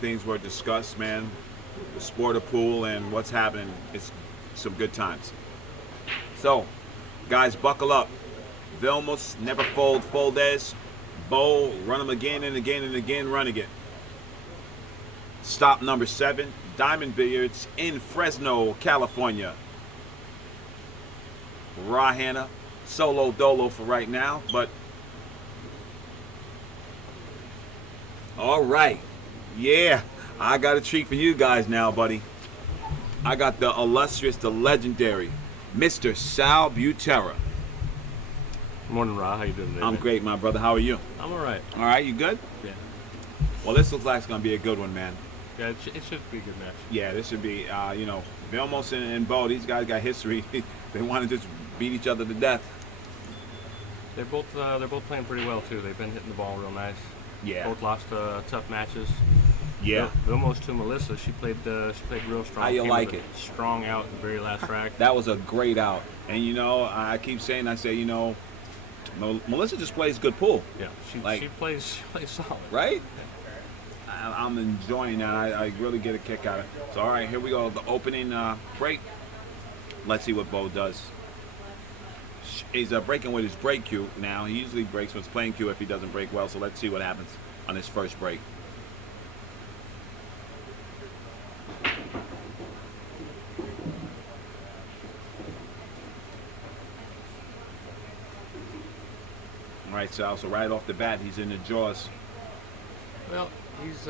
Things were discussed, man. The sport of pool and what's happening. It's some good times. So, guys, buckle up. Vilmos, never fold, foldes. Beau, run them again and again and again, run again. Stop number 7, Diamond Billiards in Fresno, California. Rahana, solo dolo for right now, but all right. Yeah, I got a treat for you guys now, buddy. I got the illustrious, the legendary, Mr. Sal Butera. Morning, Ra. How you doing today? I'm man? great, my brother. How are you? I'm all right. All right, you good? Yeah. Well, this looks like it's going to be a good one, man. Yeah, it should be a good match. Yeah, this should be, Vilmos and Beau, these guys got history. They want to just beat each other to death. They're both playing pretty well too. They've been hitting the ball real nice. Yeah. Both lost tough matches. Yeah. Vilmos to Melissa. She played real strong. How you Came like with it? a strong out in the very last rack. That was a great out. And, I keep saying, Melissa just plays good pool. Yeah, she plays solid. Right? I'm enjoying that. I really get a kick out of it. So, all right, here we go. The opening break. Let's see what Beau does. He's breaking with his break cue now. He usually breaks with his playing cue if he doesn't break well. So let's see what happens on his first break. All right, Sal. So right off the bat, he's in the jaws. Well, he's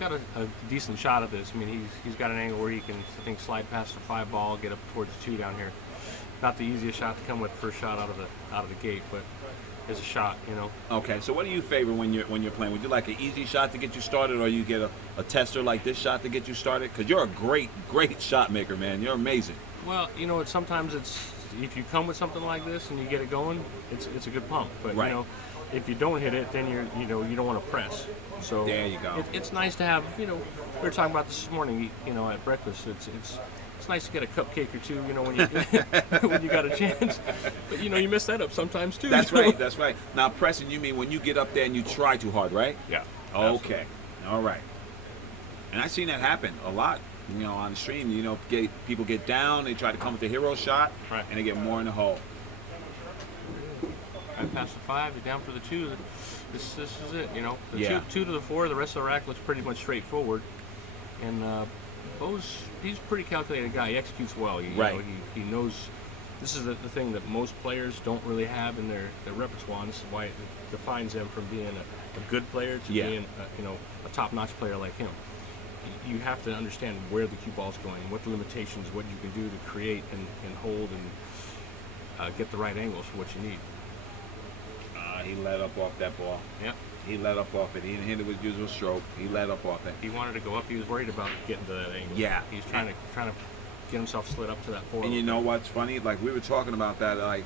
got a decent shot at this. I mean, he's got an angle where he can, I think, slide past the 5 ball, get up towards 2 down here. Not the easiest shot to come with first shot out of the gate, but it's a shot, Okay, so what do you favor when you're playing? Would you like an easy shot to get you started, or you get a tester like this shot to get you started? Because you're a great shot maker, man. You're amazing. Well, sometimes it's, if you come with something like this and you get it going, it's a good pump. But Right. If you don't hit it, then you don't want to press. So There you go. It's nice to have. We were talking about this morning. At breakfast, it's nice to get a cupcake or two. When you when you got a chance. But you mess that up sometimes too. That's right. That's right. Now, pressing, you mean when you get up there and you try too hard, right? Yeah. Okay. All right. And I've seen that happen a lot. On the stream, people get down, they try to come with the hero shot, Right. and they get more in the hole. Right past the 5, you're down for the 2. This is it. The Yeah. 2 to the 4. The rest of the rack looks pretty much straightforward. And he's a pretty calculated guy. He executes well. Right. He knows. This is the thing that most players don't really have in their repertoire. And this is why it defines them from being a good player to being a top-notch player like him. You have to understand where the cue ball's going, what the limitations, what you can do to create and hold and get the right angles for what you need. He let up off that ball. Yeah. He let up off it. He didn't hit it with usual stroke. He let up off it. He wanted to go up. He was worried about getting to that angle. Yeah. He's trying to get himself slid up to that 4. And you know what's funny? Like, we were talking about that. Like,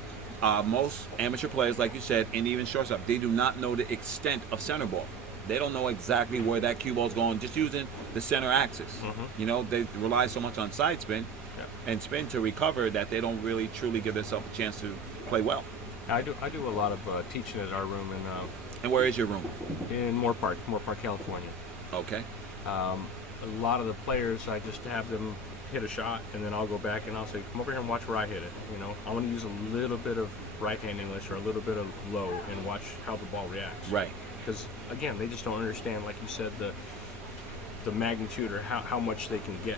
most amateur players, like you said, and even shortstop, they do not know the extent of center ball. They don't know exactly where that cue ball's going, just using the center axis. Mm-hmm. They rely so much on side spin Yeah. and spin to recover that they don't really truly give themselves a chance to play well. I do a lot of teaching at our room And where is your room? in Moore Park, California. Okay. A lot of the players, I just have them hit a shot, and then I'll go back and I'll say, come over here and watch where I hit it. I want to use a little bit of right-hand English or a little bit of low and watch how the ball reacts. Right. Because, again, they just don't understand, like you said, the magnitude or how much they can get,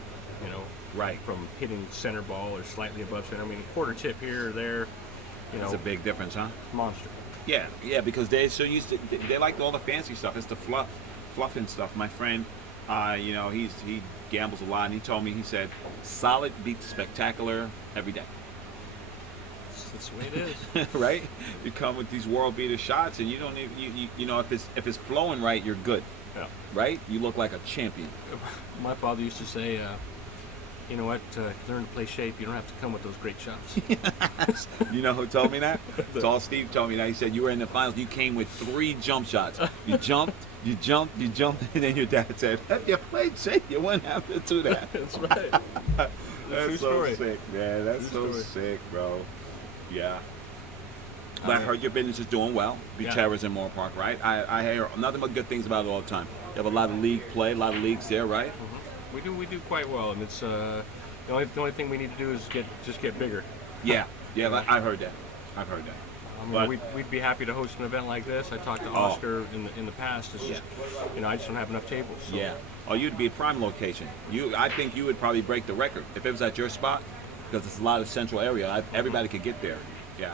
Right. from hitting center ball or slightly above center. I mean, a quarter tip here or there, It's a big difference, huh? monster. Yeah, because they're so used to, they like all the fancy stuff. It's the fluff and stuff. My friend, he gambles a lot, and he told me, he said, solid beats spectacular every day. That's the way it is. Right? You come with these world beater shots, and you don't even, if it's flowing right, you're good. Yeah. Right? You look like a champion. My father used to say, you know what, learn to play shape. You don't have to come with those great shots. You know who told me that? Tall Steve told me that. He said, you were in the finals, you came with 3 jump shots. You jumped, and then your dad said, if you played shape, you wouldn't have to do that. That's right. That's so story. sick, man. That's True so story. sick, bro. Yeah. But I heard your business is doing well. Yeah. Butera's in Moore Park, right? I hear nothing but good things about it all the time. You have a lot of league play, a lot of leagues there, right? Mm-hmm. We do quite well, and it's the only thing we need to do is just get bigger. Yeah, I've heard that. I've heard that. I mean, But- we'd be happy to host an event like this. I talked to Oscar in the past. It's just, I just don't have enough tables. So. Yeah. Oh, you'd be a prime location. I think you would probably break the record if it was at your spot, because it's a lot of central area. Everybody could get there. Yeah.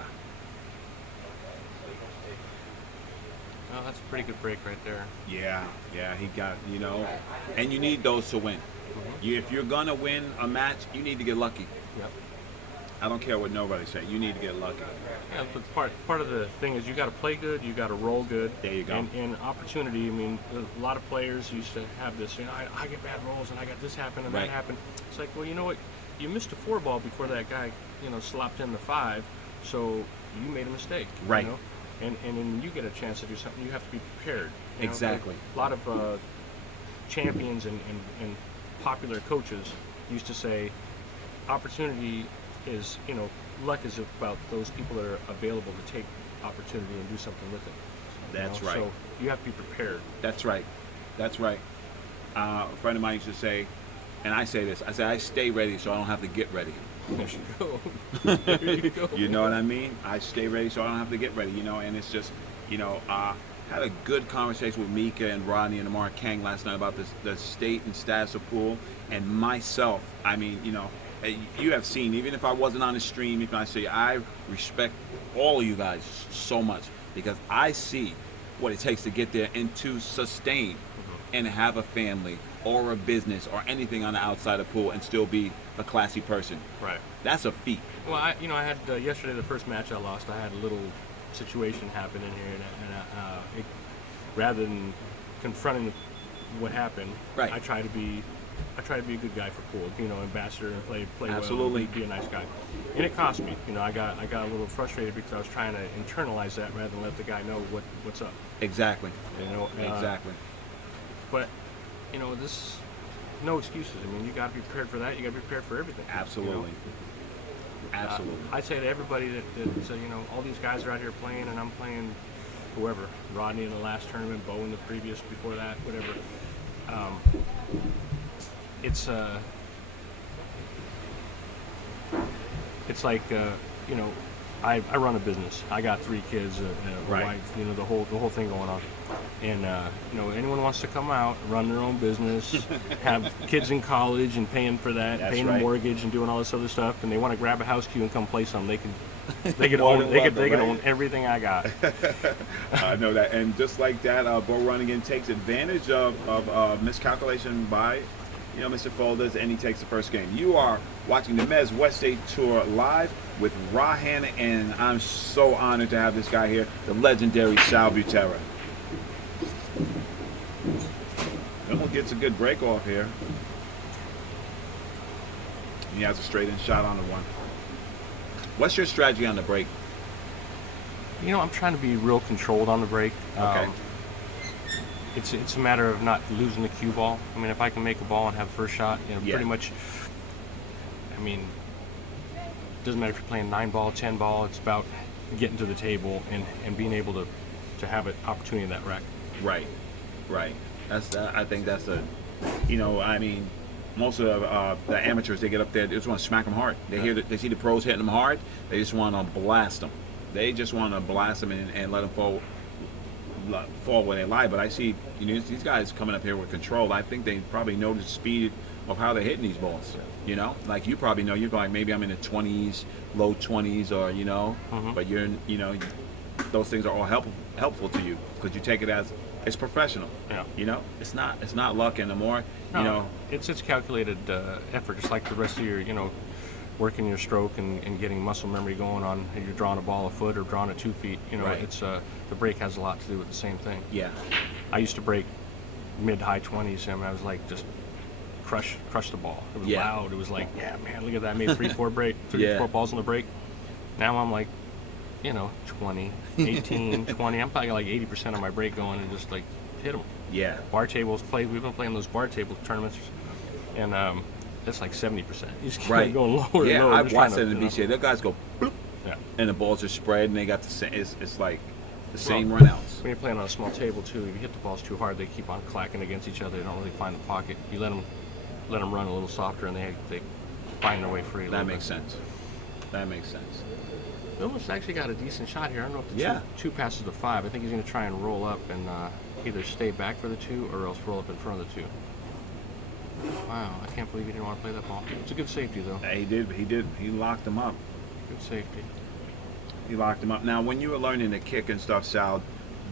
Oh, that's a pretty good break right there. Yeah, he got, and you need those to win. If you're going to win a match, you need to get lucky. Yep. I don't care what nobody say. You need to get lucky. Yeah, but part of the thing is you got to play good, you got to roll good. There you go. And opportunity. I mean, a lot of players used to have this. I get bad rolls and I got this happen and that happened. It's like, well, you know what? You missed a 4-ball before that guy, slopped in the 5, so you made a mistake. Right. And when you get a chance to do something, you have to be prepared. Exactly. A lot of champions and popular coaches used to say, opportunity is, luck is about those people that are available to take opportunity and do something with it. That's right. So you have to be prepared. That's right. A friend of mine used to say, and I say this, I stay ready so I don't have to get ready. There you go. There you go. You know what I mean? I stay ready so I don't have to get ready, and it's just, had a good conversation with Mika and Rodney and Amar Kang last night about the state and status of pool, and myself. I mean, you have seen, even if I wasn't on the stream, even I say I respect all of you guys so much, because I see what it takes to get there and to sustain and have a family or a business or anything on the outside of pool and still be a classy person. Right. That's a feat. Well, I had yesterday, the first match I lost, I had a little situation happen in here, and rather than confronting what happened, right. I try to be a good guy for pool, ambassador and play Absolutely. well, be a nice guy. And it cost me. I got a little frustrated because I was trying to internalize that rather than let the guy know what's up. Exactly. Exactly. But this, no excuses. I mean, you got to be prepared for that. You got to be prepared for everything. Absolutely. Absolutely. I say to everybody that all these guys are out here playing, and I'm playing whoever, Rodney in the last tournament, Beau in the previous, before that, whatever. It's like I run a business. I got 3 kids, a wife, the whole thing going on. And anyone wants to come out, run their own business, have kids in college and paying for that, paying a mortgage and doing all this other stuff, and they want to grab a house key and come play something, they could own everything I got. I know that, and just like that, Beau Runningen takes advantage of miscalculation by Mr. Folders, and he takes the first game. You are watching the Mezz West State Tour live with Rahan, and I'm so honored to have this guy here, the legendary Sal Butera. Someone gets a good break off here. He has a straight-in shot on the one. What's your strategy on the break? I'm trying to be real controlled on the break. Okay. It's a matter of not losing the cue ball. I mean, if I can make a ball and have the first shot, pretty much. I mean, it doesn't matter if you're playing 9-ball, 10-ball. It's about getting to the table and being able to have an opportunity in that rack. Right. I think that's I mean, most of the amateurs, they get up there, they just want to smack them hard. They see the pros hitting them hard. They just want to blast them. They just want to blast them and let them fall where they lie. But I see these guys coming up here with control. I think they probably know the speed of how they're hitting these balls. Like you probably know, you're going, maybe I'm in the 20s, low 20s, or but you're those things are all helpful to you because you take it as it's professional. Yeah. It's not luck anymore. It's calculated effort, just like the rest of your working your stroke and getting muscle memory going on. If you're drawing a ball a foot or drawing it 2 feet, Right. it's the break has a lot to do with the same thing. Yeah. I used to break mid-high 20s, and I was like just crush the ball. It was loud. It was like, yeah, man, look at that. I made 3-4 balls on the break. Now I'm like, 20, 18, 20. I'm probably like 80% of my break going and just like hit them. Yeah. Bar tables we've been playing those bar table tournaments, and it's like 70%. You just keep going lower and lower. I've watched it in the BCA. Those guys go bloop, Yeah. and the balls are spread, and they got the same. It's like the same runouts. When you're playing on a small table too, if you hit the balls too hard, they keep on clacking against each other. They don't really find the pocket. You let them run a little softer, and they find their way free. That makes sense. That makes sense. Vilmos actually got a decent shot here. I don't know if the Yeah. two passes to 5. I think he's going to try and roll up and either stay back for the 2 or else roll up in front of the 2. Wow, I can't believe he didn't want to play that ball. It's a good safety, though. He did. He locked them up. Good safety. He locked them up. Now, when you were learning the kick and stuff, Sal,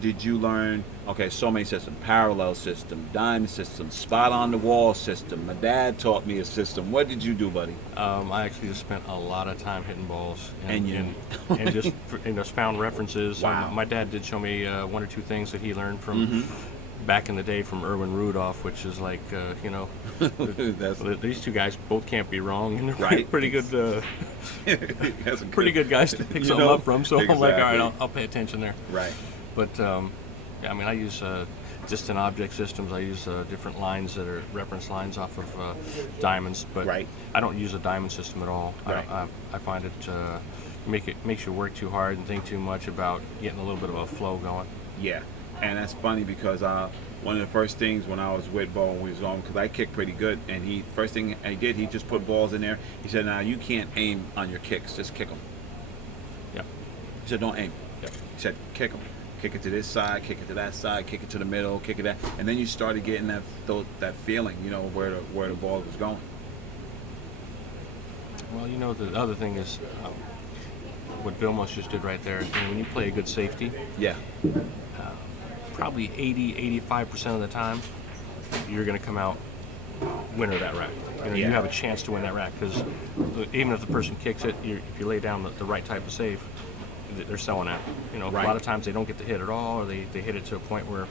did you learn, okay, so many systems, parallel system, diamond system, spot on the wall system. My dad taught me a system. What did you do, buddy? I actually just spent a lot of time hitting balls and just found references. Wow. My dad did show me 1 or 2 things that he learned from back in the day from Erwin Rudolph, which is like, these 2 guys both can't be wrong, and they're Right. pretty good, That's a pretty good guys to pick something up from. So I'm like, all right, exactly. I'll pay attention there. Right. But yeah, I mean, I use distant object systems. I use different lines that are reference lines off of diamonds, but Right. I don't use a diamond system at all. Right. I find it makes you work too hard and think too much about getting a little bit of a flow going. Yeah, and that's funny because one of the first things when I was with Beau and we was on, because I kicked pretty good, and first thing he did, he just put balls in there. He said, "Now you can't aim on your kicks, just kick them." Yeah. He said, "Don't aim." Yep. He said, "Kick them. Kick it to this side, kick it to that side, kick it to the middle, kick it that," and then you started getting that feeling, where the ball was going. Well, the other thing is what Vilmos just did right there. When you play a good safety, Yeah. probably 80-85% of the time, you're going to come out winner of that rack. You Yeah. have a chance to win that rack because even if the person kicks it, if you lay down the right type of save, they're selling at. Right. A lot of times they don't get to hit at all, or they hit it to a point where,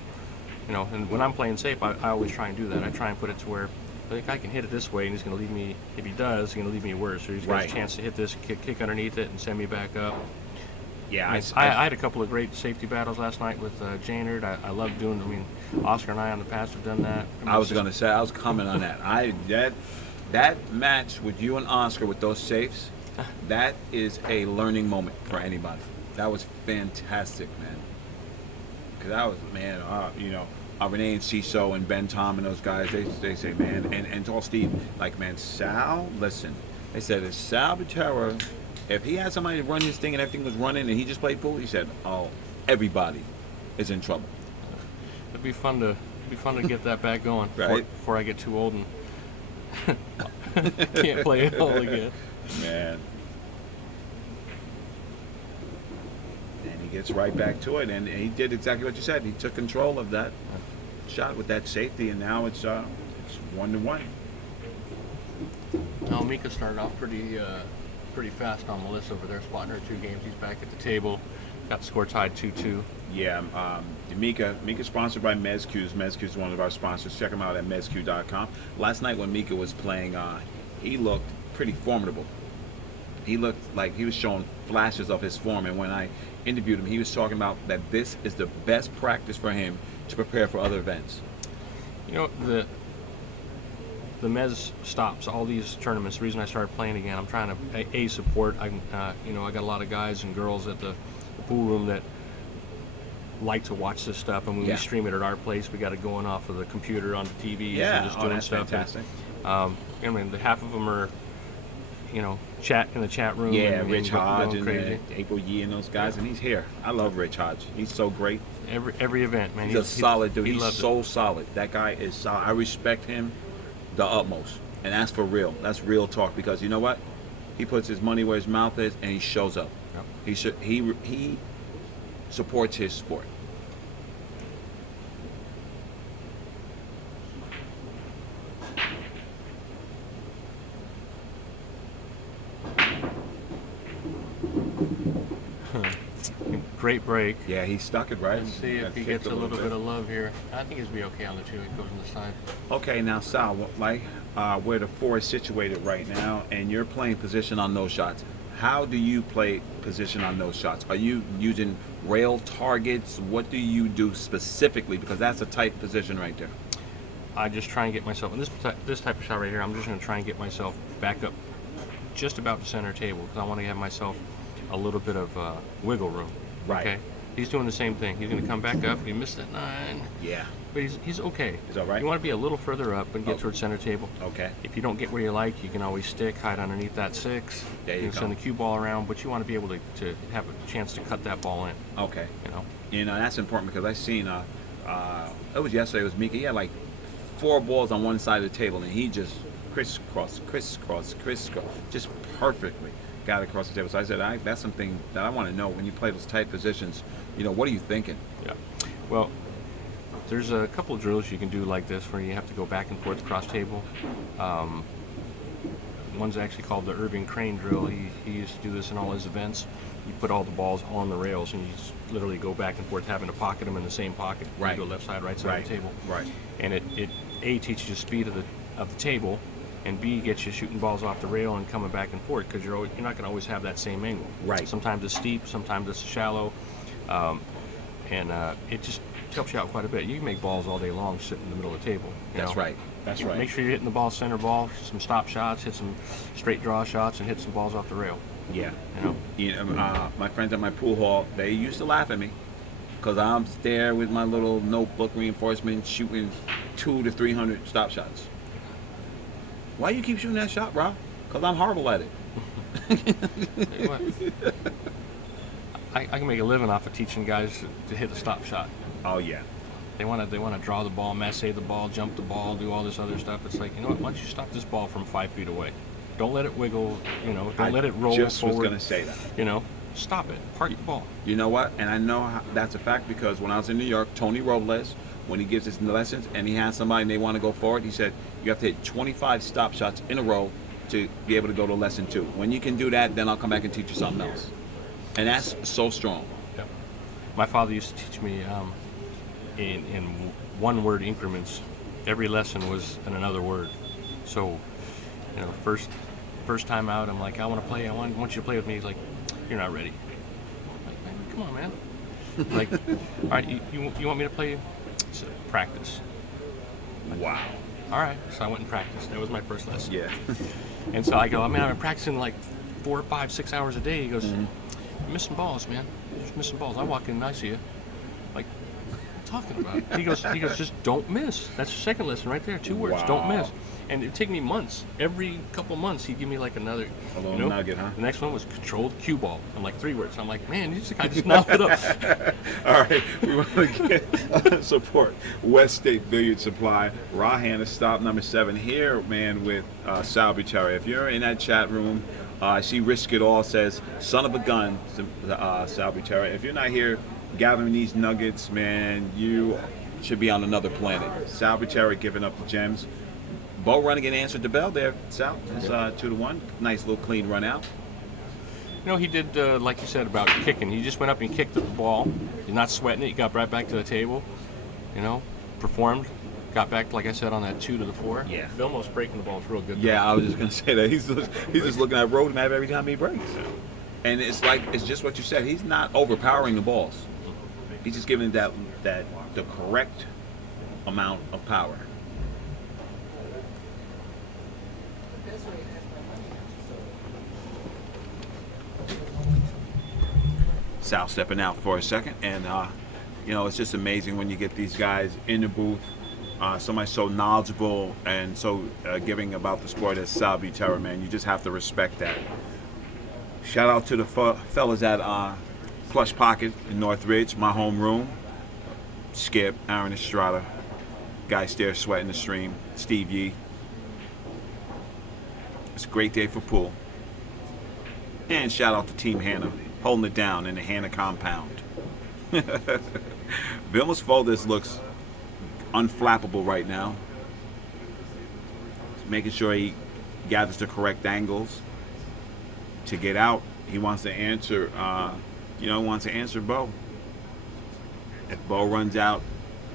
and when I'm playing safe, I always try and do that. I try and put it to where I think I can hit it this way, and he's going to leave me. If he does, he's going to leave me worse. Or he's got Right. a chance to hit this, kick underneath it, and send me back up. Yeah, I had a couple of great safety battles last night with Janard. I love doing. Oscar and I on the past have done that. I was gonna say, I was commenting on that. That match with you and Oscar with those safes, that is a learning moment for anybody. That was fantastic, man. Cause that was, man, Renee and Ciso and Ben Tom and those guys, they say, man, and to all Steve, like, man, Sal, listen, they said, if Sal Butera, if he had somebody to run this thing and everything was running and he just played pool, he said, oh, everybody is in trouble. It'd be fun to get that back going Right. before I get too old and can't play it all again. Man. And he gets right back to it, and he did exactly what you said. He took control of that shot with that safety, and now it's 1-1. Now Mika started off pretty fast on Melissa over there, spotting her 2 games. He's back at the table, got the score tied 2-2. Yeah, Mika's sponsored by Mezz. Mezz is one of our sponsors. Check him out at mezzq.com. Last night when Mika was playing, he looked pretty formidable. He looked like he was showing flashes of his form, and when I interviewed him, he was talking about that this is the best practice for him to prepare for other events. The Mezz stops all these tournaments. The reason I started playing again, I'm trying to support. I got a lot of guys and girls at the pool room that like to watch this stuff, and when we stream it at our place, we got it going off of the computer on the TV and just doing that's stuff. Fantastic. And, the half of them are, chat in the chat room. Yeah, and Rich Hodge and crazy. April Yee and those guys, and he's here. I love Rich Hodge. He's so great. Every event, man. He's a solid dude. He's loves so solid. That guy is solid. I respect him the utmost, and that's for real. That's real talk, because you know what? He puts his money where his mouth is, and he shows up. Yep. He supports his sport. Great break. Yeah, he stuck it right. Let's see if he gets a little bit of love here. I think he'll be okay on the 2. It goes on the side. Okay, now Sal, where the 4 is situated right now, and you're playing position on those shots. How do you play position on those shots? Are you using rail targets? What do you do specifically? Because that's a tight position right there. I just try and get myself, in this type of shot right here, I'm just going to try and get myself back up just about the center table, because I want to have myself a little bit of wiggle room. Right. Okay. He's doing the same thing. He's going to come back up. He missed that 9. Yeah. But he's okay. He's all right? You want to be a little further up and get towards center table. Okay. If you don't get where you like, you can always stick, hide underneath that 6. There you can go. send the cue ball around, but you want to be able to have a chance to cut that ball in. Okay. You know. You know, that's important because I seen, it was yesterday, it was Mika. He had like 4 balls on one side of the table, and he just crisscross, just perfectly got across the table. So I said, that's something that I want to know when you play those tight positions. You know, what are you thinking? Yeah. Well, there's a couple of drills you can do like this where you have to go back and forth across table. One's actually called the Irving Crane drill. He used to do this in all his events. You put all the balls on the rails and you just literally go back and forth, having to pocket them in the same pocket. Right. You go left side, right side of the table. Right. And it A, teaches you speed of the table, and B, gets you shooting balls off the rail and coming back and forth, because you're not going to always have that same angle. Right. Sometimes it's steep, sometimes it's shallow, and it just helps you out quite a bit. You can make balls all day long sitting in the middle of the table. That's right. That's right. Make sure you're hitting the ball center ball, some stop shots, hit some straight draw shots, and hit some balls off the rail. Yeah. You know. My friends at my pool hall, they used to laugh at me because I'm there with my little notebook reinforcement shooting 200 to 300 stop shots. Why you keep shooting that shot, Rob? Because I'm horrible at it. Tell you what, I can make a living off of teaching guys to hit a stop shot. Oh yeah. They want to draw the ball, mess the ball, jump the ball, do all this other stuff. It's like, you know what? Why don't you stop this ball from 5 feet away? Don't let it wiggle. You know, don't let it roll forward. I just was going to say that. You know, stop it. Park the ball. You know what? And I know that's a fact because when I was in New York, Tony Robles, when he gives his lessons and he has somebody and they want to go forward, he said you have to hit 25 stop shots in a row to be able to go to lesson 2. When you can do that, then I'll come back and teach you something else. And that's so strong. Yeah. My father used to teach me in one-word increments. Every lesson was in another word. So, you know, first time out, I'm like, I want to play. I want you to play with me. He's like, you're not ready. I'm like, man, come on, man. Like, all right, you want me to play? So, practice. Wow. All right. So I went and practiced. That was my first lesson. Yeah. And so I go, I mean, I've been practicing like 4, 5, 6 hours a day. He goes, you're missing balls, man. You're just missing balls. I walk in and I see you. Like, what are you talking about? He goes, just don't miss. That's your second lesson right there. 2 words, Wow. don't miss. And it'd take me months. Every couple months, he'd give me like another. A little nugget, huh? The next one was controlled cue ball. I'm like 3 words. I'm like, man, I just knocked it up. All right, we want to get support. West State Billiard Supply. Rahan is stop number 7 here, man, with Sal Butera. If you're in that chat room, I see Risk It All says, son of a gun, Sal Butera. If you're not here gathering these nuggets, man, you should be on another planet. Sal Butera giving up the gems. Beau Runningen answered the bell there, Sal. It's 2-1. Nice little clean run out. You know, he did, like you said, about kicking. He just went up and kicked the ball. He's not sweating it. He got right back to the table. You know, performed. Got back, like I said, on that 2 to the 4. Yeah. Vilmos breaking the ball is real good. Yeah, I was just going to say that. He's just looking at roadmap every time he breaks. And it's just what you said. He's not overpowering the balls. He's just giving the correct amount of power. Sal stepping out for a second, and you know, it's just amazing when you get these guys in the booth. Somebody so knowledgeable and so giving about the sport as Sal Butera, man. You just have to respect that. Shout out to the fellas at Plush Pocket in Northridge, my home room. Skip, Aaron Estrada, guys there sweating the stream, Steve Yee. It's a great day for pool. And shout out to Team Hannah, holding it down in the Hannah compound. Vilmos Folders looks unflappable right now. Making sure he gathers the correct angles to get out. He wants to answer, wants to answer Beau. If Beau runs out,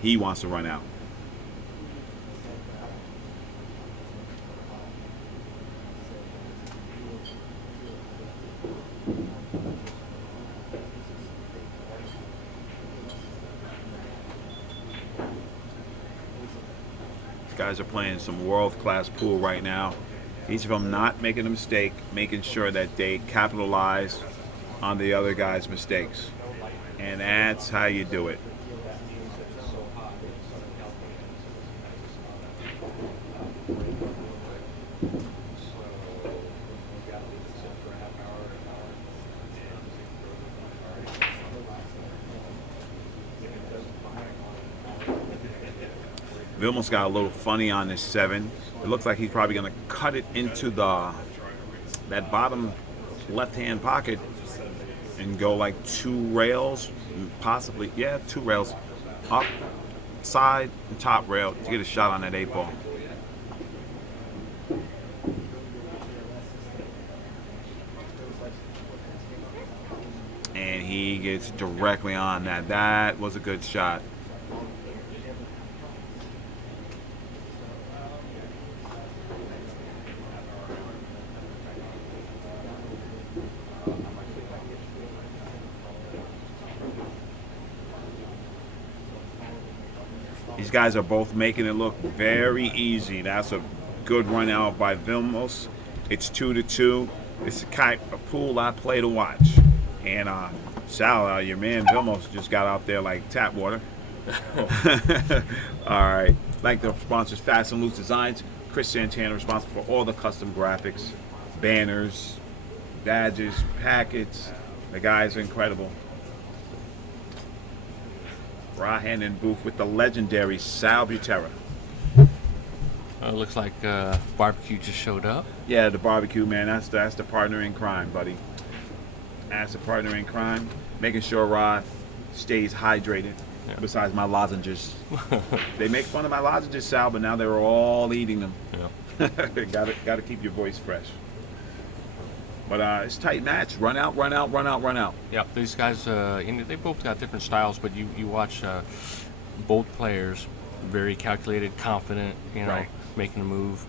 he wants to run out. These guys are playing some world-class pool right now. Each of them not making a mistake, making sure that they capitalize on the other guy's mistakes. And that's how you do it. Vilmos got a little funny on this 7. It looks like he's probably going to cut it into that bottom left-hand pocket and go like 2 rails, possibly, yeah, 2 rails, up, side, and top rail to get a shot on that 8 ball. And he gets directly on that. That was a good shot. These guys are both making it look very easy. That's a good run out by Vilmos. It's 2-2. It's the kind of pool I play to watch. And Sal, your man Vilmos just got out there like tap water. All right. Like the sponsors, Fast and Loose Designs. Chris Santana responsible for all the custom graphics, banners, badges, packets. The guys are incredible. Rahan in booth with the legendary Sal Butera. Looks like barbecue just showed up. Yeah, the barbecue, man. That's the partner in crime, buddy. That's the partner in crime. Making sure Rod stays hydrated. Yeah. Besides my lozenges. They make fun of my lozenges, Sal, but now they're all eating them. Yeah. Gotta keep your voice fresh. But it's a tight match. Run out, run out, run out, run out. Yeah, these guys, they both got different styles, but you watch both players very calculated, confident, right. Making a move.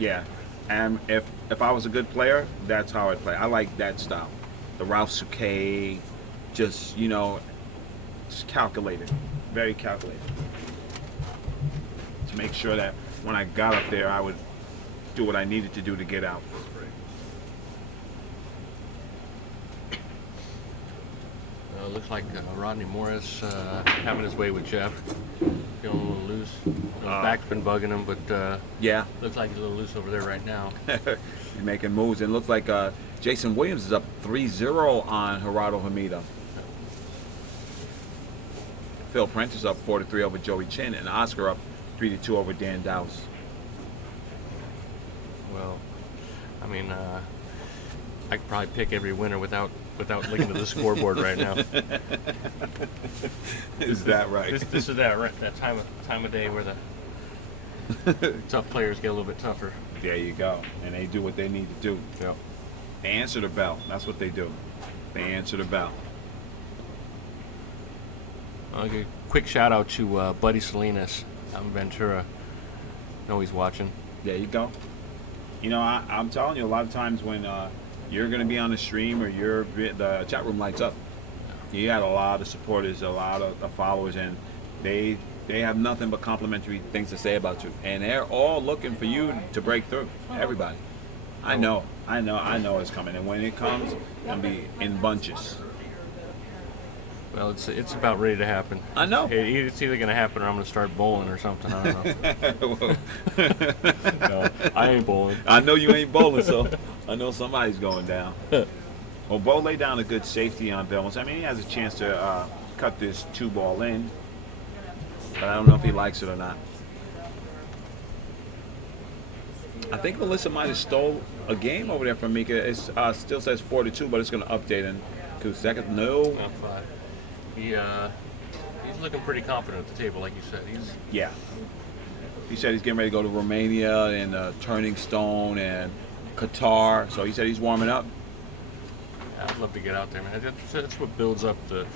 Yeah, and if I was a good player, that's how I'd play. I like that style. The Ralph Souquet, just, just calculated. Very calculated. To make sure that when I got up there, I would do what I needed to do to get out. Looks like Rodney Morris having his way with Jeff. Feeling a little loose. His back's been bugging him, but yeah, looks like he's a little loose over there right now. He's making moves, and it looks like Jason Williams is up 3-0 on Gerardo Hamida. Phil Prentice up 4-3 over Joey Chin, and Oscar up 3-2 over Dan Dowse. Well, I mean, I could probably pick every winner without looking at the scoreboard right now. Is that right? This is that time of day where the tough players get a little bit tougher. There you go, and they do what they need to do. Yeah. They answer the bell. That's what they do. They answer the bell. I'll give a quick shout out to Buddy Salinas out in Ventura. I know he's watching. There you go. I'm telling you, a lot of times when you're going to be on the stream or the chat room lights up. You got a lot of supporters, a lot of followers, and they have nothing but complimentary things to say about you. And they're all looking for you to break through. Everybody. I know it's coming. And when it comes, it's going to be in bunches. Well, it's about ready to happen. I know. It's either going to happen or I'm going to start bowling or something. I don't know. No, I ain't bowling. I know you ain't bowling, so I know somebody's going down. Well, Beau laid down a good safety on Vilmos. I mean, he has a chance to cut this 2-ball in, but I don't know if he likes it or not. I think Melissa might have stole a game over there from Mika. It still says 4-2, but it's going to update in 2 seconds. No. He's looking pretty confident at the table, like you said. Yeah. He said he's getting ready to go to Romania and Turning Stone and Qatar. So he said he's warming up. Yeah, I'd love to get out there, man. That's what builds up the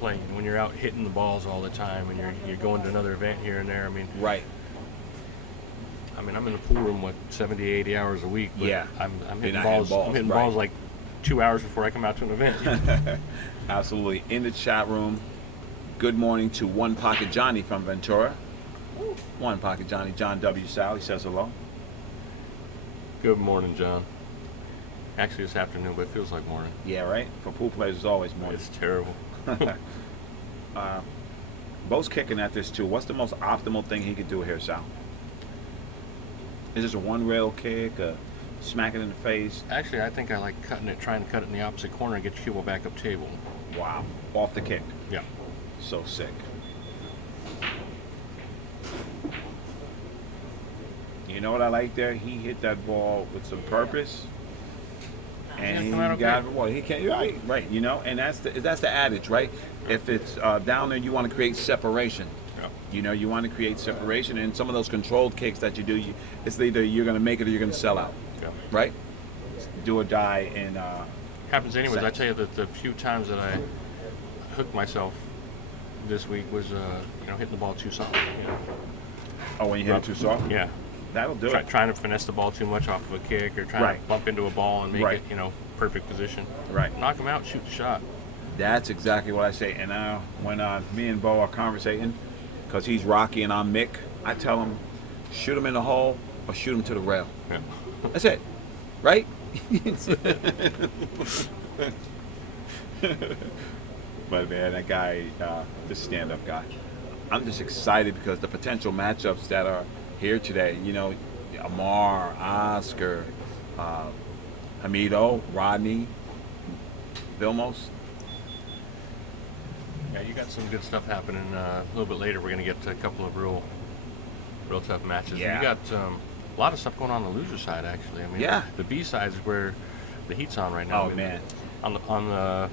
playing. When you're out hitting the balls all the time and you're going to another event here and there. I mean, right. I mean, I'm in the pool room 70, 80 hours a week. But yeah. I'm hitting balls. I'm hitting balls like 2 hours before I come out to an event. Absolutely. In the chat room, good morning to One Pocket Johnny from Ventura. One Pocket Johnny, John W. Sal, he says hello. Good morning, John. Actually, this afternoon, but it feels like morning. Yeah, right? For pool players, it's always morning. It's terrible. Beau's kicking at this too. What's the most optimal thing he could do here, Sal? Is this a one-rail kick, a smack it in the face? Actually, I think I like trying to cut it in the opposite corner and get your cue ball back up table. Wow. Off the kick. Yeah. So sick. You know what I like there? He hit that ball with some purpose. And he got well. He can't. Right. You know, and that's the adage, right? If it's down there, you want to create separation. Yeah. You know, you want to create separation, and some of those controlled kicks that you do, it's either you're going to make it or you're going to sell out. Yeah. Right? Do or die, and happens anyways. I tell you that the few times that I hooked myself this week was hitting the ball too soft. You know? Oh, when you hit it too soft? Yeah. That'll do it. Trying to finesse the ball too much off of a kick, or trying to bump into a ball and make it, perfect position. Right. Knock him out, shoot the shot. That's exactly what I say. And when me and Beau are conversating, because he's Rocky and I'm Mick, I tell him, shoot him in the hole or shoot him to the rail. Yeah. That's it. Right? But man, that guy, this stand-up guy, I'm just excited because the potential matchups that are here today, Amar, Oscar, Hamido, Rodney, Vilmos. Yeah, you got some good stuff happening. A little bit later, we're going to get to a couple of real tough matches. Yeah. You got a lot of stuff going on the loser side, actually. I mean, the B side is where the heat's on right now. Oh, man. On the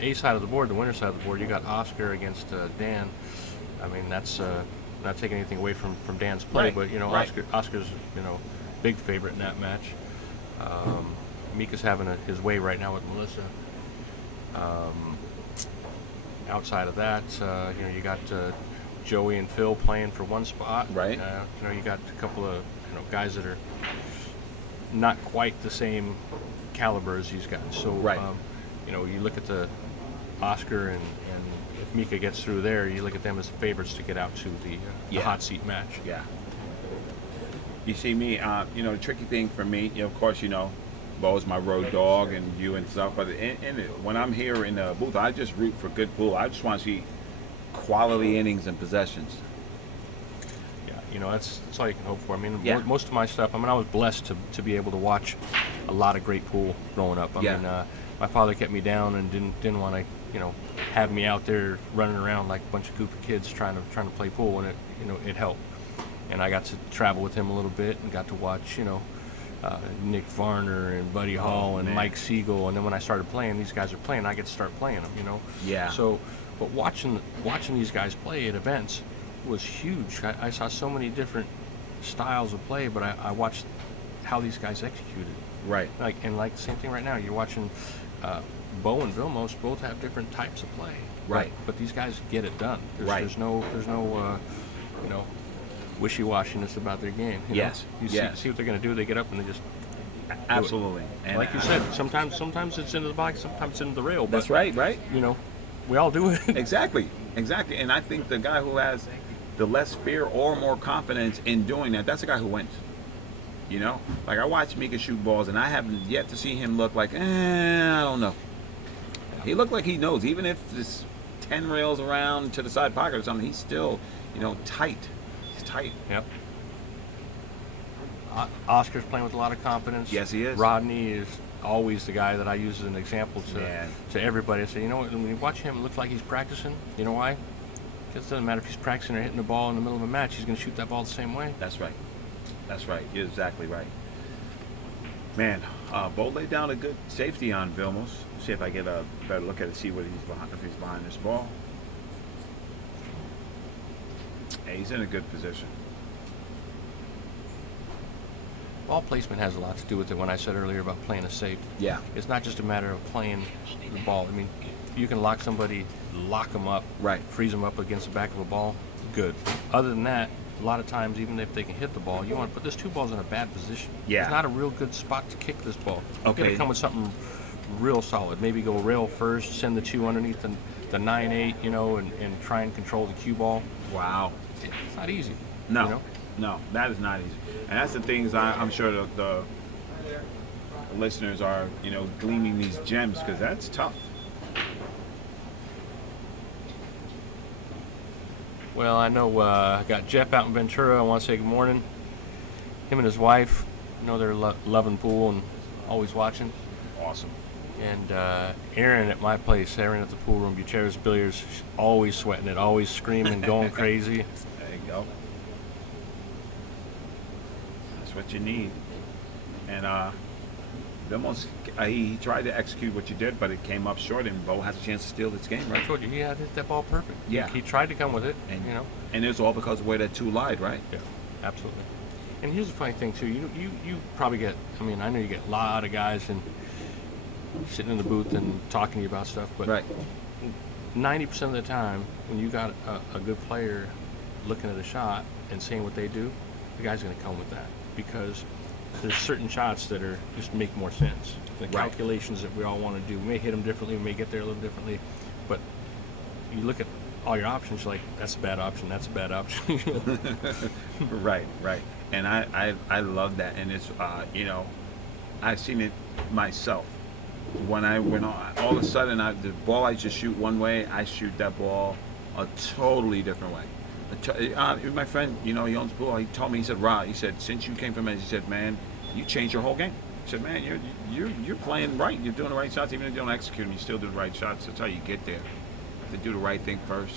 A side of the board, the winner side of the board, you got Oscar against Dan. I mean, that's not taking anything away from Dan's play, but Oscar's big favorite in that match. Mika's having his way right now with Melissa. Outside of that, you got Joey and Phil playing for one spot. Right. You got a couple of guys that are not quite the same caliber as these guys. So you look at the Oscar and if Mika gets through there, you look at them as the favorites to get out to the hot seat match. Yeah. You see me, the tricky thing for me, of course, Beau's my road dog and you and stuff, but when I'm here in the booth, I just root for good pool. I just want to see quality innings and possessions. Yeah, that's all you can hope for. I mean, most of my stuff, I was blessed to be able to watch a lot of great pool growing up. I mean, my father kept me down and didn't want to, have me out there running around like a bunch of goofy kids trying to play pool, and it helped. And I got to travel with him a little bit and got to watch, Nick Varner and Buddy Hall and Mike Siegel, and then when I started playing, these guys are playing, I get to start playing them, Yeah. So, but watching these guys play at events was huge. I saw so many different styles of play, but I watched how these guys executed. Right. Like the same thing right now. You're watching Beau and Vilmos both have different types of play. Right. But these guys get it done. There's no wishy-washiness about their game. You see what they're going to do. They get up and they just absolutely. And like you said, sometimes it's into the box, sometimes it's into the rail. But, that's right. We all do it. Exactly. And I think the guy who has the less fear or more confidence in doing that, that's the guy who wins. Like I watch Mika shoot balls, and I haven't yet to see him look like, I don't know. He looked like he knows, even if it's 10 rails around to the side pocket or something, he's still, tight. He's tight. Yep. Oscar's playing with a lot of confidence. Yes, he is. Rodney is always the guy that I use as an example to everybody. I say, when you watch him, it looks like he's practicing. You know why? Because it doesn't matter if he's practicing or hitting the ball in the middle of a match. He's going to shoot that ball the same way. That's right. You're exactly right. Man, Beau laid down a good safety on Vilmos. See if I get a better look at it, see what if he's behind this ball. Yeah, he's in a good position. Ball placement has a lot to do with it. When I said earlier about playing a safe, it's not just a matter of playing the ball. I mean, you can lock somebody, lock them up, freeze them up against the back of a ball, good. Other than that, a lot of times, even if they can hit the ball, you want to put those two balls in a bad position. Yeah. It's not a real good spot to kick this ball. You got to come with something real solid. Maybe go rail first, send the two underneath the 9-8, and try and control the cue ball. Wow. It's not easy. No, that is not easy. And that's the things I'm sure the listeners are, gleaming these gems, because that's tough. Well, I know I got Jeff out in Ventura. I want to say good morning. Him and his wife, they're loving pool and always watching. Awesome. And Erin at my place, Erin at the pool room, Gutierrez Billiards, she's always sweating it, always screaming, going crazy. There you go. That's what you need. And Vilmos, he tried to execute what you did, but it came up short, and Beau has a chance to steal this game, right? I told you, he had hit that ball perfect. Yeah. He tried to come with it, And and it was all because of the way that 2 lied, right? Yeah, absolutely. And here's the funny thing too. You probably get. I mean, I know you get a lot of guys and sitting in the booth and talking to you about stuff, but Right. 90% of the time, when you got a good player looking at a shot and saying what they do, the guy's going to come with that, because there's certain shots that are just make more sense. The calculations that we all want to do, we may hit them differently, we may get there a little differently, but you look at all your options, you're like, that's a bad option, that's a bad option. Right. And I love that, and it's I've seen it myself. When I went on, all of a sudden, the ball I just shoot one way, I shoot that ball a totally different way. My friend, he owns a pool. He told me, he said, Rod, he said, since you came from Mezz, he said, man, you changed your whole game. He said, man, you're playing right. You're doing the right shots, even if you don't execute them, you still do the right shots. That's how you get there. You have to do the right thing first.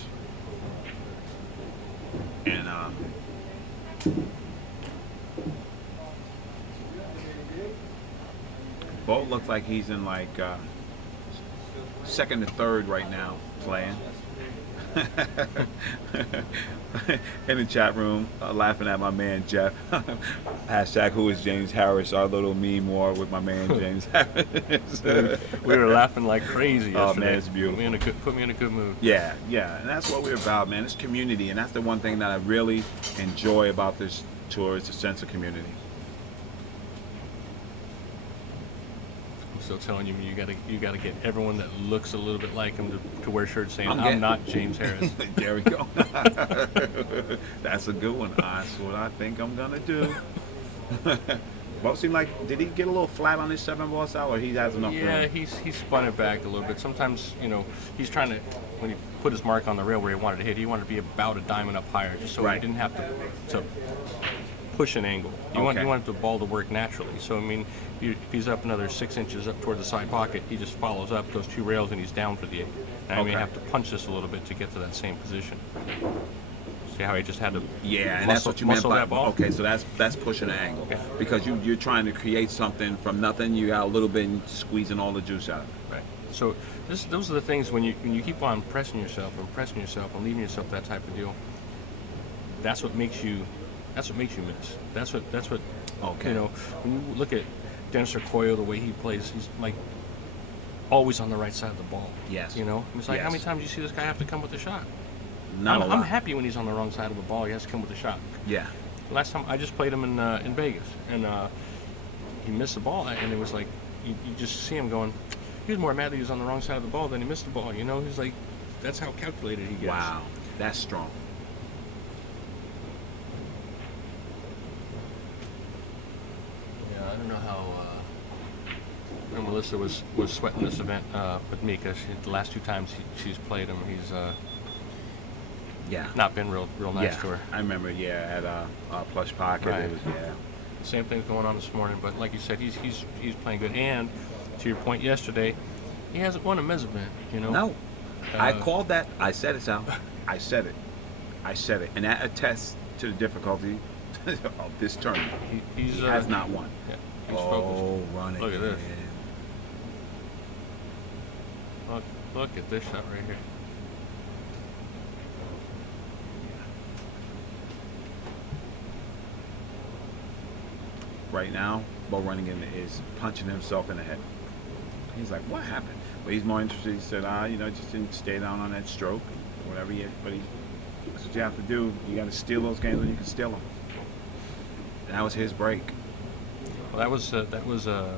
And Beau looks like he's in like second to third right now playing. In the chat room, laughing at my man Jeff. Hashtag who is James Harris, our little meme war with my man James Harris. We were laughing like crazy yesterday. Oh man, it's beautiful. Put me in a good mood. Yeah, and that's what we're about, man. It's community, and that's the one thing that I really enjoy about this tour, is a sense of community. Still telling you, you gotta get everyone that looks a little bit like him to wear shirts saying, I'm not James Harris. There we go. That's a good one. That's what I think I'm gonna do. Beau seemed like, did he get a little flat on his 7-ball style, or he has enough room? Yeah, he spun it back a little bit. Sometimes, he's trying to, when he put his mark on the rail where he wanted to hit, he wanted to be about a diamond up higher, just so he didn't have to push an angle. You want the ball to work naturally. So, I mean, if he's up another 6 inches up toward the side pocket, he just follows up those 2 rails and he's down for the 8. And I may have to punch this a little bit to get to that same position. See how he just had to and that's what you meant by, ball? okay, so that's pushing an angle. Okay. Because you're trying to create something from nothing, you got a little bit and squeezing all the juice out of it. Right. So those are the things when you keep on pressing yourself and leaving yourself that type of deal, that's what makes you miss. That's what when you look at Dennis Okoye, the way he plays, he's like always on the right side of the ball. Yes. It's like, how many times do you see this guy have to come with a shot? Not a lot. I'm happy when he's on the wrong side of the ball. He has to come with a shot. Yeah. Last time I just played him in Vegas, and he missed the ball, and it was like you just see him going. He was more mad that he was on the wrong side of the ball than he missed the ball. He's like, that's how calculated he gets. Wow, that's strong. I don't know how Melissa was sweating this event with me, because the last 2 times she's played him, he's not been real nice to her. I remember, at Plush Pocket. Right. It was, Same thing's going on this morning, but like you said, he's playing good. And to your point yesterday, he hasn't won a Mezz event. No, I called that. I said it, Sal. I said it, and that attests to the difficulty of this tournament. He has not won. Yeah, he's focused. Running. Look at this. Look at this shot right here. Right now, Beau Runningen is punching himself in the head. He's like, what happened? But he's more interested. He said, just didn't stay down on that stroke, or whatever. But that's what you have to do. You got to steal those games when you can steal them. And that was his break. Well, that was a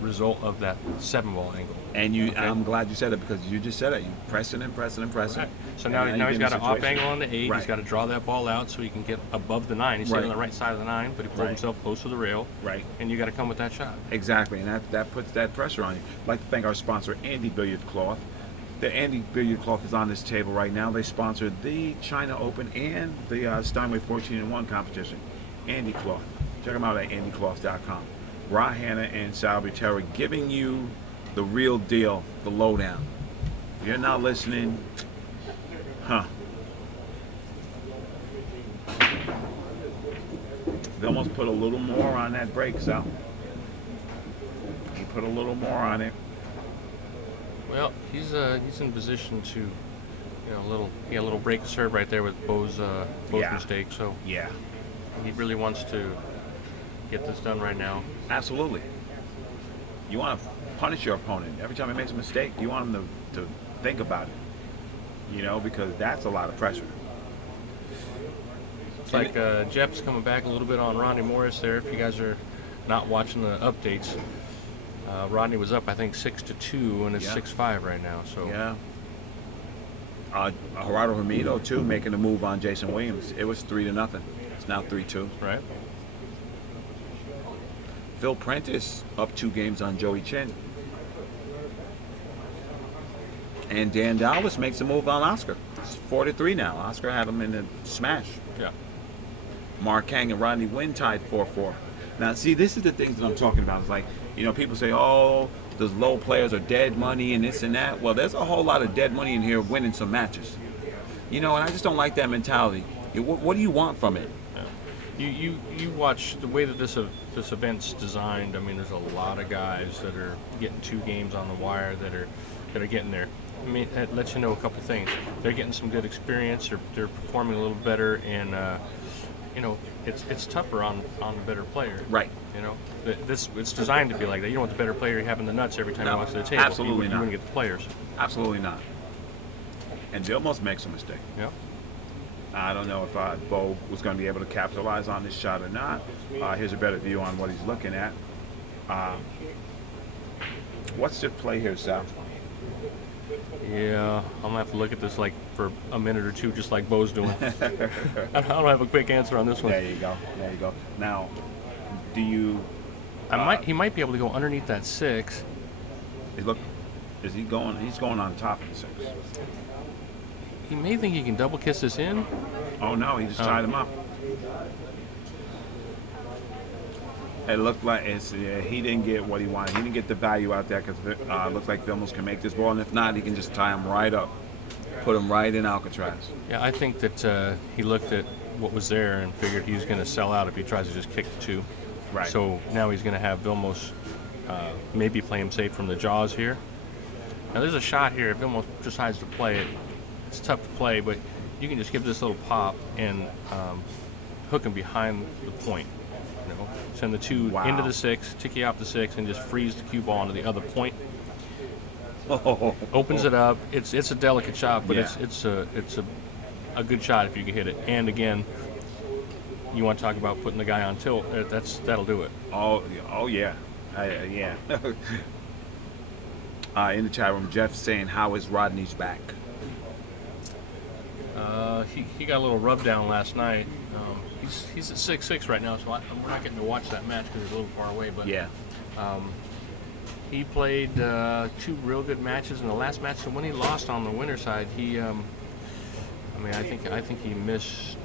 result of that 7-ball angle. And I'm glad you said it, because you just said it. You pressing and pressing and pressing. Right. So now And he's get got in an a off situation. angle on the 8. Right. He's got to draw that ball out so he can get above the 9. He's sitting on the right side of the 9, but he pulled Right. himself close to the rail. Right. And you got to come with that shot. Exactly, and that puts that pressure on you. I'd like to thank our sponsor, Andy Billiard Cloth. The Andy Billiard Cloth is on this table right now. They sponsored the China Open and the Steinway 14-1 competition. Andy Cloth. Check them out at andycloth.com. Ra Hanna and Sal Butera giving you the real deal, the lowdown. If you're not listening, They almost put a little more on that break, Sal. He put a little more on it. Well, he's in position to, a little break of serve right there with Beau's mistake. So Yeah, he really wants to get this done right now. absolutely. You want to punish your opponent. Every time he makes a mistake, you want him to think about it. Because that's a lot of pressure. It's like Jeff's coming back a little bit on Rodney Morris there. If you guys are not watching the updates, Rodney was up, I think, 6-2, and it's 6-5 right now. So Yeah. Gerardo Hermido, too, making a move on Jason Williams. It was 3-0. It's now 3-2. right. Phil Prentice up 2 games on Joey Chin. And Dan Dallas makes a move on Oscar. It's 4-3 now. Oscar had him in the smash. Yeah. Mark Kang and Rodney Wynn tied 4-4. Now, see, this is the things that I'm talking about. It's like, people say, oh, those low players are dead money and this and that. Well, there's a whole lot of dead money in here winning some matches. And I just don't like that mentality. What do you want from it? You watch the way that this event's designed. I mean, there's a lot of guys that are getting 2 games on the wire that are getting there. I mean, it lets you know a couple things. They're getting some good experience. They're performing a little better, and it's tougher on the better player. Right. It's designed to be like that. You don't want the better player having the nuts every time you walk to the table. Absolutely you not. want to get the players. Absolutely not. And Vilmos makes a mistake. Yeah. I don't know if Beau was going to be able to capitalize on this shot or not. Here's a better view on what he's looking at. What's the play here, Sal? Yeah, I'm gonna have to look at this like for a minute or two, just like Beau's doing. I don't have a quick answer on this one. There you go. Now, do you? He might be able to go underneath that 6. Is he going? He's going on top of the 6. He may think he can double kiss this in. Oh no, he just tied him up. It looked like he didn't get what he wanted. He didn't get the value out there because it looks like Vilmos can make this ball, and if not, he can just tie him right up, put him right in Alcatraz. Yeah, I think that he looked at what was there and figured he was going to sell out if he tries to just kick the 2. Right. So now he's going to have Vilmos maybe play him safe from the jaws here. Now there's a shot here. If Vilmos decides to play it, it's tough to play, but you can just give this little pop and hook him behind the point. Send the 2 into the 6, ticky off the 6, and just freeze the cue ball onto the other point. Opens it up. It's a delicate shot, but it's a good shot if you can hit it. And again, you want to talk about putting the guy on tilt? That'll do it. Oh yeah, yeah. In the chat room, Jeff saying, "How is Rodney's back?" He got a little rub down last night. He's at 6-6 right now, so we're not getting to watch that match because it's a little far away. But Yeah. He played 2 real good matches in the last match. So when he lost on the winner's side, I think he missed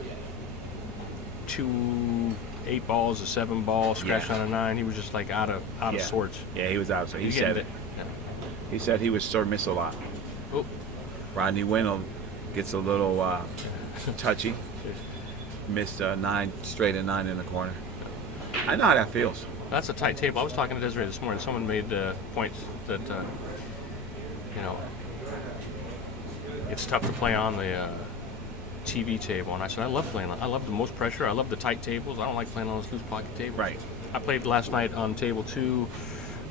2 8 balls, a 7 ball, scratched on a 9. He was just like out of sorts. Yeah, he was out. So he said it. Yeah. He said he was Sir Miss-a-Lot. Oh. Rodney Winnell gets a little touchy. Missed 9 straight and 9 in the corner. I know how that feels. That's a tight table. I was talking to Desiree this morning. Someone made points that it's tough to play on the TV table, and I said I love playing on. I love the most pressure. I love the tight tables. I don't like playing on those loose pocket tables. Right. I played last night on table 2.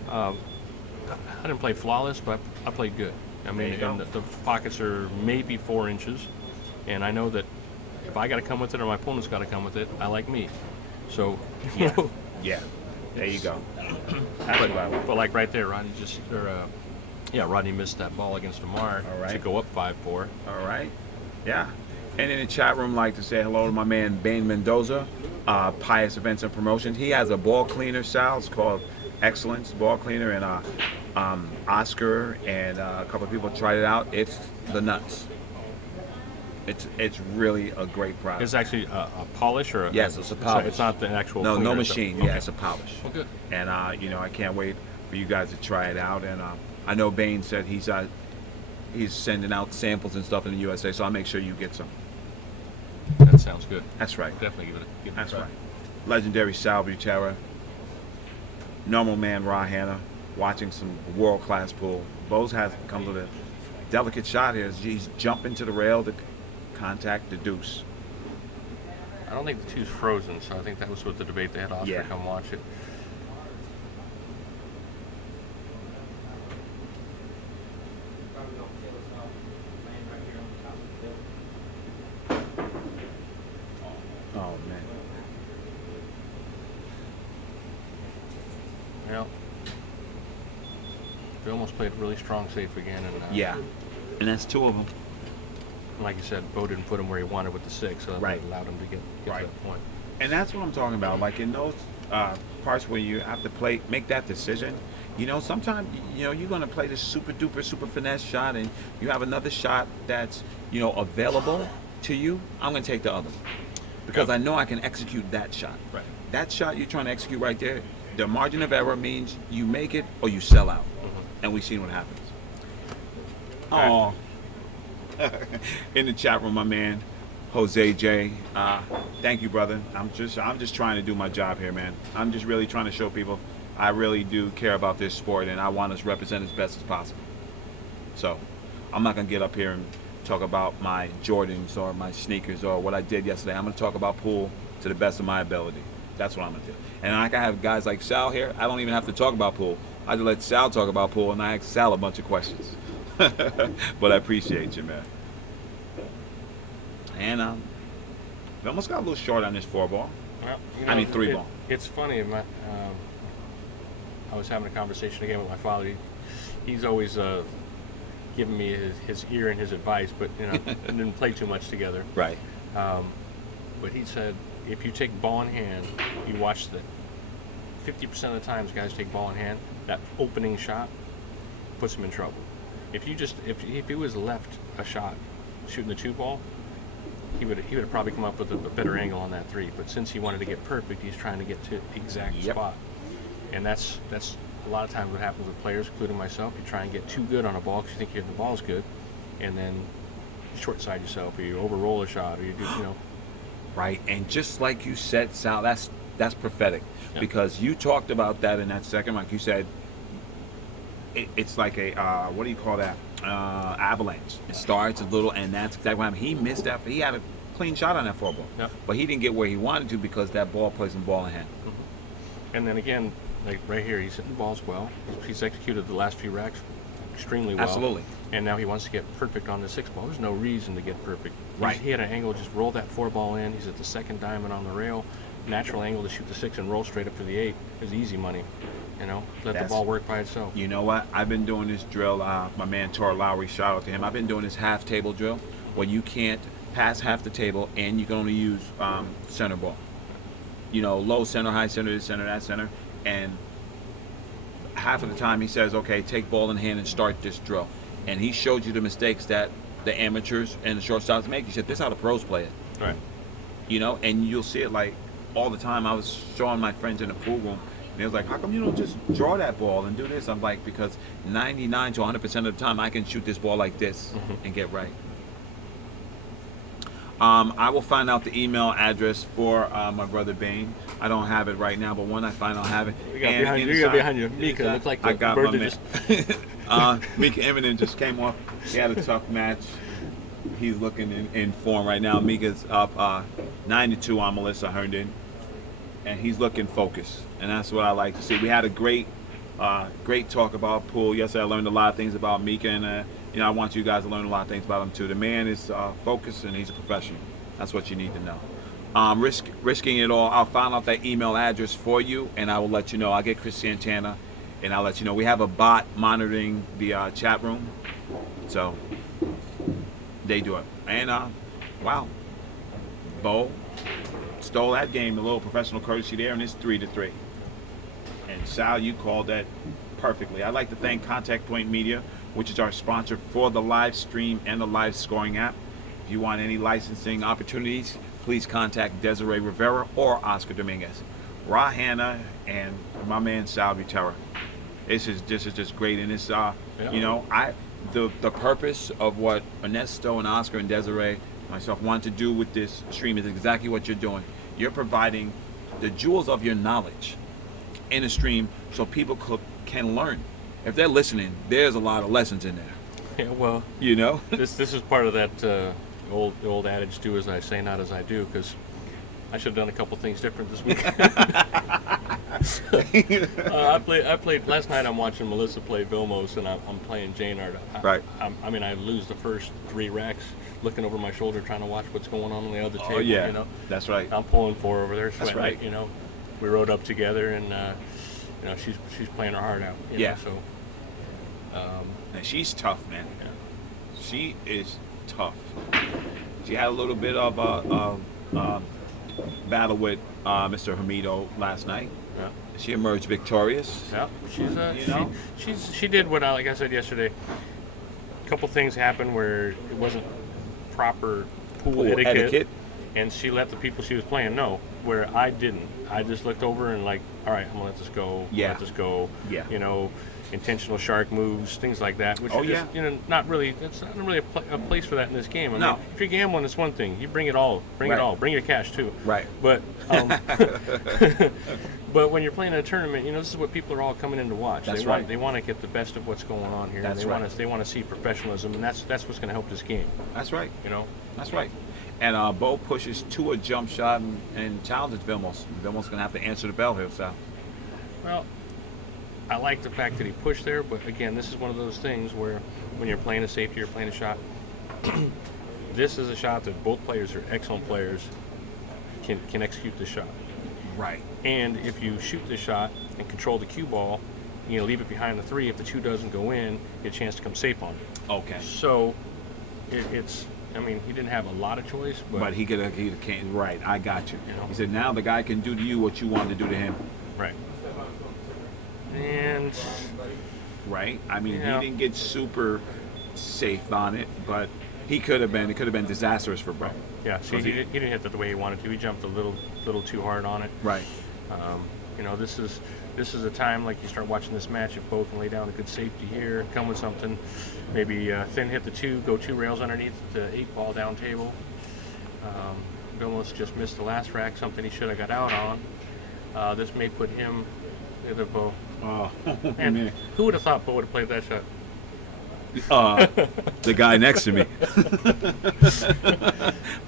I didn't play flawless, but I played good. I mean, and the pockets are maybe 4 inches, and I know that if I got to come with it or my opponent's got to come with it, I like me. So, Yeah. There you go. but like right there, Rodney Rodney missed that ball against Amar All right. to go up 5-4. All right. Yeah. And in the chat room, like to say hello to my man Bane Mendoza, Pious Events and Promotions. He has a ball cleaner, Sal. It's called Excellence Ball Cleaner, and Oscar and a couple of people tried it out. It's the nuts. It's really a great product. It's actually a polish, or yes, it's a polish. So it's not the actual. No, cleaner, no machine. So, okay. Yeah, it's a polish. Well, good. And I can't wait for you guys to try it out. And I know Bane said he's sending out samples and stuff in the USA, so I'll make sure you get some. That sounds good. That's right. Definitely give it a That's try. right. Legendary Sal Butera, normal man Ra Hanna, watching some world-class pool. Bose has come with a delicate shot here. He's jumping to the rail to contact the deuce. I don't think the two's frozen, so I think that was what the debate they had. Oscar come watch it. Oh man. Well, they almost played really strong safe again, and Yeah, and that's two of them. like you said, Beau didn't put him where he wanted with the 6, so that Right. allowed him to get Right. to that point. And that's what I'm talking about. Like in those parts where you have to make that decision. Sometimes you're going to play this super duper super finesse shot, and you have another shot that's available to you. I'm going to take the other because I know I can execute that shot. Right. That shot you're trying to execute right there. The margin of error means you make it or you sell out, and we've seen what happens. Oh. In the chat room, my man Jose J. Thank you, brother. I'm just trying to do my job here, man. I'm just really trying to show people I really do care about this sport, and I want us to represent as best as possible. So I'm not gonna get up here and talk about my Jordans or my sneakers or what I did yesterday. I'm gonna talk about pool to the best of my ability. That's what I'm gonna do. And I can have guys like Sal here. I don't even have to talk about pool. I just let Sal talk about pool, and I ask Sal a bunch of questions. But I appreciate you, man. And we almost got a little short on this 4-ball. Well, 3-ball. It's funny. I was having a conversation again with my father. He's always giving me his ear and his advice, but didn't play too much together. Right. But he said, if you take ball in hand, you watch 50% of the times guys take ball in hand, that opening shot puts him in trouble. If he was left a shot shooting the 2-ball, he would have probably come up with a better angle on that 3. But since he wanted to get perfect, he's trying to get to the exact spot. And that's a lot of times what happens with players, including myself. You try and get too good on a ball because you think the ball's good, and then you short side yourself, or you overroll a shot, or you do, Right. And just like you said, Sal, that's prophetic. Yeah. Because you talked about that in that second, like you said, it's like a what do you call that? Avalanche. It starts a little, and that's exactly what happened. He missed that. He had a clean shot on that 4-ball, but he didn't get where he wanted to because that ball plays him ball in hand. And then again, like right here, he's hitting the balls well. He's executed the last few racks extremely well. Absolutely. And now he wants to get perfect on the 6-ball. There's no reason to get perfect. Right. He had an angle, just roll that 4-ball in. He's at the second diamond on the rail. Natural angle to shoot the 6 and roll straight up to the 8 is easy money. Let the ball work by itself. You know what? I've been doing this drill. My man Tor Lowry, shout out to him. I've been doing this half table drill where you can't pass half the table and you can only use center ball. Low center, high center, this center, that center. And half of the time he says, okay, take ball in hand and start this drill. And he showed you the mistakes that the amateurs and the shortstops make. He said, this is how the pros play it. Right. And you'll see it like all the time. I was showing my friends in the pool room, and they was like, how come you don't just draw that ball and do this? I'm like, because 99 to 100% of the time I can shoot this ball like this and get right. I will find out the email address for my brother Bane. I don't have it right now, but when I find I'll have it. You got behind you. Mika, looks like the I got bird my that man. Mika Eminem just came off. He had a tough match. He's looking in form right now. Mika's up 9-2 on Melissa Herndon, and he's looking focused, and that's what I like to see. We had a great talk about pool. Yesterday I learned a lot of things about Mika, and I want you guys to learn a lot of things about him too. The man is focused, and he's a professional. That's what you need to know. Risking it all. I'll find out that email address for you, and I will let you know. I'll get Chris Santana, and I'll let you know. We have a bot monitoring the chat room, so they do it. And wow, Beau stole that game. A little professional courtesy there, and it's 3-3. And Sal, you called that perfectly. I'd like to thank Contact Point Media, which is our sponsor for the live stream and the live scoring app. If you want any licensing opportunities, please contact Desiree Rivera or Oscar Dominguez. Ra Hanna and my man Sal Butera. This is just great, and it's you know, the purpose of what Ernesto and Oscar and Desiree, myself, want to do with this stream is exactly what you're doing. You're providing the jewels of your knowledge in a stream so people can learn. If they're listening, there's a lot of lessons in there. Yeah, well, you know, this is part of that old adage: "Do as I say, not as I do." Because I should have done a couple things different this week. I played last night. I'm watching Melissa play Vilmos, and I'm playing Janard. Right. I mean, I lose the first 3 racks, looking over my shoulder, trying to watch what's going on the other table. Oh yeah, you know, that's right. I'm pulling 4 over there, sweating. That's right. You know, we rode up together, and you know, she's playing her heart out. You know, so. And she's tough, man. Yeah. She is tough. She had a little bit of a battle with Mr. Hamido last night. Yeah. She emerged victorious. Yeah, she's you know? she did what like I said yesterday. A couple things happened where it wasn't proper pool etiquette, and she let the people she was playing know. Where I didn't. I just looked over and like, all right, I'm gonna let this go. Yeah. Let this go. Yeah. You know, intentional shark moves, things like that. Which are just, you know, not really. It's not really a place for that in this game. I mean, if you're gambling, it's one thing. You bring it all. Bring it all. Bring your cash too. Right. But but when you're playing a tournament, you know, this is what people are all coming in to watch. That's They want to get the best of what's going on here. That's and they want to see professionalism, and that's what's going to help this game. That's right. You know. That's right. And Beau pushes to a jump shot and challenges Vilmos. Vilmos going to have to answer the bell here, Sal. Well, I like the fact that he pushed there, but again, this is one of those things where when you're playing a safety or playing a shot, this is a shot that both players are excellent players, can execute the shot. Right. And if you shoot the shot and control the cue ball, you know, leave it behind the 3. If the 2 doesn't go in, you get a chance to come safe on it. Okay. So it's. I mean, he didn't have a lot of choice, but he can't. Right. I got you. You know? He said now the guy can do to you what you wanted to do to him. Right. And right. I mean, you he know, didn't get super safe on it, but he could have been. It could have been disastrous for Beau. Yeah. See, he didn't hit that the way he wanted to. He jumped a little too hard on it. Right. You know, this is a time like you start watching this match. If Beau can lay down a good safety here, come with something, maybe thin hit the 2, go 2 rails underneath the 8-ball down table. Vilmos just missed the last rack, something he should have got out on. This may put him in the Beau. Oh, and man. Who would have thought Beau would have played that shot? The guy next to me.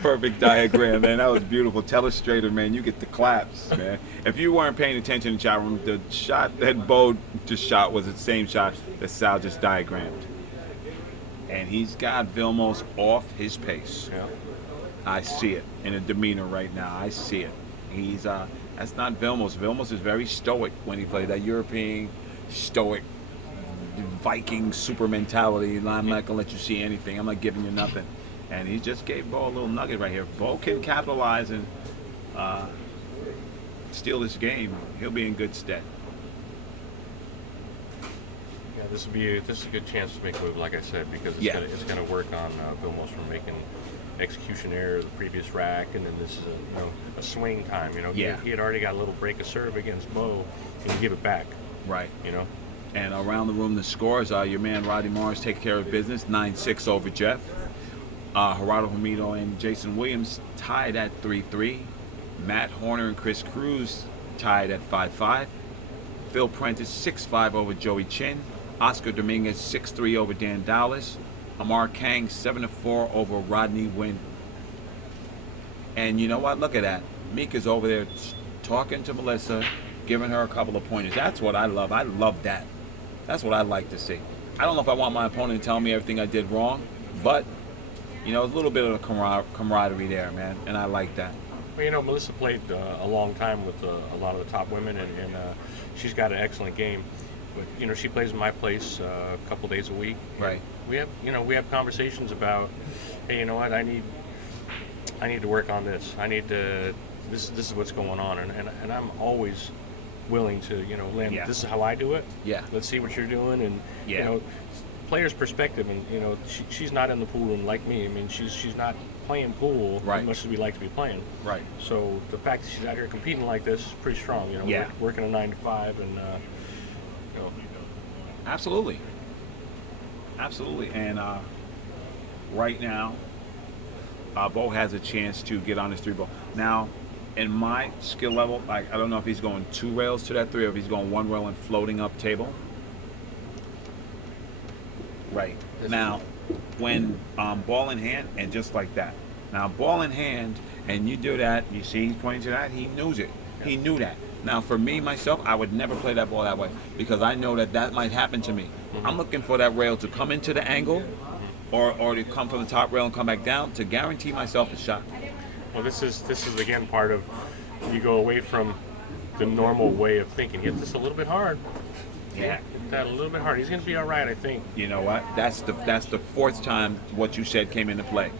Perfect diagram, man. That was beautiful. Telestrator, man. You get the claps, man. If you weren't paying attention in the chat room, the shot that Beau just shot was the same shot that Sal just diagrammed. And he's got Vilmos off his pace. Yeah. I see it in a demeanor right now. I see it. He's that's not Vilmos. Vilmos is very stoic when he plays that European stoic Viking super mentality. I'm not gonna let you see anything. I'm not giving you nothing. And he just gave Beau a little nugget right here. If Beau can capitalize and steal this game, he'll be in good stead. Yeah, this is a good chance to make a move, like I said, because it's gonna work on Vilmos from making execution error the previous rack, and then this is a swing time. You know, he had already got a little break of serve against Beau, and you give it back. Right. You know. And around the room, the scores are your man Roddy Morris take care of business, 9-6 over Jeff. Gerardo Hamido and Jason Williams tied at 3-3. Matt Horner and Chris Cruz tied at 5-5. Phil Prentice 6-5 over Joey Chin. Oscar Dominguez 6-3 over Dan Dallas. Amar Kang 7-4 over Rodney Wynn. And you know what? Look at that. Mika's over there talking to Melissa, giving her a couple of pointers. That's what I love. I love that. That's what I like to see. I don't know if I want my opponent to tell me everything I did wrong, but you know, a little bit of camaraderie there, man, and I like that. Well, you know, Melissa played a long time with a lot of the top women, and she's got an excellent game. you know, she plays in my place a couple days a week. Right. We have, you know, we have conversations about, hey, you know what, I need to work on this. I need to. This is what's going on, and I'm always willing to, you know, Lynn, Yeah. this is how I do it. Yeah. Let's see what you're doing, and Yeah. you know, player's perspective, and you know, she's not in the pool room like me. I mean, she's not playing pool Right. as much as we like to be playing. Right. So the fact that she's out here competing like this is pretty strong. You know, Yeah. working a 9 to 5, and you know, Absolutely. Absolutely. And right now, Beau has a chance to get on his 3 ball. Now, in my skill level, like I don't know if he's going 2 rails to that 3 or if he's going 1 rail and floating up table. Right. Now, when ball in hand and just like that. Now, ball in hand, and you do that, you see he's pointing to that, he knows it. He knew that. Now, for me, myself, I would never play that ball that way because I know that that might happen to me. I'm looking for that rail to come into the angle or to come from the top rail and come back down to guarantee myself a shot. well, this is again part of, you go away from the normal way of thinking. Hit this a little bit hard. Yeah. Hit that a little bit hard. He's going to be all right, I think. You know what? That's the 4th time what you said came into play.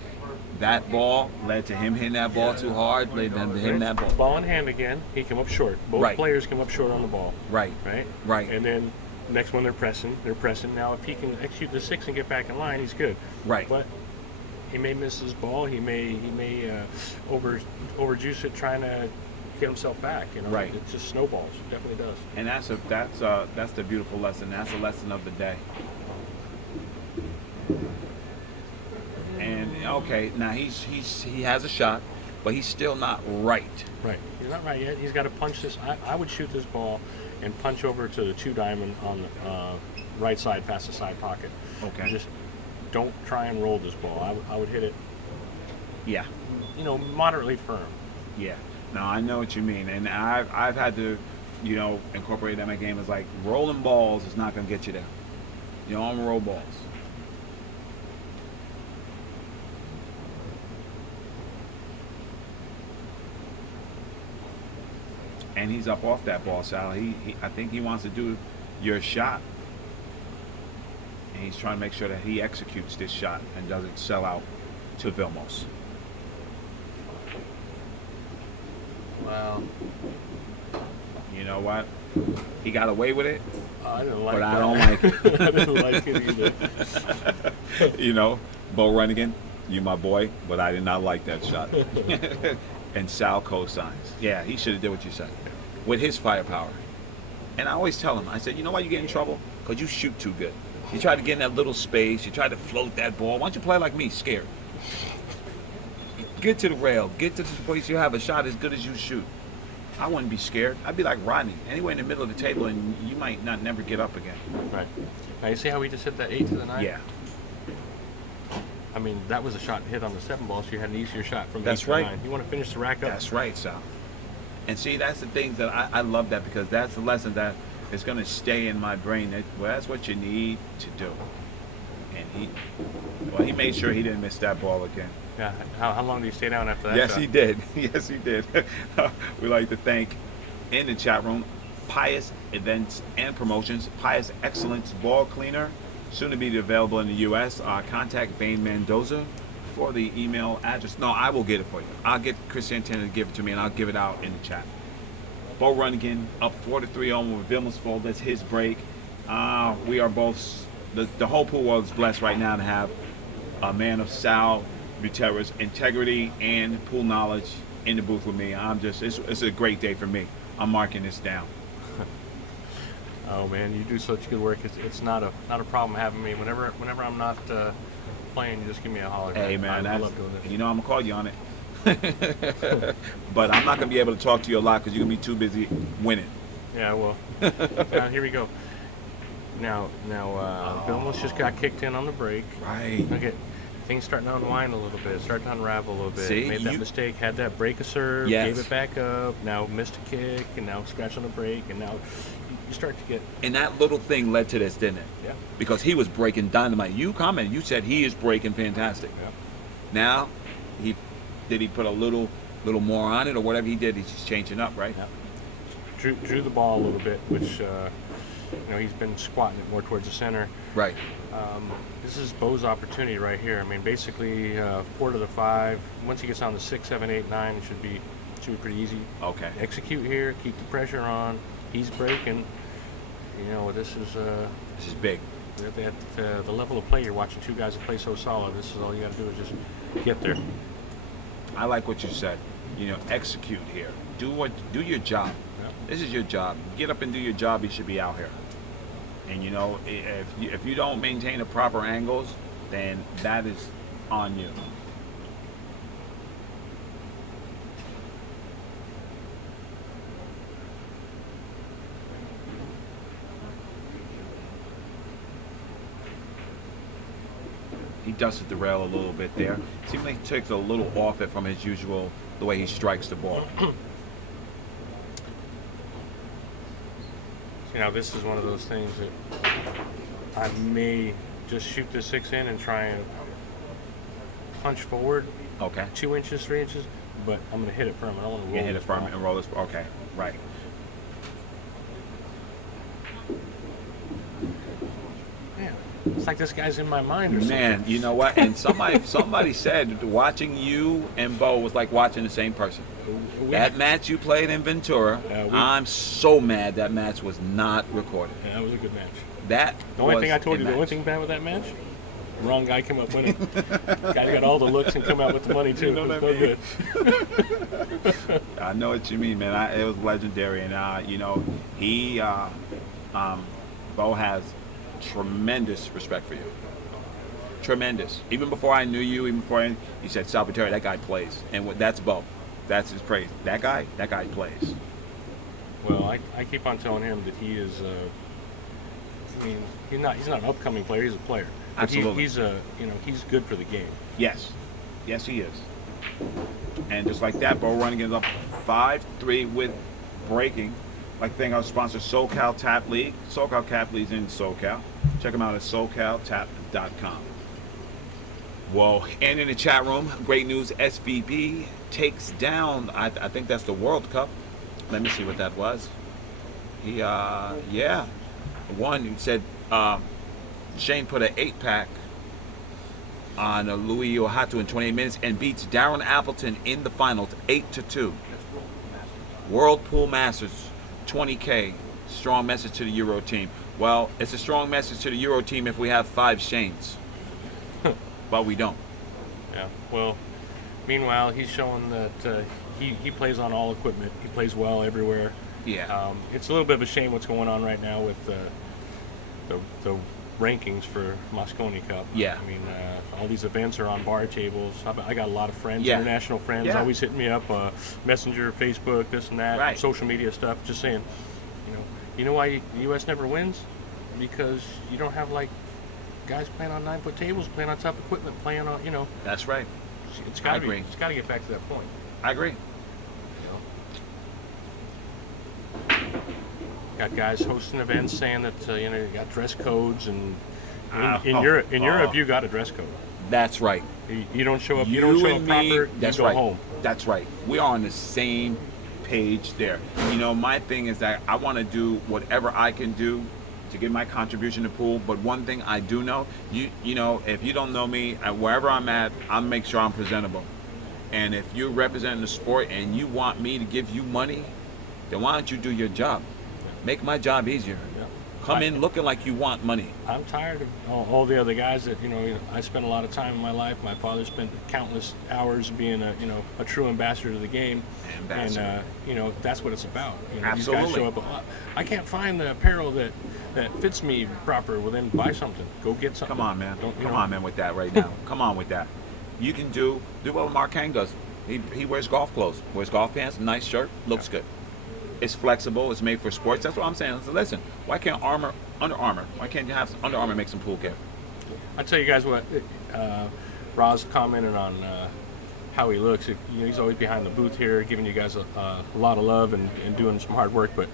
That ball led to him hitting that ball too hard, led to him hitting that ball. Ball in hand again. He came up short. Both Right. players come up short on the ball. Right. Right. Right. And then next one they're pressing. Now if he can execute the 6 and get back in line, he's good. Right. But he may miss his ball. He may overjuice it trying to get himself back. You know. Right. It just snowballs. It definitely does. And that's the beautiful lesson. That's the lesson of the day. And okay, now he has a shot, but he's still not right. Right. He's not right yet. He's got to punch this. I would shoot this ball and punch over to the 2 diamond on the right side past the side pocket. Okay. Just don't try and roll this ball. I would hit it, Yeah. you know, moderately firm. Yeah. No, I know what you mean, and I've had to, you know, incorporate that in my game. It's like rolling balls is not going to get you there. You don't roll balls. And he's up off that ball, Sal. I think he wants to do your shot, and he's trying to make sure that he executes this shot and doesn't sell out to Vilmos. Wow. You know what? He got away with it, I didn't like but that. I don't like it. I didn't like it either. You know, Beau Runningen, you my boy, but I did not like that shot. And Sal co-signs. Yeah, he should have did what you said with his firepower. And I always tell him, I said, you know why you get in trouble? Because you shoot too good. You try to get in that little space. You try to float that ball. Why don't you play like me, scared? Get to the rail. Get to the place you have a shot as good as you shoot. I wouldn't be scared. I'd be like Rodney, anywhere in the middle of the table, and you might not never get up again. Right. Now you see how we just hit that 8 to the 9? Yeah. I mean, that was a shot hit on the 7 ball, so you had an easier shot from That's 8 to right. 9. You want to finish the rack up? That's right, Sal. And see, that's the things that I love that because that's the lesson that is going to stay in my brain. That well, that's what you need to do. And he made sure he didn't miss that ball again. Yeah. How long do you stay down after that Yes, shot? he did. Yes, he did. We like to thank in the chat room Pious Events and Promotions, Pious Excellence Ball Cleaner, soon to be available in the U.S. Contact Bain Mendoza for the email address. No, I will get it for you. I'll get Chris Santana to give it to me, and I'll give it out in the chat. Beau Runningen up 4-3 on with Vilmos fold. That's his break. We are both, the whole pool world is blessed right now to have a man of Sal Butera's integrity and pool knowledge in the booth with me. It's a great day for me. I'm marking this down. Oh man, you do such good work. It's not a problem having me. Whenever I'm not playing, you just give me a holler. Hey man, I love doing this. you know I'm gonna call you on it. But I'm not gonna be able to talk to you a lot because you're gonna be too busy winning. Yeah, well, here we go. Now, Vilmos just got kicked in on the break. Right. Okay, things starting to unwind a little bit, starting to unravel a little bit. See, Made that mistake, had that break a serve, Yes. gave it back up, now missed a kick, and now scratch on the break, and now you start to get, And that little thing led to this, didn't it? yeah, Because he was breaking dynamite. You commented, you said he is breaking fantastic. yeah. Now, he put a little more on it or whatever he did. He's just changing up, right? Yeah. Drew the ball a little bit, which he's been squatting it more towards the center. Right. This is Beau's opportunity right here. I mean, basically 4 to the 5. Once he gets on the 6, 7, 8, 9, it should be pretty easy. Okay. Execute here, keep the pressure on. He's breaking. This is big. At the level of play, you're watching two guys that play so solid. This is all you got to do is just get there. I like what you said. Execute here. Do your job. Yeah. This is your job. Get up and do your job. You should be out here. And if you don't maintain the proper angles, then that is on you. He dusted the rail a little bit there. Seems like he takes a little off it from his usual, the way he strikes the ball. This is one of those things that I may just shoot the 6 in and try and punch forward. Okay. 2 inches, 3 inches, but I'm going to hit it firm. I don't want to roll. You hit it firm and roll this. Okay, right. Yeah, it's like this guy's in my mind or something. Man, you know what? And somebody said watching you and Beau was like watching the same person. That match you played in Ventura, I'm so mad that match was not recorded. Yeah, that was a good match. The only thing I told you, the only thing bad with that match, the wrong guy came up winning. Guy got all the looks and come out with the money too. It was no good. I know what you mean, man. It was legendary, and Beau has tremendous respect for you. Tremendous. Even before I knew you, he said, Salvatore, that guy plays, and that's Beau. That's his praise. That guy plays. Well, I keep on telling him that he is. He's not an upcoming player. He's a player. But Absolutely. He's good for the game. Yes, he is. And just like that, Beau Runningen is up 5-3 with breaking. Like thank our sponsor, SoCal Tap League. SoCal Tap League's in SoCal. Check them out at SoCalTap.com. Whoa! And in the chat room, great news: SVB takes down. I think that's the World Cup. Let me see what that was. He won. He said Shane put an 8-pack on Louis Ohatu in 28 minutes and beats Darren Appleton in the finals 8-2. World Pool Masters 20K. Strong message to the Euro team. Well, it's a strong message to the Euro team if we have 5 Shanes. But we don't. Yeah. Well, meanwhile, he's showing that he plays on all equipment. He plays well everywhere. Yeah. It's a little bit of a shame what's going on right now with the rankings for Mosconi Cup. Yeah. I mean, all these events are on bar tables. I got a lot of friends, Yeah. international friends, Yeah. always hitting me up, Messenger, Facebook, this and that, Right. social media stuff, just saying, you know why the U.S. never wins? Because you don't have, guys playing on 9-foot tables, playing on top equipment, playing on, That's right. it's got to be. agree. It's got to get back to that point. I agree. Got guys hosting events saying that you got dress codes, and in Europe you got a dress code. That's right. You don't show up. You don't show up proper. That's you go right. home. That's right. We are on the same page there. My thing is that I want to do whatever I can do to give my contribution to pool. But one thing I do know, if you don't know me, wherever I'm at, I'll make sure I'm presentable. And if you're representing the sport and you want me to give you money, then why don't you do your job? Make my job easier. Yeah. Come in looking like you want money. I'm tired of all the other guys that I spent a lot of time in my life. My father spent countless hours being a true ambassador to the game. Ambassador. And that's what it's about. Absolutely. These guys show up. I can't find the apparel that fits me proper. Well, then buy something. Go get something. Come on, man. Come on, man, with that right now. Come on with that. You can do what Mark Hang does. He wears golf clothes, wears golf pants, nice shirt, looks good. It's flexible. It's made for sports. That's what I'm saying. So listen, why can't Under Armour? Why can't you have Under Armour make some pool gear? I'll tell you guys what. Roz commented on how he looks. He's always behind the booth here, giving you guys a lot of love and doing some hard work. But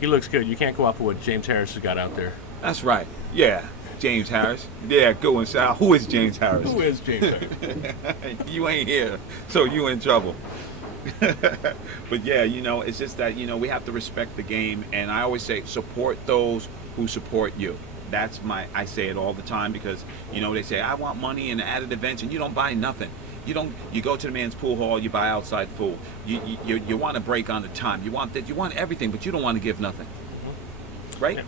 he looks good. You can't go off of what James Harris has got out there. That's right. Yeah, James Harris. Yeah, good one, Sal. Who is James Harris? Who is James Harris? You ain't here, so you in trouble. But yeah, you know, it's just that, you know, we have to respect the game, and I always say support those who support you. That's I say it all the time, because, you know, they say I want money and added events, and you don't buy nothing. You go to the man's pool hall, you buy outside food. You want to break on the time. You want everything, but you don't want to give nothing. Right? Yeah.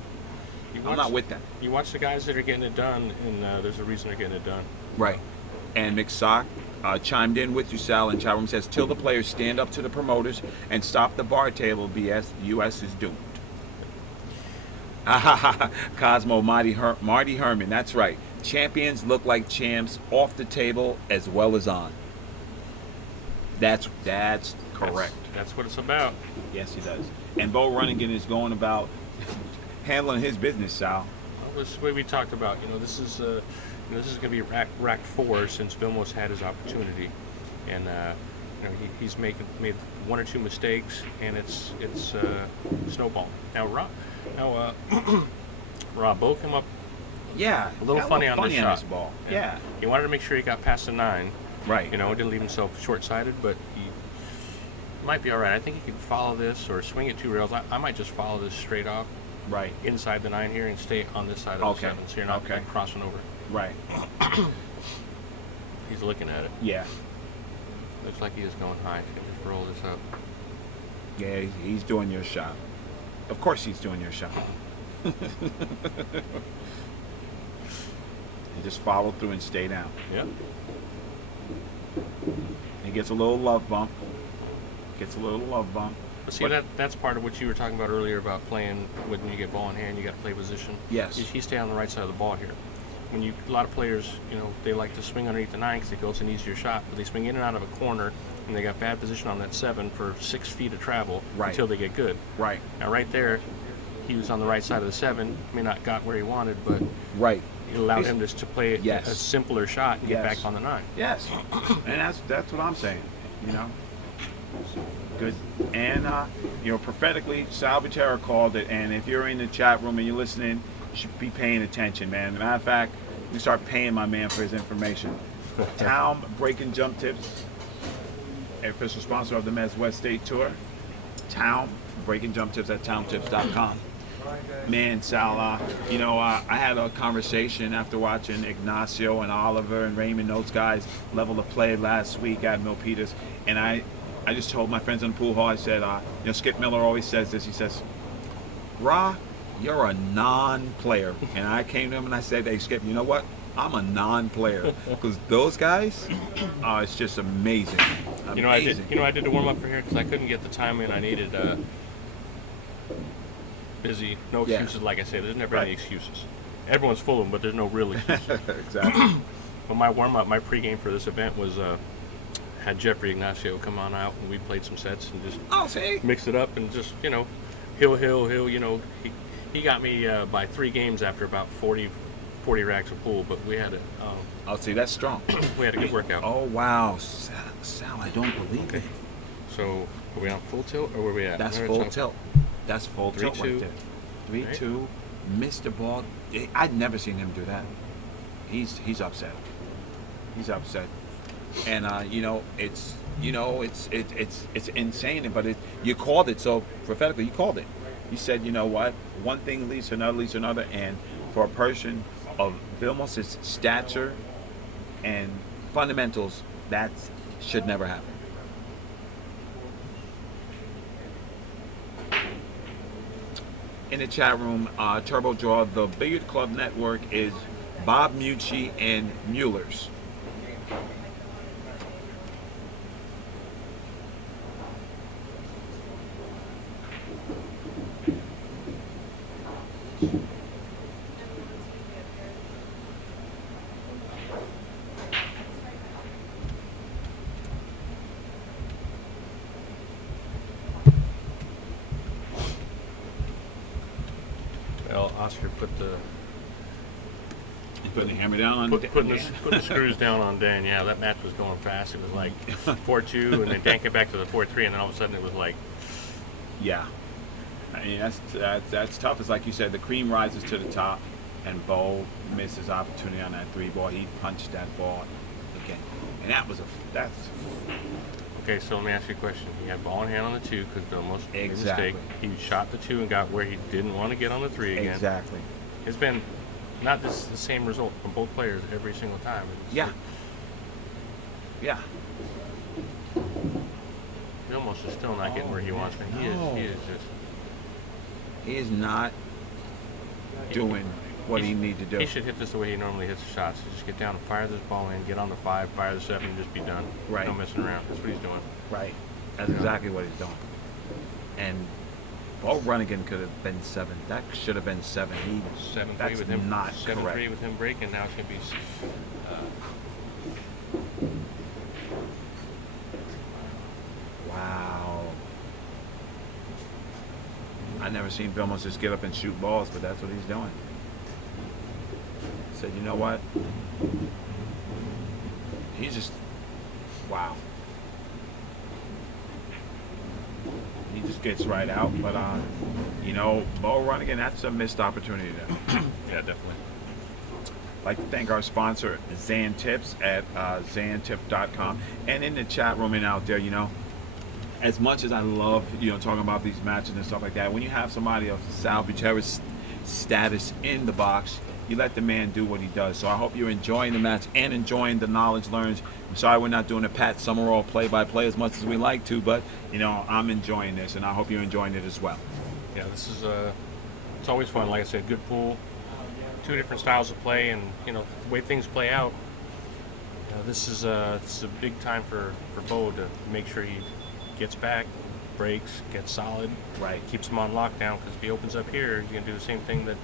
I'm not with that. You watch the guys that are getting it done, and there's a reason they're getting it done. Right. And McSock chimed in with you, Sal, and chat room says, till the players stand up to the promoters and stop the bar table BS, the U.S. is doomed. Cosmo, Marty Herman, that's right. Champions look like champs off the table as well as on. That's correct. That's what it's about. Yes, he does. And Beau Runningen is going about handling his business, Sal. Well, this is what we talked about. You know, this is going to be rack 4 since Vilmos had his opportunity, and you know, he's made one or two mistakes, and it's snowball. Now, Rob, Beau came up. Yeah, a little funny on this shot. This ball. Yeah. He wanted to make sure he got past the 9. Right. You know, didn't leave himself short-sighted, but he might be all right. I think he can follow this or swing it 2 rails. I might just follow this straight off. Right. Inside the 9 here and stay on this side of the 7, so you're not crossing over. Right. He's looking at it. Yeah. Looks like he is going high. He's gonna just roll this up. Yeah, he's doing your shot. Of course he's doing your shot. And just follow through and stay down. Yeah. He gets a little love bump. But see, that's part of what you were talking about earlier about playing when you get ball in hand, you got to play position. Yes. He stay on the right side of the ball here. When a lot of players, you know, they like to swing underneath the 9 because it goes an easier shot, but they swing in and out of a corner, and they got bad position on that 7 for 6 feet of travel until they get good. Right. Now, right there, he was on the right side of the 7. May not got where he wanted, but right. It allowed him just to play a simpler shot and get back on the 9. Yes. And that's what I'm saying. You know. Good. And you know, prophetically, Sal Butera called it. And if you're in the chat room and you're listening, you should be paying attention, man. As a matter of fact, you start paying my man for his information. Town Breaking Jump Tips, official sponsor of the MWST State Tour. Town Breaking Jump Tips at towntips.com. Man, Sal, you know, I had a conversation after watching Ignacio and Oliver and Raymond, those guys level the play last week at Milpitas, and I just told my friends in the pool hall, I said, you know, Skip Miller always says this, he says, Ra, you're a non-player. And I came to him and I said, hey, Skip, you know what? I'm a non-player. Because those guys, it's just amazing. You know, I did the warm-up for here because I couldn't get the time in I needed. Busy, no excuses. Like I said, there's never any excuses. Everyone's full of them, but there's no real excuses. Exactly. But my warm-up, my pregame for this event was had Jeffrey Ignacio come on out, and we played some sets and just mixed it up and just, you know, he'll, you know, he got me by 3 games after about 40 racks of pool, but we had it. That's strong. We had a good workout. Oh wow, Sal, I don't believe it. So are we on full tilt or where we at? That's full tilt. That's full tilt right there. 3-2, missed the ball. I'd never seen him do that. He's upset. He's upset. And you know, it's insane. But you called it so prophetically. You called it. You said, you know what? One thing leads to another, and for a person of Vilmos' stature and fundamentals, that should never happen. In the chat room, Turbo Draw, the Billiard Club Network is Bob Mucci and Mueller's. Well, Oscar putting the hammer down on putting the screws down on Dan. Yeah, that match was going fast. It was like 4-2, and then Dan came back to the 4-3, and then all of a sudden it was like, yeah. I mean, that's tough. It's like you said, the cream rises to the top, and Beau missed his opportunity on that 3 ball. He punched that ball again, and that's Okay, so let me ask you a question. He had ball in hand on the 2 because Vilmos made a Exactly. mistake. He shot the 2 and got where he didn't want to get on the 3 again. Exactly. It's been not the same result from both players every single time. Yeah. Yeah. Vilmos is still not getting where he wants. And he is just. He is not doing what he needs to do. He should hit this the way he normally hits the shots. Just get down and fire this ball in, get on the 5, fire the 7, and just be done. Right. No messing around. That's what he's doing. Right. That's exactly what he's doing. And Beau Runningen could have been 7. That should have been 7. 7-3 That's with him. not 7-3 correct. with him breaking. Now it's gonna be. Wow. I never seen Vilmos just get up and shoot balls, but that's what he's doing. Said, you know what? He just, wow. He just gets right out, but you know, Beau Runningen, that's a missed opportunity there. Yeah, definitely. I'd like to thank our sponsor, Zan Tips at zantip.com, and in the chat room and out there, you know, as much as I love, you know, talking about these matches and stuff like that, when you have somebody of Sal Bucherra's status in the box, you let the man do what he does. So I hope you're enjoying the match and enjoying the knowledge learned. I'm sorry we're not doing a Pat Summerall play-by-play as much as we like to, but, you know, I'm enjoying this, and I hope you're enjoying it as well. Yeah, this is it's always fun. Like I said, good pool, 2 different styles of play, and you know the way things play out. This is a big time for Beau to make sure he gets back, breaks, gets solid, Right. keeps him on lockdown. Because if he opens up here, he's gonna do the same thing that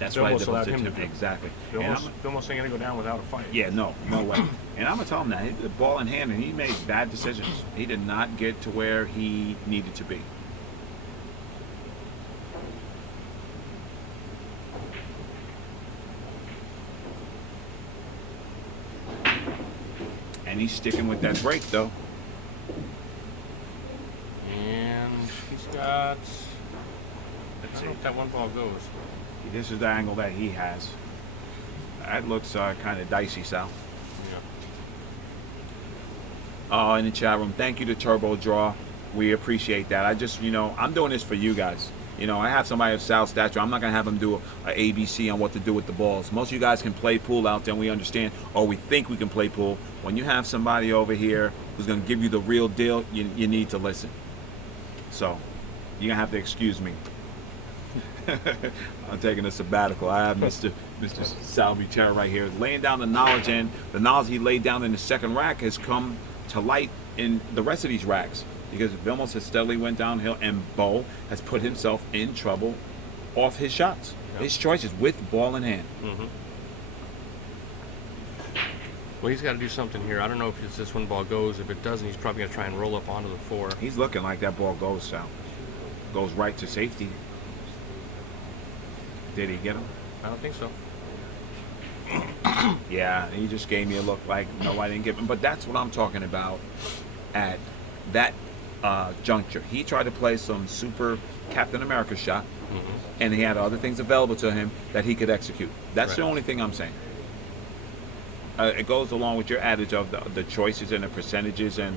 That's Vilmos right. allowed him to do. Exactly. Vilmos ain't gonna go down without a fight. Yeah, no way. And I'm gonna tell him that the ball in hand, and he made bad decisions. He did not get to where he needed to be. And he's sticking with that break, though. And he's got. I don't know if that one ball goes. This is the angle that he has. That looks kind of dicey, Sal. Yeah. In the chat room, thank you to Turbo Draw. We appreciate that. I just, you know, I'm doing this for you guys. You know, I have somebody of Sal's stature. I'm not going to have him do a ABC on what to do with the balls. Most of you guys can play pool out there, and we understand, or we think we can play pool. When you have somebody over here who's going to give you the real deal, you need to listen. So, you're going to have to excuse me. I'm taking a sabbatical. I have Mr. Sal Bucherra right here laying down the knowledge, and the knowledge he laid down in the second rack has come to light in the rest of these racks, because Vilmos has steadily went downhill, and Beau has put himself in trouble off his shots, his choices with ball in hand. Mm-hmm. Well, he's got to do something here. I don't know if it's this one ball goes. If it doesn't, he's probably going to try and roll up onto the 4. He's looking like that ball goes, Sal. Goes right to safety. Did he get him? I don't think so. Yeah, he just gave me a look like, no, I didn't get him. But that's what I'm talking about at that juncture. He tried to play some super Captain America shot, and he had other things available to him that he could execute. That's the only thing I'm saying. It goes along with your adage of the choices and the percentages and,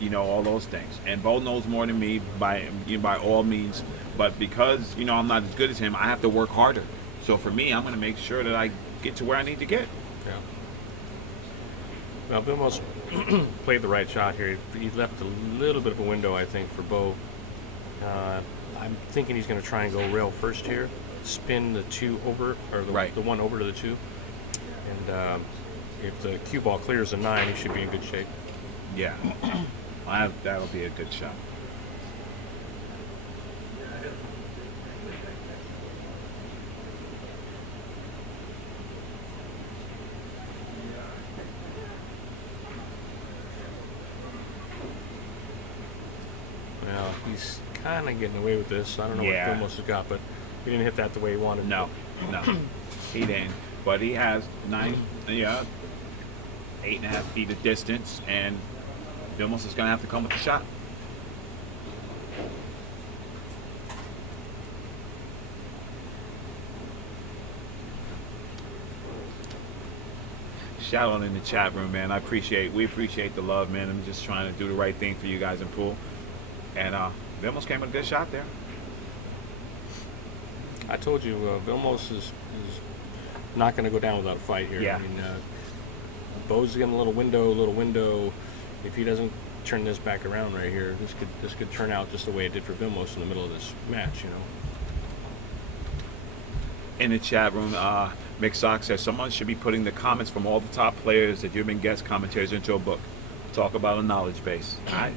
you know, all those things. And Beau knows more than me by all means. But because, you know, I'm not as good as him, I have to work harder. So for me, I'm going to make sure that I get to where I need to get. Yeah. Well, Vilmos played the right shot here. He left a little bit of a window, I think, for Beau. I'm thinking he's going to try and go rail first here, spin the 2 over, or the 1 over to the 2. And if the cue ball clears the 9, he should be in good shape. Yeah. Well, that'll be a good shot. Well, he's kind of getting away with this. I don't know what Vilmos has got, but he didn't hit that the way he wanted. No, he didn't. But he has 8.5 feet of distance, and Vilmos is going to have to come with the shot. shout out in the chat room, man. We appreciate the love, man. I'm just trying to do the right thing for you guys in pool. And Vilmos came with a good shot there. I told you, Vilmos is not going to go down without a fight here. Yeah. I mean, Beau's getting a little window. If he doesn't turn this back around right here, this could turn out just the way it did for Vilmos in the middle of this match, you know. In the chat room, Mick Sock says someone should be putting the comments from all the top players that you've been guest commentators into a book. Talk about a knowledge base.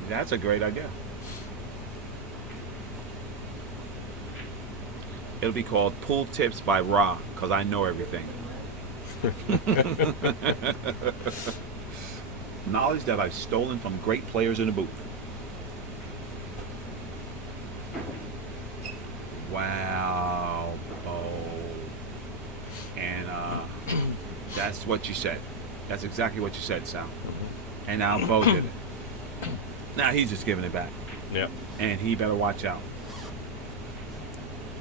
That's a great idea. It'll be called Pool Tips by Ra, because I know everything. Knowledge that I've stolen from great players in the booth. Wow, Beau. And that's what you said. That's exactly what you said, Sal. And now Beau did it. Now he's just giving it back. Yep. And he better watch out.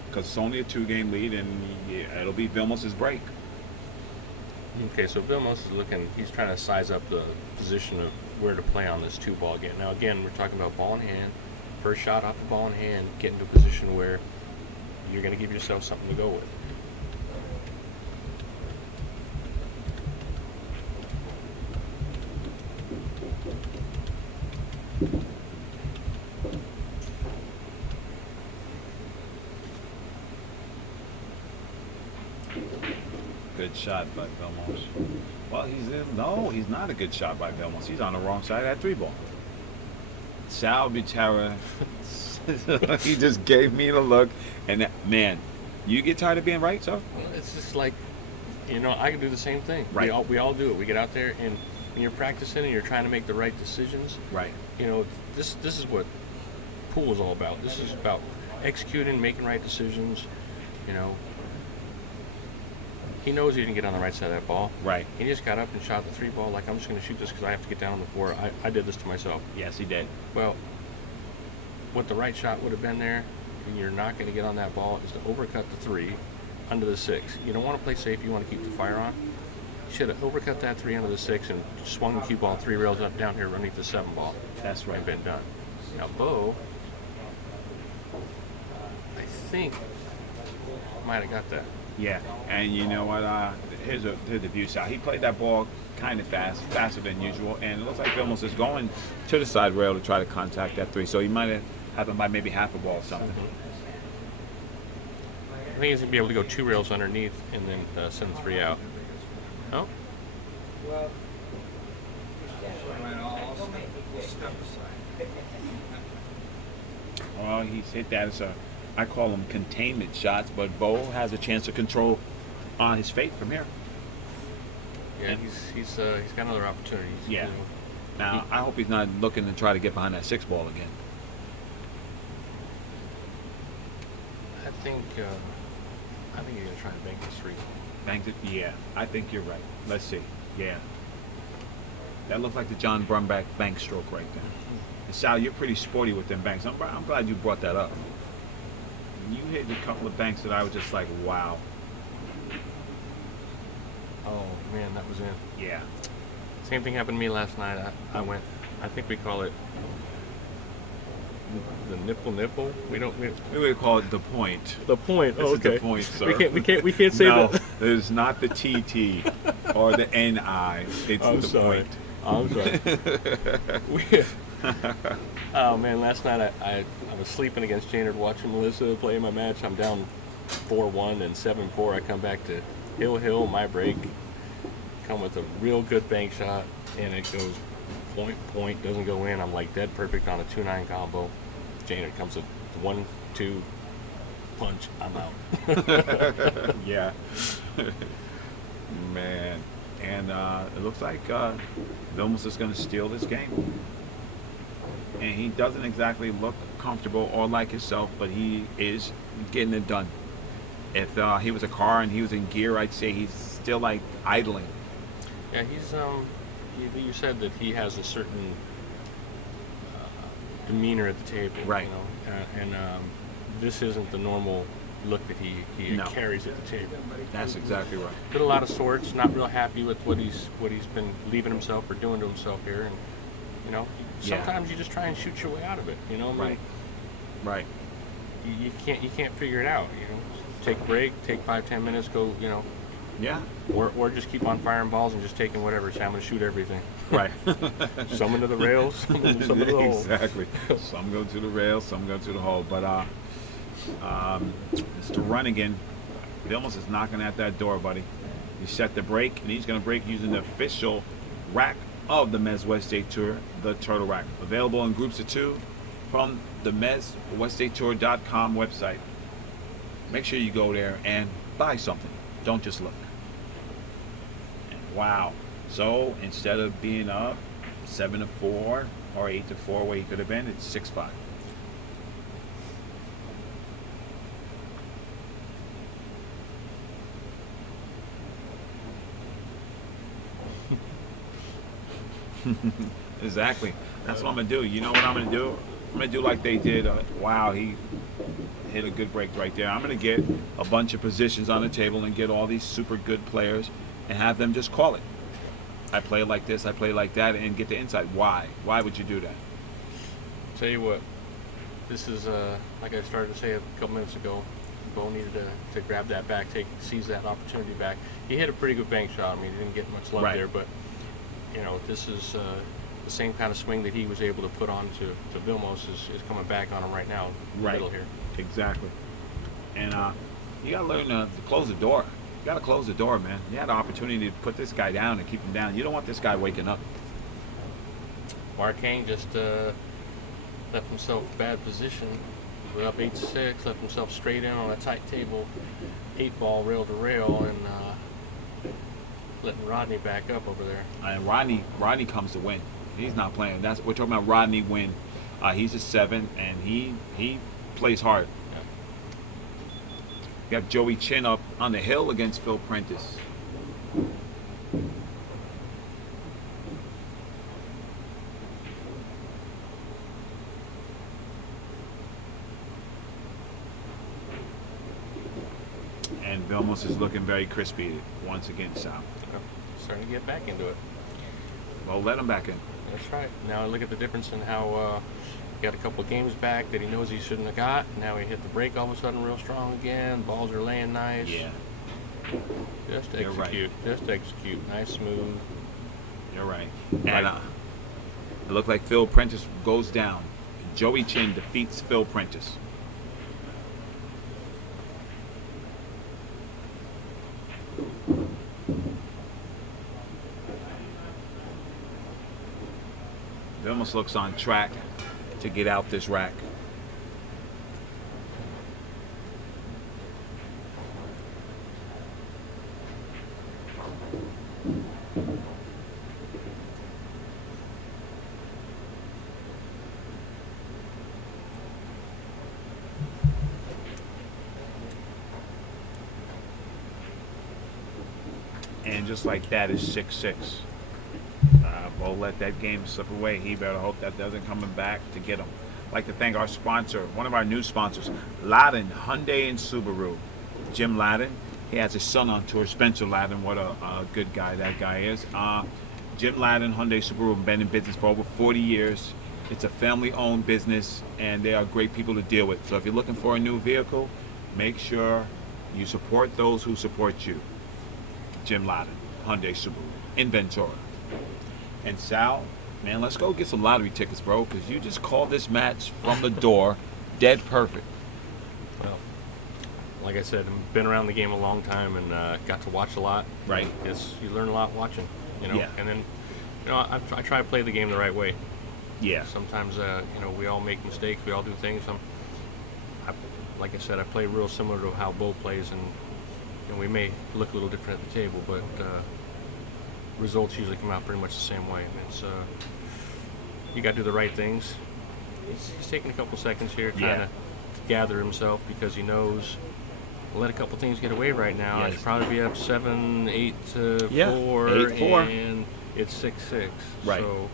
Because it's only a 2-game lead, and it'll be Vilmos' break. Okay, so Vilmos is looking, he's trying to size up the position of where to play on this 2-ball game. Now, again, we're talking about ball in hand. First shot off the ball in hand, get into a position where you're going to give yourself something to go with. Good shot by Vilmos. Well, he's not a good shot by Vilmos. He's on the wrong side of that 3-ball. Sal Butera, he just gave me the look. And man, you get tired of being right, so? Well, it's just like, you know, I can do the same thing. Right. We all do it. We get out there, and when you're practicing and you're trying to make the right decisions, Right. you know, this is what pool is all about. This is about executing, making right decisions, you know. He knows he didn't get on the right side of that ball. Right. He just got up and shot the 3-ball like, I'm just going to shoot this because I have to get down on the floor. I did this to myself. Yes, he did. Well, what the right shot would have been there, and you're not going to get on that ball, is to overcut the 3 under the 6. You don't want to play safe. You want to keep the fire on. You should have overcut that 3 under the 6 and swung the cue ball 3 rails up down here underneath the 7-ball. That's right. And been done. Now, Beau, I think, might have got that. Yeah, and you know what? Here's the view side. He played that ball kind of faster than usual, and it looks like Vilmos is going to the side rail to try to contact that 3. So he might have happened by maybe half a ball or something. I think he's going to be able to go 2 rails underneath and then send the 3 out. Oh. Well, he's hit that as I call them containment shots, but Beau has a chance to control his fate from here. Yeah, he's got another opportunity. Yeah. You know, Now, I hope he's not looking to try to get behind that 6-ball again. I think you're gonna try to bank this 3. Banked it? Yeah, I think you're right. Let's see. Yeah. That looked like the John Brumback bank stroke right there. And Sal, you're pretty sporty with them banks. I'm glad you brought that up. You hit a couple of banks that I was just like, wow. Oh man, that was in. Yeah. Same thing happened to me last night. I went. I think we call it the nipple. We would call it the point. The point. This Oh, is okay. the point, sir. We can't say no, that. it's not the TT or the NI. It's I'm the sorry. point. I'm sorry. Oh man, last night I was sleeping against Jaynard watching Melissa play my match. I'm down 4-1 and 7-4. I come back to Hill, my break. Come with a real good bank shot, and it goes point, doesn't go in. I'm like dead perfect on a 2-9 combo. Jaynard comes with 1-2 punch. I'm out. Yeah. Man. And it looks like Vilmos is going to steal this game. And he doesn't exactly look comfortable or like himself, but he is getting it done. If he was a car and he was in gear, I'd say he's still like idling. Yeah, he's you said that he has a certain demeanor at the table, right? You know, and this isn't the normal look that he No. carries at the table. That's exactly right. Been a lot of sorts. Not real happy with what he's been leaving himself or doing to himself here, and Yeah. sometimes you just try and shoot your way out of it. I mean, Right. you can't figure it out. Take a break, take 5-10 minutes, go. Yeah. Or just keep on firing balls and just taking whatever. Say I'm going to shoot everything. Right. Some into the rails, some into the hole. Exactly. Some go to the rails, some go to the hole. But Mr. Runningen, Vilmos is knocking at that door, buddy. He set the break, and he's going to break using the official rack of the MWST Tour, the Turtle Rack. Available in groups of 2 from the MWSTTour.com website. Make sure you go there and buy something. Don't just look. And wow. So instead of being up 7-4 or 8-4 where he could have been, it's 6-5. Exactly. That's what I'm gonna do. You know what I'm gonna do? I'm gonna do like they did. Wow, he hit a good break right there. I'm gonna get a bunch of positions on the table and get all these super good players and have them just call it. I play like this, I play like that, and get the insight. Why? Why would you do that? Tell you what, this is like I started to say a couple minutes ago. Beau needed to grab that back, seize that opportunity back. He hit a pretty good bank shot. I mean, he didn't get much love there, but this is the same kind of swing that he was able to put on to Vilmos is coming back on him right now in the middle here. Exactly. And you got to learn to close the door. You got to close the door, man. You had an opportunity to put this guy down and keep him down. You don't want this guy waking up. Marquez just left himself a bad position. He was up 8-6, left himself straight in on a tight table, 8-ball rail to rail, and letting Rodney back up over there. And Rodney comes to win. He's not playing. We're talking about Rodney Wynn. He's a 7, and he plays hard. You got Joey Chin up on the hill against Phil Prentice. And Vilmos is looking very crispy once again, Sal. Starting to get back into it. Well, let him back in. That's right. Now look at the difference in how he got a couple of games back that he knows he shouldn't have got. Now he hit the break all of a sudden real strong again. Balls are laying nice. Yeah. Just You're execute. right. Just execute. Nice, smooth. You're right. And it looked like Phil Prentice goes down. Joey Chin defeats Phil Prentice. Vilmos looks on track to get out this rack. And just like that is 6-6. Beau let that game slip away. He better hope that doesn't come back to get him. I'd like to thank our sponsor, one of our new sponsors, Ladin Hyundai and Subaru. Jim Ladin. He has his son on tour, Spencer Ladin. What a good guy that guy is. Jim Ladin, Hyundai, Subaru, been in business for over 40 years. It's a family-owned business, and they are great people to deal with. So if you're looking for a new vehicle, make sure you support those who support you. Jim Ladin, Hyundai, Subaru, in Ventura. And Sal, man, let's go get some lottery tickets, bro, because you just called this match from the door dead perfect. Well, like I said, I've been around the game a long time and got to watch a lot. Right. You learn a lot watching, Yeah. And then, I try to play the game the right way. Yeah. Sometimes, we all make mistakes. We all do things. Like I said, I play real similar to how Beau plays, and we may look a little different at the table, but results usually come out pretty much the same way. And it's you got to do the right things. He's taking a couple seconds here, trying to gather himself because he knows. Let a couple things get away right now. Yes. I should probably be up 7-8 to 4, 8-4, and it's 6-6. Right. So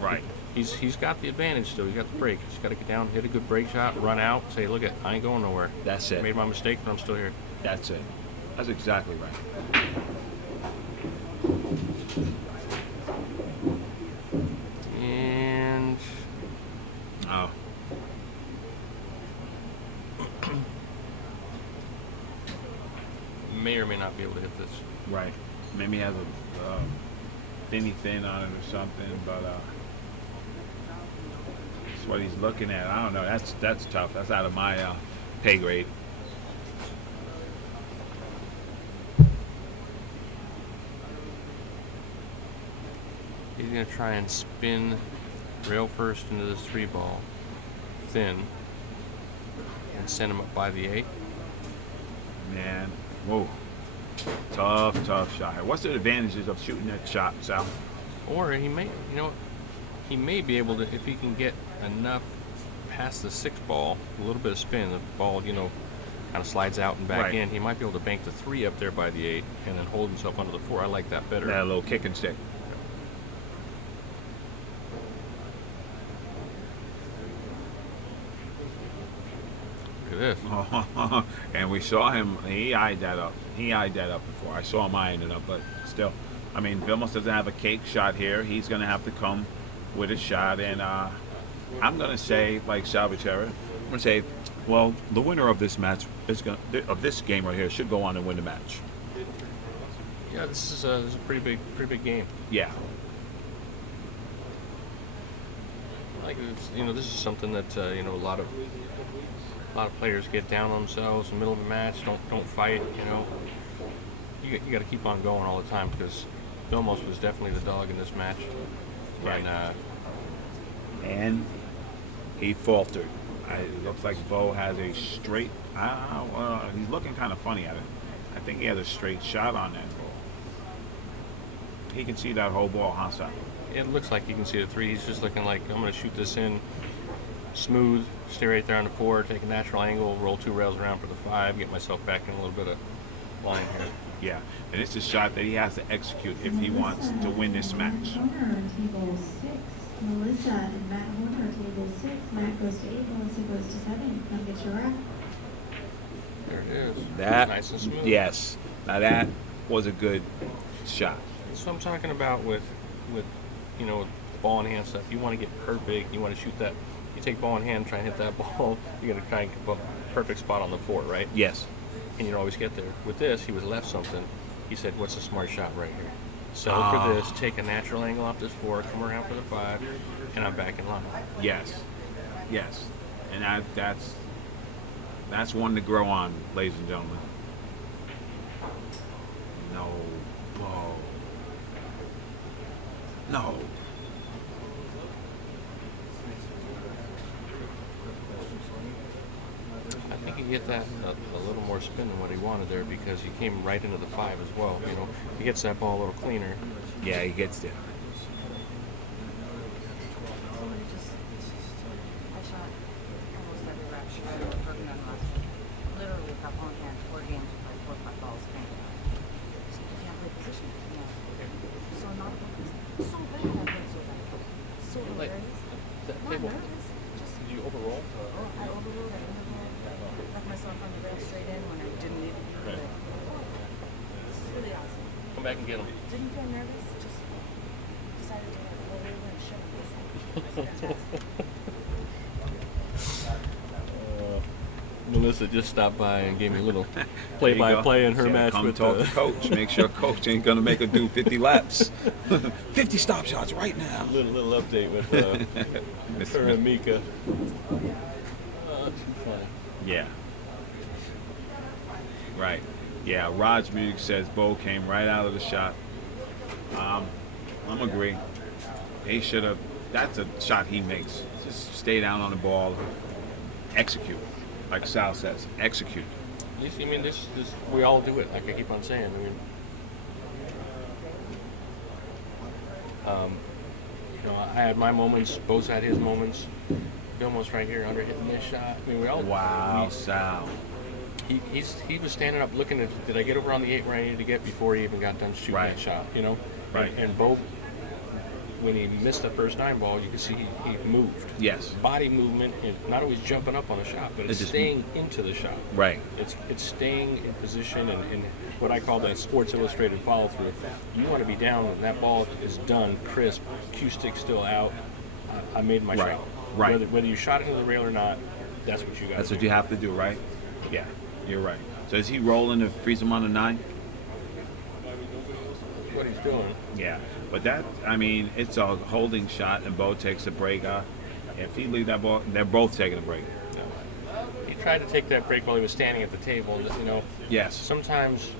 right. he's got the advantage still. He's got the break. He's got to get down, hit a good break shot, run out, say, look it, I ain't going nowhere. That's it. Made my mistake, but I'm still here. That's it. That's exactly right. And Oh. may or may not be able to hit this. Right. Maybe he has a thinny thin on it or something, but that's what he's looking at. I don't know. That's tough. That's out of my pay grade. He's going to try and spin rail first into this 3-ball thin and send him up by the 8. Man, whoa. Tough shot. What's the advantages of shooting that shot, Sal? Or he may, he may be able to, if he can get enough past the 6 ball, a little bit of spin, the ball, kind of slides out and back Right. in. He might be able to bank the 3 up there by the 8 and then hold himself onto the 4. I like that better. That little kick and stick. Look at this. And we saw him. He eyed that up. Before. I saw him eyeing it up, but still, I mean, Vilmos doesn't have a cake shot here. He's going to have to come with a shot, and I'm going to say, like Salvatierra, I'm going to say, well, the winner of this match of this game right here should go on and win the match. Yeah, this is a pretty big game. Yeah. Like this is something that a lot of players get down on themselves in the middle of a match. Don't fight. You got to keep on going all the time because Vilmos was definitely the dog in this match. Right. And And he faltered. It looks like Beau has a straight. He's looking kind of funny at it. I think he has a straight shot on that ball. He can see that whole ball, huh, Sal? it looks like he can see the 3. He's just looking like, I'm going to shoot this in smooth, stay right there on the 4, take a natural angle, roll 2 rails around for the 5, get myself back in a little bit of line here. Yeah, and it's a shot that he has to execute if he wants to win this match. Table 6. Melissa and Matt Horner, table 6. Matt goes to 8, Melissa goes to 7. Come get your rack. There it is. That, nice and smooth. yes. Now that was a good shot. That's what I'm talking about with ball in hand stuff. You want to get perfect. You want to shoot that. You take ball in hand, try and hit that ball. You're going to try and get a perfect spot on the 4, right? Yes. And you don't always get there. With this, he was left something. He said, what's a smart shot right here? Settle for this, take a natural angle off this 4, come around for the 5, and I'm back in line. Yes. Yes. And that's one to grow on, ladies and gentlemen. No. Beau. No. I think he hit that a little more spin than what he wanted there because he came right into the 5 as well. He gets that ball a little cleaner. Yeah, he gets there. I shot almost every rack shot I've ever working on last week. Literally got on hand 4 games with like 4 or 5 balls playing. So you can't play position. So not so bad. I played so bad. So Like, nervous. that Not table- nervous. Just Did you overroll? I overruled. I interruled. Left myself on the rail straight in when I didn't need to be. Right. This is really awesome. Come back and get him. Didn't feel nervous. Just decided to roll over and show this. It's fantastic. Melissa just stopped by and gave me a little There you play-by-play go. in her Said, match come with talk to coach. Make sure coach ain't gonna make her do 50 laps. 50 stop shots right now. little update with Miss- her Miss- and Mika. Too funny. Yeah. Right. Yeah, Rod's music says Beau came right out of the shot. I'm agree. He should have. That's a shot he makes. Just stay down on the ball, execute, like Sal says, execute. You see, I mean, this we all do it. Like I keep on saying. I mean, I had my moments. Beau's had his moments. Vilmos right here under hitting this shot. I mean, we all. Wow, Sal. He was standing up looking at, did I get over on the 8 where I needed to get before he even got done shooting Right. that shot, Right. And Beau when he missed the first 9 ball, you can see he moved. Yes. Body movement, and not always jumping up on a shot, but it's just- staying into the shot. Right. It's staying in position and what I call the Sports Illustrated follow through. You want to be down when that ball is done, crisp, cue stick still out. I made my Right. shot. Right. Whether you shot into the rail or not, that's what you got. That's what you have to do, right? Yeah, you're right. So is he rolling to freeze him on the 9? That's what he's doing. Yeah, but that, I mean, it's a holding shot, and Beau takes a break. If he leave that ball, they're both taking a break. He tried to take that break while he was standing at the table. And, you know, Yes. sometimes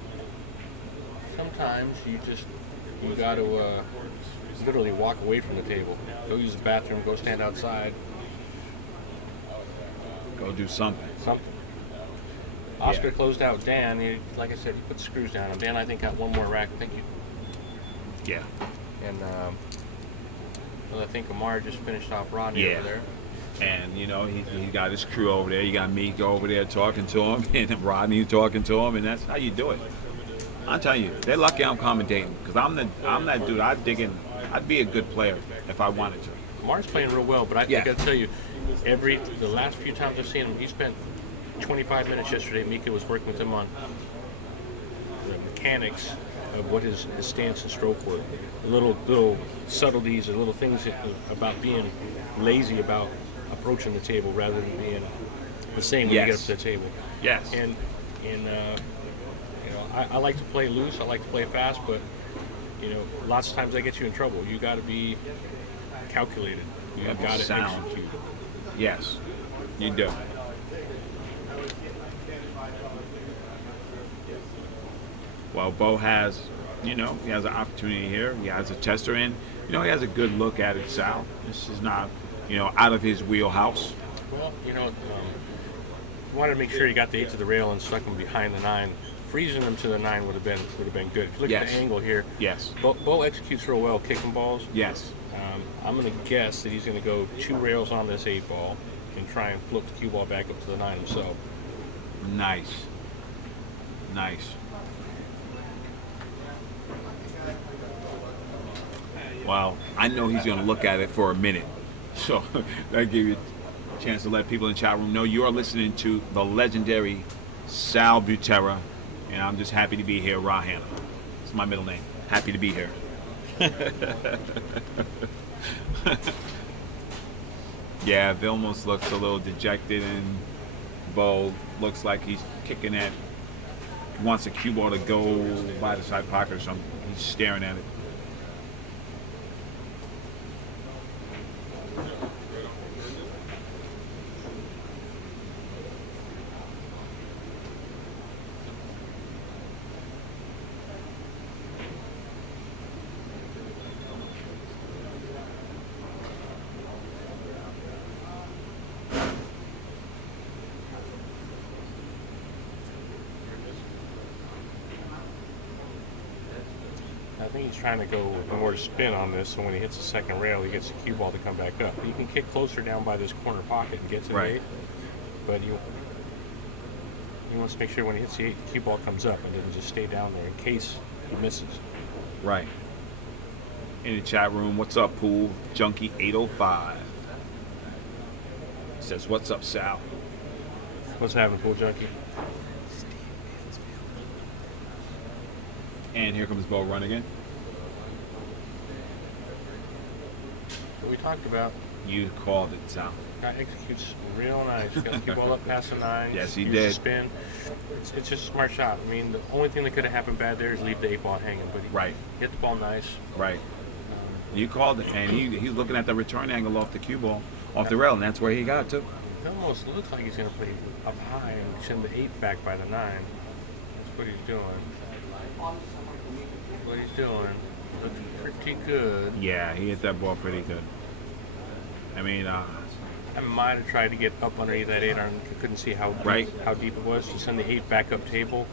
you got to literally walk away from the table. Go use the bathroom. Go stand outside. Go do something. Something. Oscar closed out Dan. Like I said, he put screws down him. Dan, I think, got one more rack. Thank you. Yeah. And well, I think Amar just finished off Rodney Yeah. over there. And, you know, he got his crew over there. You got Meek over there talking to him, and Rodney talking to him, and that's how you do it. I'm telling you, they're lucky I'm commentating, because I'm that dude. I'd dig in. I'd be a good player if I wanted to. Amar's playing real well, but I Yeah. got to tell you, the last few times I've seen him, he spent 25 minutes yesterday. Mika was working with him on the mechanics of what his stance and stroke were. Little subtleties or little things about being lazy about approaching the table rather than being the same when you get up to the table. Yes. And you know, I like to play loose. I like to play fast, but you know, lots of times that gets you in trouble. You got to be calculated. You gotta be got to sound. execute. Yes, you do. Well, Beau has, you know, he has an opportunity here. He has a tester in. You know, he has a good look at it, Sal. This is not, you know, out of his wheelhouse. Well, you know, wanted to make sure he got the 8 to the rail and stuck him behind the 9. Freezing them to the 9 would have been good. If you look at Yes. the angle here, Yes. Beau executes real well kicking balls. Yes. I'm going to guess that he's going to go 2 rails on this 8 ball and try and flip the cue ball back up to the 9 himself. Nice. Nice. Well, I know he's going to look at it for a minute. So that give you a chance to let people in the chat room know you are listening to the legendary Sal Butera, and I'm just happy to be here, Rahana. It's my middle name. Happy to be here. Yeah, Vilmos looks a little dejected, and Beau looks like he's kicking at, wants a cue ball to go by the side pocket or something. He's staring at it. I think he's trying to go more spin on this, so when he hits the second rail, he gets the cue ball to come back up. He can kick closer down by this corner pocket and get to the 8, but he wants to make sure when he hits the 8, the cue ball comes up and doesn't just stay down there in case he misses. Right. In the chat room, what's up, Pool Junkie 805? Says, what's up, Sal? What's happening, Pool Junkie? And here comes Beau Runningen. What we talked about. You called it, Sal. Guy executes real nice. Got the cue ball up past the 9. Yes, he uses did. Spin. It's just a smart shot. I mean, the only thing that could have happened bad there is leave the 8 ball hanging, but he Right. hit the ball nice. Right. You called it, and he's looking at the return angle off the cue ball, off the rail, and that's where he got to. It almost looks like he's going to play up high and send the 8 back by the 9. That's what he's doing. What he's doing looks pretty good. Yeah, he hit that ball pretty good. I mean, I might have tried to get up underneath that 8 iron. Couldn't see how deep it was. So send the 8 back up table.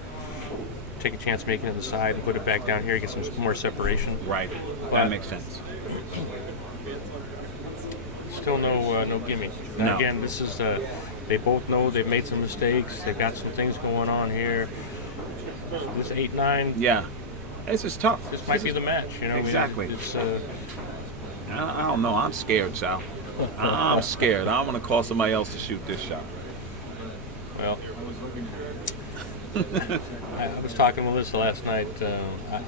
Take a chance making it to the side and put it back down here. Get some more separation. right. That makes sense. Still no gimme. No. Now, again, this is they both know they've made some mistakes. They've got some things going on here. This 8-9. Yeah. This is tough. This might be the match. You know. Exactly. I mean, I don't know. I'm scared, Sal. I'm scared. I want to call somebody else to shoot this shot. Well, I was talking to Melissa last night.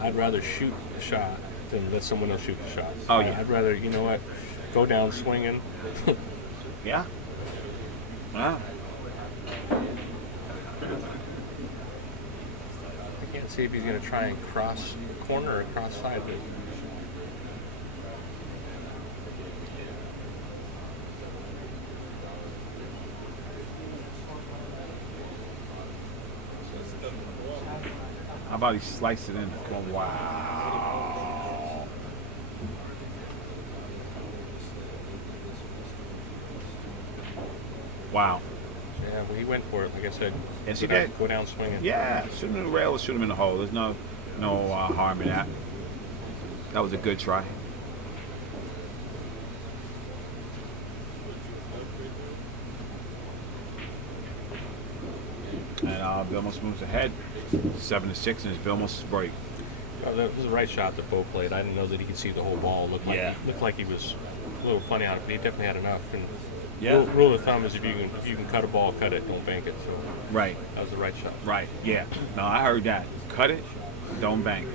I'd rather shoot the shot than let someone else shoot the shot. Oh, yeah. I'd rather, you know what, go down swinging. Yeah. Wow. I can't see if he's going to try and cross the corner or cross sideways. How about he sliced it in? Oh, wow. Wow. Yeah, well, he went for it, like I said. Yes, he Go down- did. Go down swinging. Yeah, shoot him in the rail or shoot him in the hole. There's no harm in that. That was a good try. And Vilmos moves ahead, 7-6 in his Vilmos break. Oh, that was the right shot that Beau played. I didn't know that he could see the whole ball. Yeah. Looked like he was a little funny on it, but he definitely had enough. And Yeah. rule of thumb is if you can cut a ball, cut it, don't bank it. So Right, that was the right shot. right, yeah. No, I heard that. Cut it, don't bang.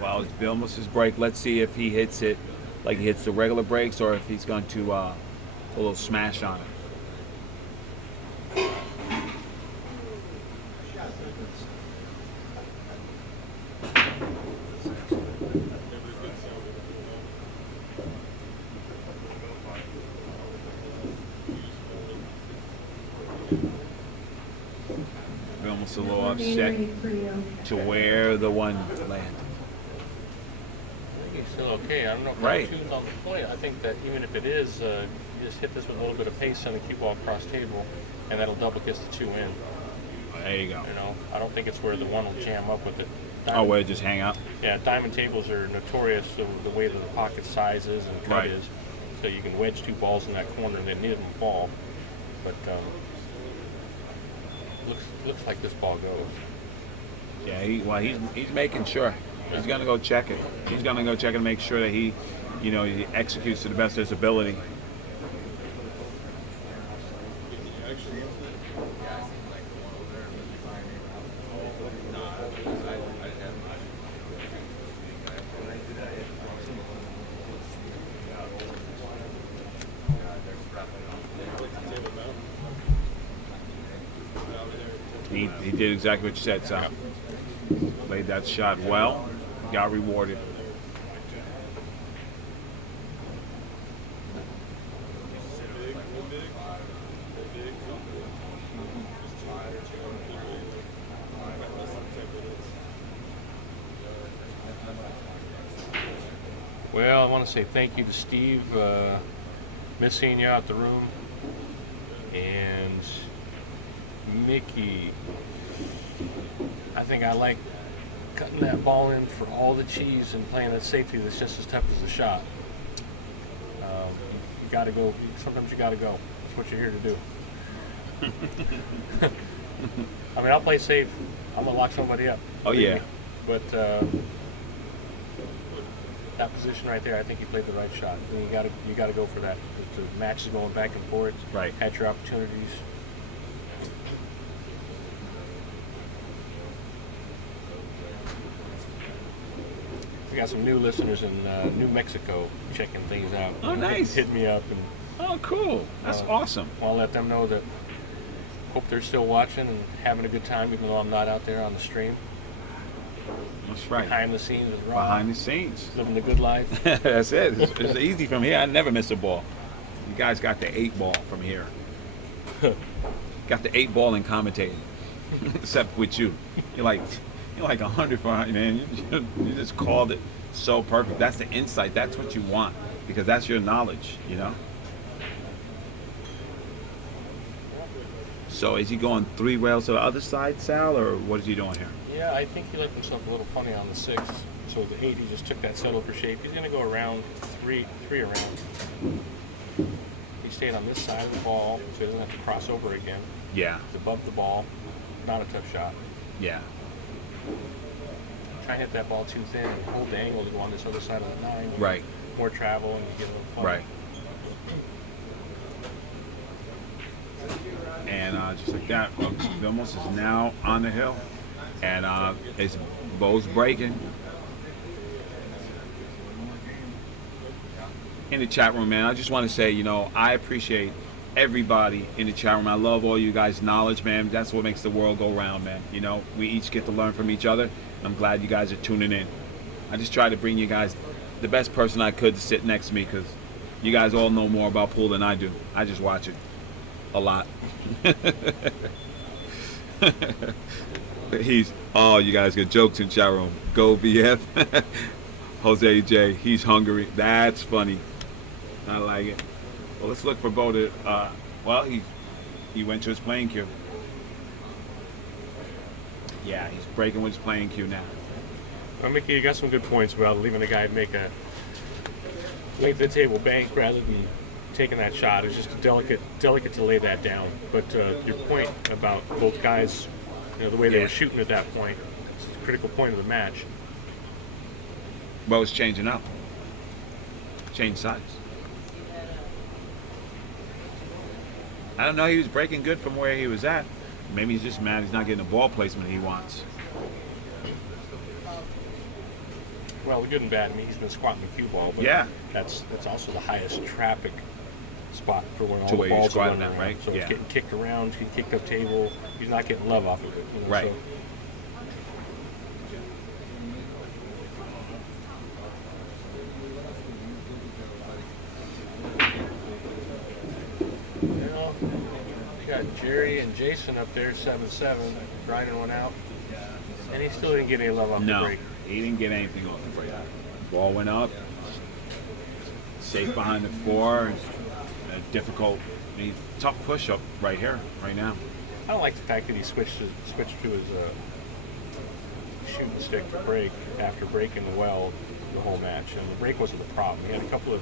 Well, it's Vilmos' break. Let's see if he hits it like he hits the regular breaks or if he's going to a little smash on it. Vilmos a little upset to where the one landed. I think he's still okay. I don't know if Right. that tune's on the point. I think that even if it is, you just hit this with a little bit of pace on the cue ball cross table, and that'll double kiss the 2 in. There you go. You know, I don't think it's where the one will jam up with it. Oh, where it just hang up? Yeah, diamond tables are notorious for the way that the pocket size is and cut Right. is. So you can wedge 2 balls in that corner and then neither of them fall. But looks like this ball goes. Yeah, he's making sure. He's gonna go check it. He's gonna go check it and make sure that he executes to the best of his ability. He did exactly what you said, Sal. Played that shot well, got rewarded. Well, I want to say thank you to Steve. Miss seeing you out the room. And Mickey, I think I like cutting that ball in for all the cheese and playing that safety that's just as tough as the shot. You got to go. Sometimes you got to go. That's what you're here to do. I mean, I'll play safe. I'm going to lock somebody up. Oh, yeah. But that position right there, I think you played the right shot. And you got to go for that. The match is going back and forth. Right. Had your opportunities. We got some new listeners in New Mexico checking things out. Oh, nice. Hit me up and Oh, cool. That's awesome. I'll let them know that. Hope they're still watching and having a good time, even though I'm not out there on the stream. That's right. Behind the scenes with Rob. Behind the scenes. Living the good life. That's it. It's easy from here. I never miss a ball. You guys got the 8 ball from here. Got the 8 ball in commentating. Except with you. You're like 100 for 100, man. You just called it so perfect. That's the insight. That's what you want. Because that's your knowledge, you know? So is he going 3 rails to the other side, Sal, or what is he doing here? Yeah, I think he left himself a little funny on the 6. So the 8, he just took that settle for shape. He's going to go around 3 around. He stayed on this side of the ball, so he doesn't have to cross over again. Yeah. It's above the ball. Not a tough shot. Yeah. Try and hit that ball too thin and hold the angle to go on this other side of the 9. You Right. get more travel and you get a little fun. Right. And just like that, Vilmos is now on the hill, and it's Beau's breaking. In the chat room, man, I just want to say, you know, I appreciate everybody in the chat room. I love all you guys' knowledge, man. That's what makes the world go round, man. You know, we each get to learn from each other. I'm glad you guys are tuning in. I just try to bring you guys the best person I could to sit next to me, because you guys all know more about pool than I do. I just watch it a lot. You guys get jokes in chat room. Go BF. Jose J, he's hungry. That's funny. I like it. Well, let's look for Beau to, well, he went to his playing cue. Yeah, he's breaking with his playing cue now. Well, Mickey, you got some good points about leaving the guy make a length of the table bank rather than taking that shot. It's just delicate to lay that down. But your point about both guys, you know, the way they were shooting at that point, it's a critical point of the match. Beau's changing up. Change sides. I don't know, he was breaking good from where he was at. Maybe he's just mad he's not getting the ball placement he wants. Well, the good and bad, I mean, he's been squatting the cue ball, but yeah, that's also the highest traffic spot for when all to the where balls you're are squatting running at, around. right? So it's getting kicked around, it's getting kicked up table. He's not getting love off of it. You know, right. So. You got Jerry and Jason up there, 7-7, grinding one out, and he still didn't get any love off the break. He didn't get anything off the break. Ball went up, safe behind the 4. Difficult, tough push up right here, right now. I don't like the fact that he switched to his shooting stick to break after breaking the well the whole match, and the break wasn't the problem. He had a couple of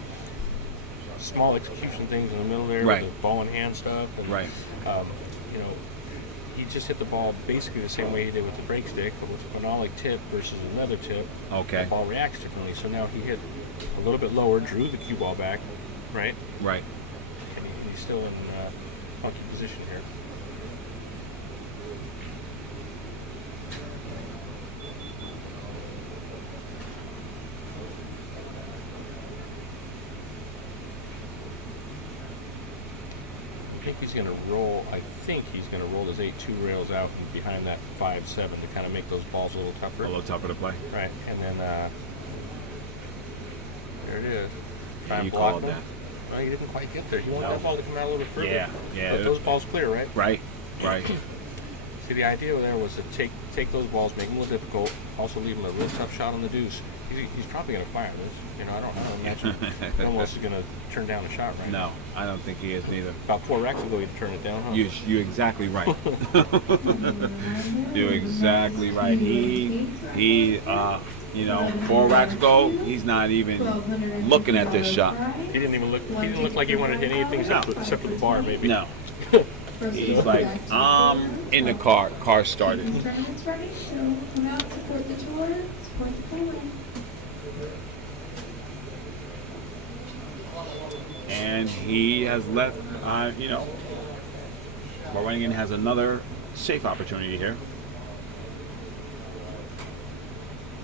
small execution things in the middle there, right, with the ball and hand stuff, and, right. You know, he just hit the ball basically the same way he did with the break stick, but with a phenolic tip versus another tip. Okay. The ball reacts differently. So now he hit a little bit lower, drew the cue ball back, right? Right. And he's still in funky position here. I think he's going to roll his 8-2 rails out and behind that 5-7 to kind of make those balls a little tougher. A little tougher to play. Right, and then there it is. Yeah, you called that. No, you didn't quite get there. You want that ball to come out a little bit further. Yeah, yeah. But those balls clear, right? Right, right. See, the idea there was to take those balls, make them a little difficult, also leave him a real tough shot on the deuce. He's probably going to fire this. You know, I don't imagine Vilmos is going to turn down a shot right now. No, I don't think he is neither. About 4 racks ago, he'd turn it down, huh? You're exactly right. You're exactly right. He you know, 4 racks ago, he's not even looking at this shot. He didn't even look. He didn't look like he wanted to hit anything except for the bar, maybe. No. He's like, in the car. Car started. Tournament's ready, so come out, support the tour, support the pool. And he has left, you know, Beau Runningen has another safe opportunity here.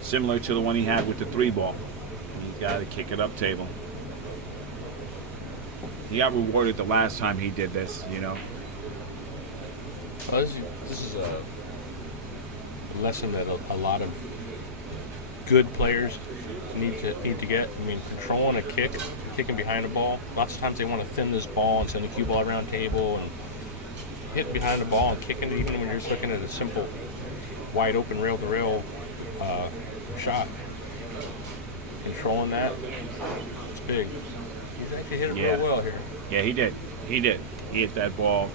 Similar to the one he had with the 3 ball. He's got to kick it up table. He got rewarded the last time he did this, you know. Well, this is a lesson that a lot of good players need to get. I mean, controlling a kick, kicking behind a ball. Lots of times they want to thin this ball and send the cue ball around table and hit behind the ball and kicking it, even when you're just looking at a simple wide open rail to rail shot. Controlling that, it's big. He's actually hit it real well here. Yeah, he did. He hit that ball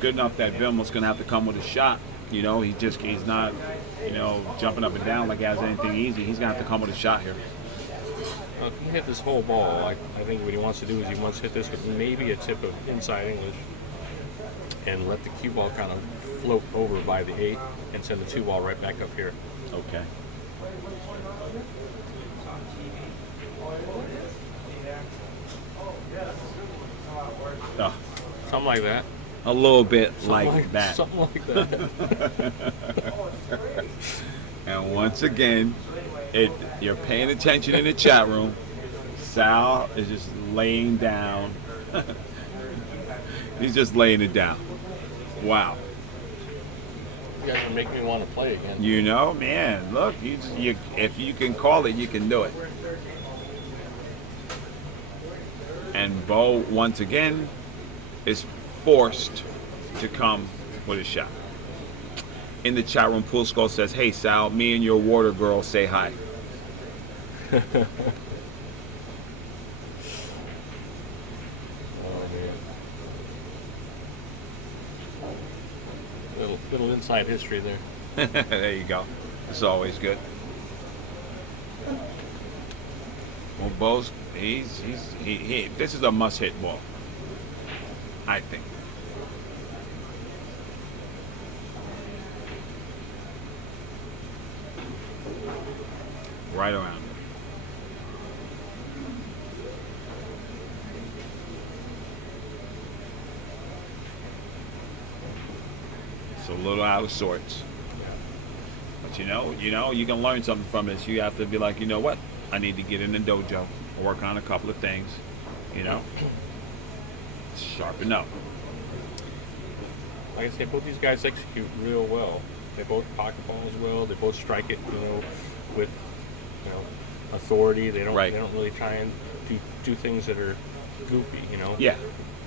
good enough that Vilmos going to have to come with a shot. You know, he's not, you know, jumping up and down like he has anything easy. He's going to have to come with a shot here. Well, he hit this whole ball. I think what he wants to do is he wants to hit this with maybe a tip of inside English. and let the cue ball kind of float over by the 8 and send the 2 ball right back up here. Okay. Oh, Something like that. a little bit Something like that. Something like that. And once again, if you're paying attention in the chat room, Sal is just laying down. He's just laying it down. Wow. You guys are making me want to play again. You know, man, look, if you can call it, you can do it. And Beau, once again, is forced to come with a shot. In the chat room, Pool Skull says, "Hey Sal, me and your water girl say hi." Oh, man. Little inside history there. There you go. It's always good. Well, Beau's he this is a must-hit ball, I think. Right around it. It's a little out of sorts. But you know, you can learn something from this. You have to be like, you know what? I need to get in the dojo, work on a couple of things, you know. Sharpen up. Like I say, both these guys execute real well. They both pocket balls well. They both strike it, with authority. They don't really try and do things that are goofy, Yeah.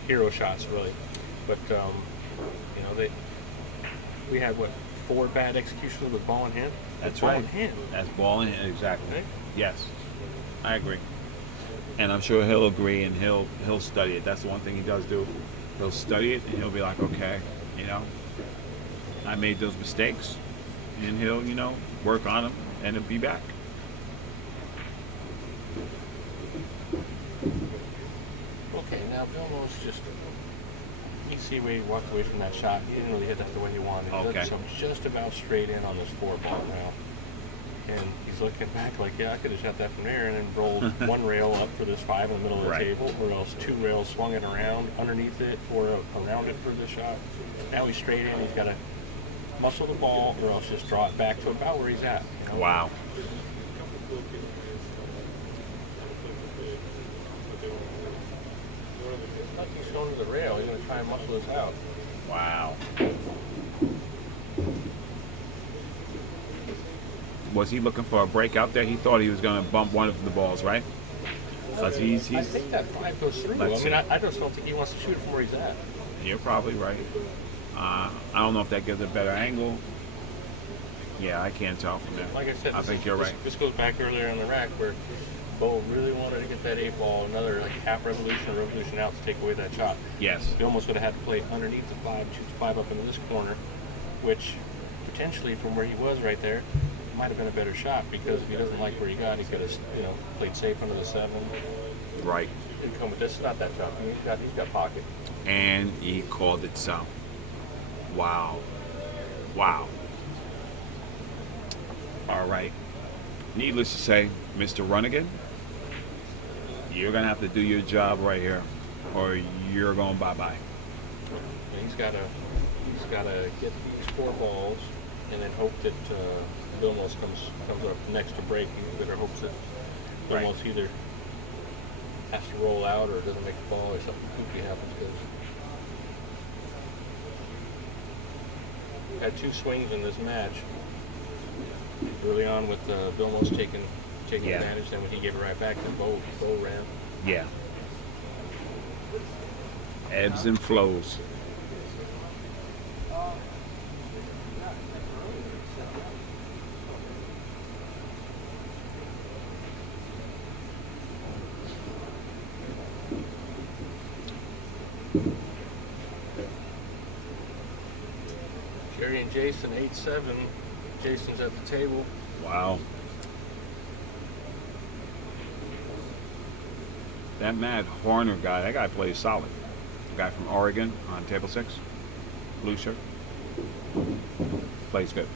hero shots really. But we had 4 bad executions with ball in hand. That's ball right. in hand. That's ball in hand, exactly. Right? Yes, I agree. And I'm sure he'll agree, and he'll study it. That's the one thing he does do. He'll study it, and he'll be like, okay, I made those mistakes, and he'll, work on them, and he'll be back. Okay, now Vilmos you see where he walked away from that shot. He didn't really hit that the way he wanted. He Okay. let some just about straight in on this 4 ball now. And he's looking back like, yeah, I could have shot that from there, and then rolled 1 rail up for this 5 in the middle of the Right. table, or else 2 rails swung it around underneath it or around it for the shot. Now he's straight in. He's got to muscle the ball, or else just draw it back to about where he's at. Wow. Like he's going to the rail. He's going to try and muscle this out. Wow. Was he looking for a break out there? He thought he was going to bump one of the balls, right? Because he's I think that 5 goes through. Let's see. I just don't think he wants to shoot it from where he's at. You're probably right. I don't know if that gives a better angle. Yeah, I can't tell from there. Like I said, I think you're right. This goes back earlier on the rack where Beau really wanted to get that 8 ball, another half revolution or revolution out to take away that shot. Yes. He almost would have had to play underneath the 5, shoot the 5 up into this corner, which potentially from where he was right there might have been a better shot, because if he doesn't like where he got, he could have played safe under the 7. Right. And come with this. Not that tough. He's got pocket. And he called it so. Wow. Wow. All right. Needless to say, Mr. Runningen, you're going to have to do your job right here, or you're going bye-bye. And he's got to get these 4 balls, and then hope that Vilmos comes up next to break. He better hopes that Vilmos either has to roll out or doesn't make the ball, or something goofy happens. Because had 2 swings in this match early on with Vilmos taking advantage. Then when he gave it right back, then Beau ran. Yeah. Ebbs and flows. Jerry and Jason 8-7. Jason's at the table. Wow. That Matt Horner guy, that guy plays solid. The guy from Oregon on table 6. blue shirt. Plays good.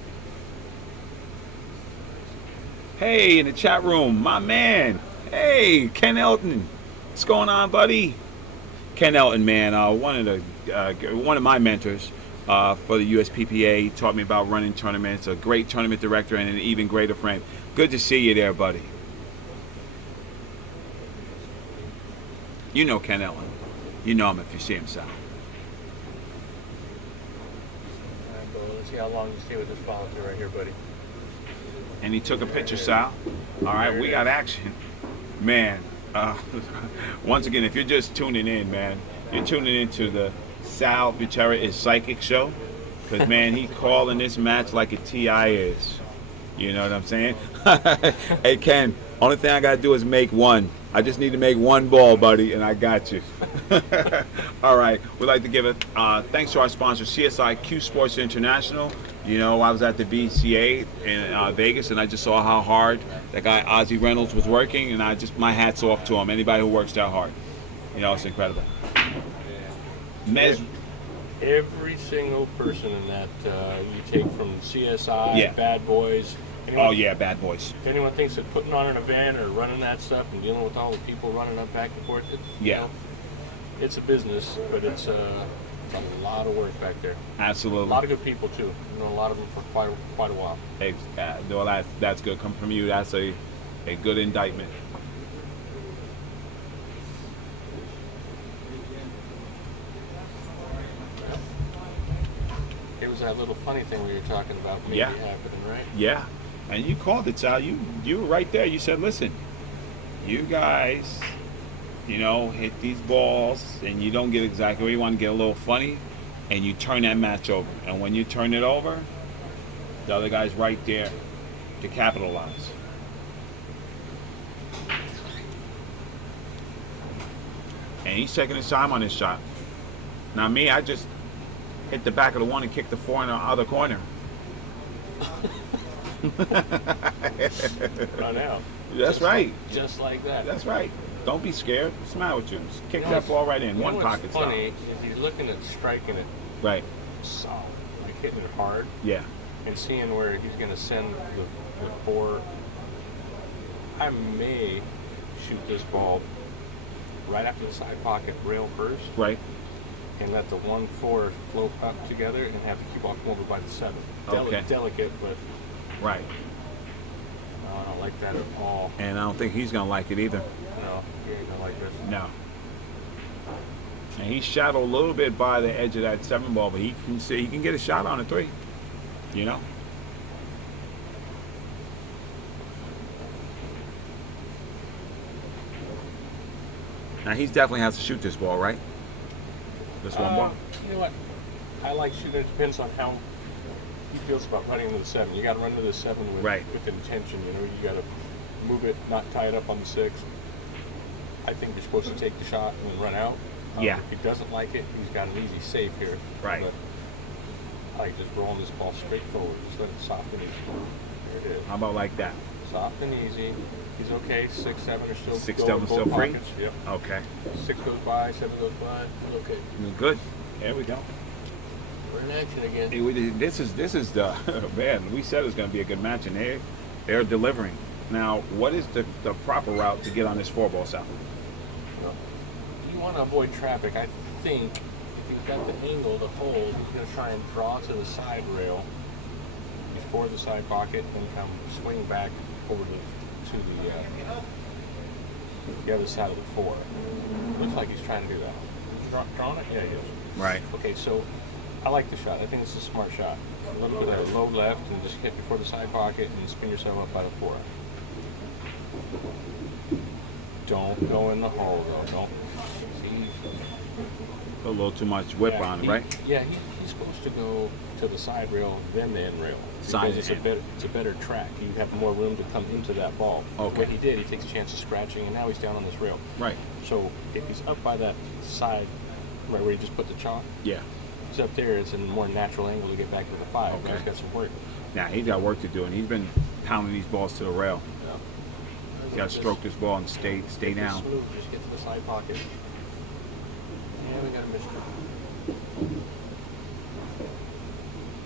Hey, in the chat room, my man. Hey, Ken Elton. What's going on, buddy? Ken Elton, man, one of my mentors for the USPPA, taught me about running tournaments. A great tournament director and an even greater friend. Good to see you there, buddy. You know Ken Elton. You know him if you see him, Sal. Let's see how long you stay with this volunteer right here, buddy. And he took a picture, Sal. All right, we got action. Man, once again, if you're just tuning in, man, you're tuning into the Sal Butera is Psychic show. Because, man, he calling this match like a TI is. You know what I'm saying? Hey, Ken, only thing I got to do is make one. I just need to make one ball, buddy, and I got you. All right. We'd like to give it thanks to our sponsor, CSI Q Sports International. You know, I was at the BCA in Vegas, and I just saw how hard that guy Ozzie Reynolds was working, and my hat's off to him. Anybody who works that hard. You know, it's incredible. Mezz. Every single person in that you take from CSI, Yeah. Bad Boys. Oh, yeah, Bad Boys. If anyone thinks that putting on an event or running that stuff and dealing with all the people running up back and forth, you know, it's a business, but it's a lot of work back there. Absolutely. A lot of good people, too. You know, a lot of them for quite a while. Well, that's good. Come from you. That's a good indictment. It was that little funny thing we were talking about maybe happening, right? Yeah. And you called it, Sal. You were right there. You said, listen, you guys, you know, hit these balls and you don't get exactly where you want to get a little funny, and you turn that match over. And when you turn it over, the other guy's right there to capitalize. And he's taking his time on his shot. Now me, I just hit the back of the one and kick the four in the other corner. Run out. That's right. Just like that. That's right. Don't be scared. What's the matter with you? Just kick that ball right in. You know One pocket. what's funny is he's looking at striking it Right. soft, like hitting it hard, Yeah. and seeing where he's going to send the four. I may shoot this ball right after the side pocket rail first, Right. and let the 1-4 float up together and have the cue ball come over by the 7. Okay. Delicate, but Right. I don't like that at all. And I don't think he's gonna like it either. No, he ain't gonna like this. No. And he's shadowed a little bit by the edge of that 7 ball, but he can get a shot on a 3. You know. Now he definitely has to shoot this ball, right? This one ball. You know what? I like shooting. It depends on how he feels about running to the 7. You got to run to the 7 with intention. You know, you got to move it, not tie it up on the 6. I think you're supposed to take the shot and then run out. Yeah. If he doesn't like it, he's got an easy save here. Right. But I like just rolling this ball straight forward. Just let it soft and easy. There it is. How about like that? Soft and easy. He's okay. 6, 7 are still 6, going 7 both still free? pockets. Yep. Okay. 6 goes by, 7 goes by. Okay. Good. There we go. We're in action again. This is the man. We said it was going to be a good match, and they're delivering. Now, what is the proper route to get on this 4-ball, Sal? If you want to avoid traffic, I think if you've got the angle to hold, he's going to try and draw to the side rail before the side pocket and come swing back over to the other side of the 4. Looks like he's trying to do that. Drawing it? Yeah, he is. Right. Okay, so I like the shot. I think it's a smart shot. A little bit of low left and just hit before the side pocket and spin yourself up by the 4. Don't go in the hole, though. Don't. See? A little too much whip on it, right? Yeah, he's supposed to go to the side rail, then the end rail. Side Because end. it's a better track. You have more room to come into that ball. Okay. What he did, he takes a chance of scratching, and now he's down on this rail. Right. So if he's up by that side, right where you just put the chalk, Yeah. he's up there. It's a more natural angle to get back to the 5. Okay. But he's got some work. Now he's got work to do, and he's been pounding these balls to the rail. Yeah. He's got to stroke this ball and stay down. Smooth. Just get to the side pocket. Yeah, we got a mystery.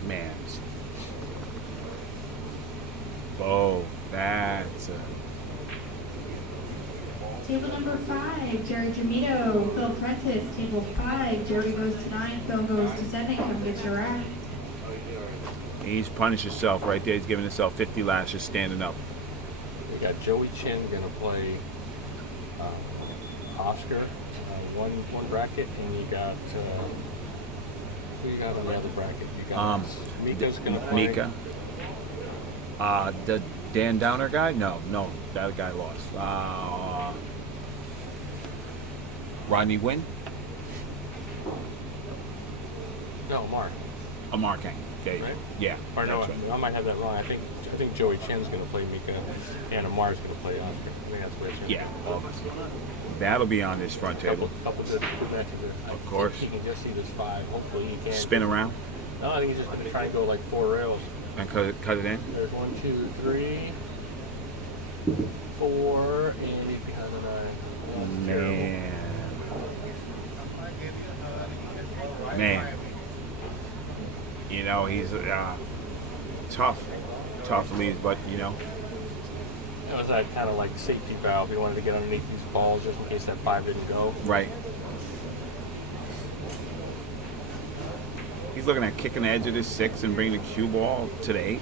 Man. Beau, that's Table number 5, Jerry Jamito, Phil Prentice. Table 5, Jerry goes to 9, Phil goes to 7. Come get your rack. he's punished himself right there. He's giving himself 50 lashes standing up. We got Joey Chin gonna play Oscar, one bracket, and you got who you got on the other bracket? You got Mika's gonna play. Mika. The Dan Downer guy? No, that guy lost. Rodney Wynn? No, Mark. Mark Hang. Okay. Right? Yeah. Or no, that's right. I might have that wrong. I think Joey Chin's gonna play Mika, and Amar's gonna play Oscar. I think that's what it is. Yeah. That'll be on this front table. Couple good matches there. Of course. He can just see this 5. Hopefully he can. Spin around No, I think he's just gonna try and go like 4 rails. and cut it in. There's 1, 2, 3, 4, and he's behind the 9. That's terrible. Man. You know, he's tough leads, but you know. It was that kind of like safety valve. He wanted to get underneath these balls just in case that 5 didn't go. Right. He's looking at kicking the edge of this 6 and bringing the cue ball to the 8.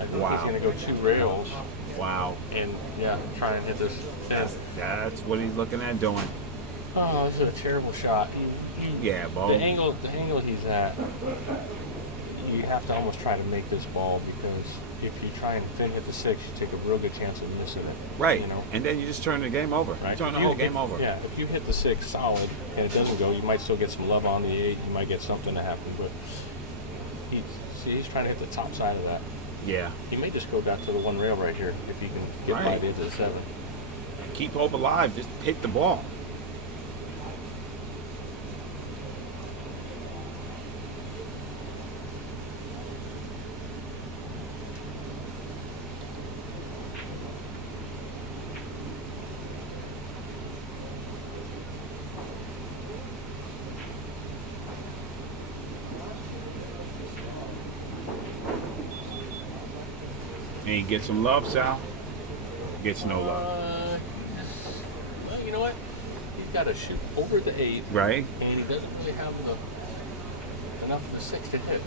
I think Wow. he's going to go 2 rails Wow. and, yeah, try and hit this. That's what he's looking at doing. Oh, this is a terrible shot. Yeah, Beau. The angle he's at, you have to almost try to make this ball, because if you try and thin hit the 6, you take a real good chance of missing it. Right. You know? And then you just turn the game over. Right. You turn the If whole you game hit- over. Yeah, if you hit the 6 solid and it doesn't go, you might still get some love on the 8. You might get something to happen, but he's trying to hit the top side of that. Yeah. He may just go back to the 1 rail right here if he can get by Right. the edge of the 7. Keep hope alive. Just hit the ball. And he gets some love, Sal. Gets no love. Well, you know what? He's got to shoot over the 8, Right? and he doesn't really have enough of the 6 to hit.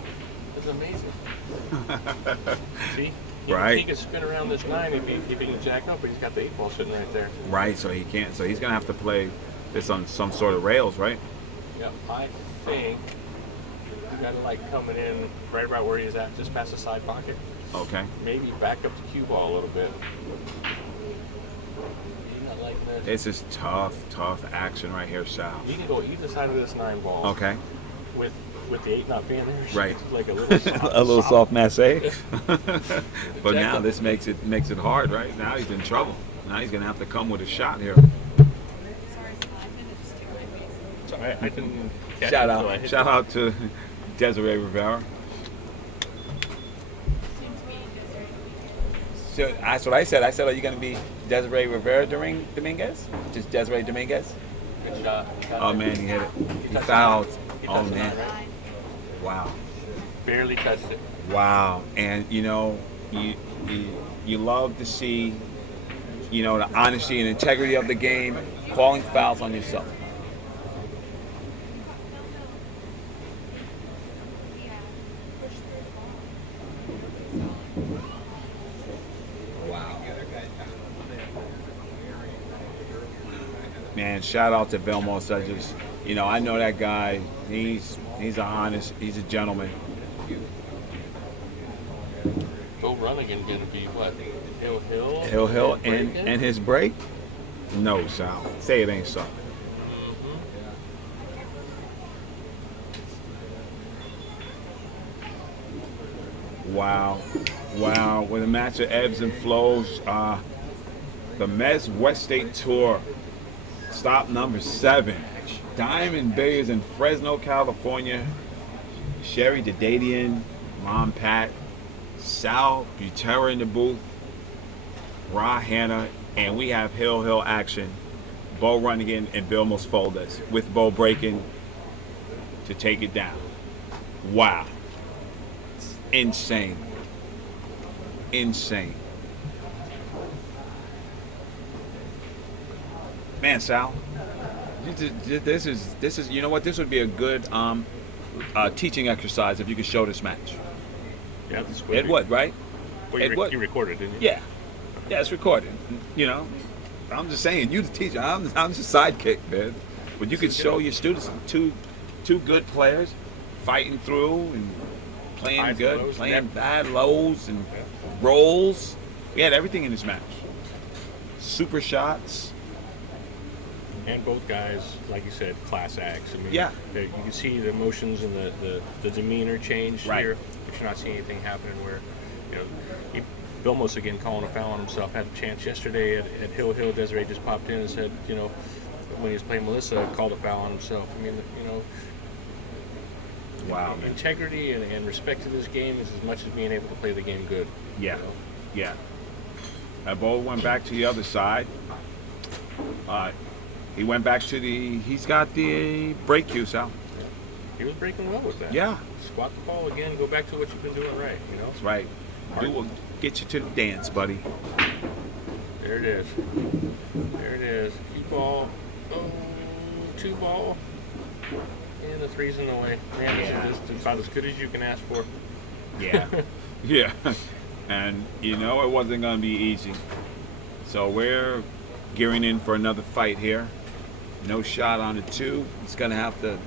It's amazing. See? Right. He can spin around this 9 if he can jack up, but he's got the 8 ball sitting right there. Right, so he can't. So he's going to have to play this on some sort of rails, right? Yeah, I think you got to like coming in right about where he's at, just past the side pocket. Okay. Maybe back up the cue ball a little bit. Not like this. This is tough action right here, Sal. You can go either side of this 9 ball. Okay. With the 8 not being there. Right. Like a little soft. A little soft masse. But now this makes it hard, right? Now he's in trouble. Now he's gonna have to come with a shot here. Sorry, I didn't catch Shout it until I out, hit shout it. out to Desiree Rivera. So that's what I said. I said, are you gonna be Desiree Rivera Dominguez? Just Desiree Dominguez? Good shot. Oh man, he hit it. He touched fouled. it. He Oh touched it, man. right? Wow. Barely touched it. Wow. And you know, you love to see, you know, the honesty and integrity of the game, calling fouls on yourself. Wow. Man, shout out to Vilmos. I know that guy. He's a gentleman. Beau Runningen gonna be what? Hill. Hill break-in? and his break? No, Sal. Say it ain't so. Wow. With a match of ebbs and flows, the Mezz West State Tour, stop number 7, Diamond Billiards in Fresno, California. Sherry Dadadian, Mom Pat, Sal Butera in the booth, Ra Hanna, and we have Hill action. Beau Runningen and Vilmos Folders, with Beau breaking to take it down. Wow. Insane. Insane. Man, Sal, this is you know what, this would be a good teaching exercise if you could show this match. Yeah, this It would, right? Well, It would. you recorded, didn't you? Yeah. Yeah, it's recorded. You know, I'm just saying, you the teacher. I'm just a sidekick, man. But you could show your students two good players fighting through and playing Highs and good, lows, playing bad lows and rolls. We had everything in this match. Super shots. And both guys, like you said, class acts. I mean, Yeah. you can see the emotions and the demeanor change Right. here, but you're not seeing anything happening where, you know, Vilmos again calling a foul on himself. Had a chance yesterday at Hill. Desiree just popped in and said, you know, when he was playing Melissa, called a foul on himself. I mean, you know, Wow, man. integrity and respect to this game is as much as being able to play the game good. Yeah. You know? Yeah. Bo went back to the other side. He went back to he's got the break cue, Sal. He was breaking well with that. Yeah. Squat the ball again, go back to what you've been doing right, you know? That's right. Get you to the dance, buddy. There it is. There it is. Cue ball. Oh, 2 ball. And the 3's in the way. Man, this is about as good as you can ask for. Yeah. Yeah. And you know it wasn't going to be easy. So we're gearing in for another fight here. No shot on the 2. He's going to have to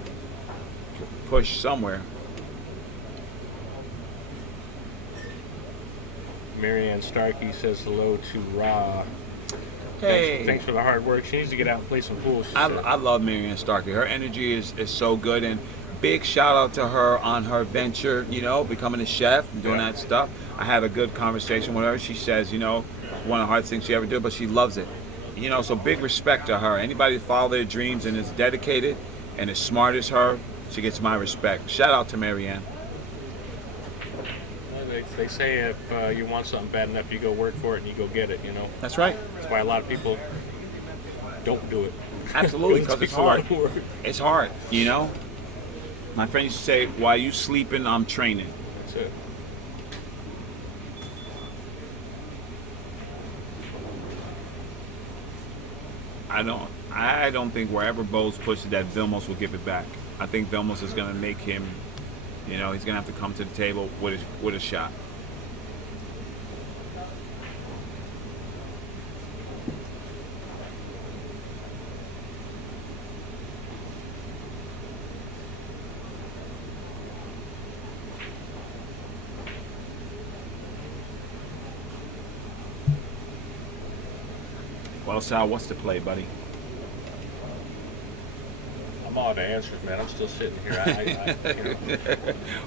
push somewhere. Marianne Starkey says hello to Ra. Hey. Thanks for the hard work. She needs to get out and play some pool. She said. I love Marianne Starkey. Her energy is so good, and big shout out to her on her venture, you know, becoming a chef and doing that stuff. I had a good conversation with her. She says, you know, one of the hardest things she ever did, but she loves it. You know, so big respect to her. Anybody that follows their dreams and is dedicated and as smart as her, she gets my respect. Shout out to Marianne. They say if you want something bad enough, you go work for it and you go get it, you know. That's right. That's why a lot of people don't do it. Absolutely, because it's takes a lot hard. of work. It's hard, you know. My friend used to say, while you sleeping, I'm training. That's it. I don't think wherever Beau's pushes that Vilmos will give it back. I think Vilmos is going to make him, you know, he's going to have to come to the table with a shot. Well, Sal, what's the play, buddy? I'm all out of answers, man. I'm still sitting here. You know,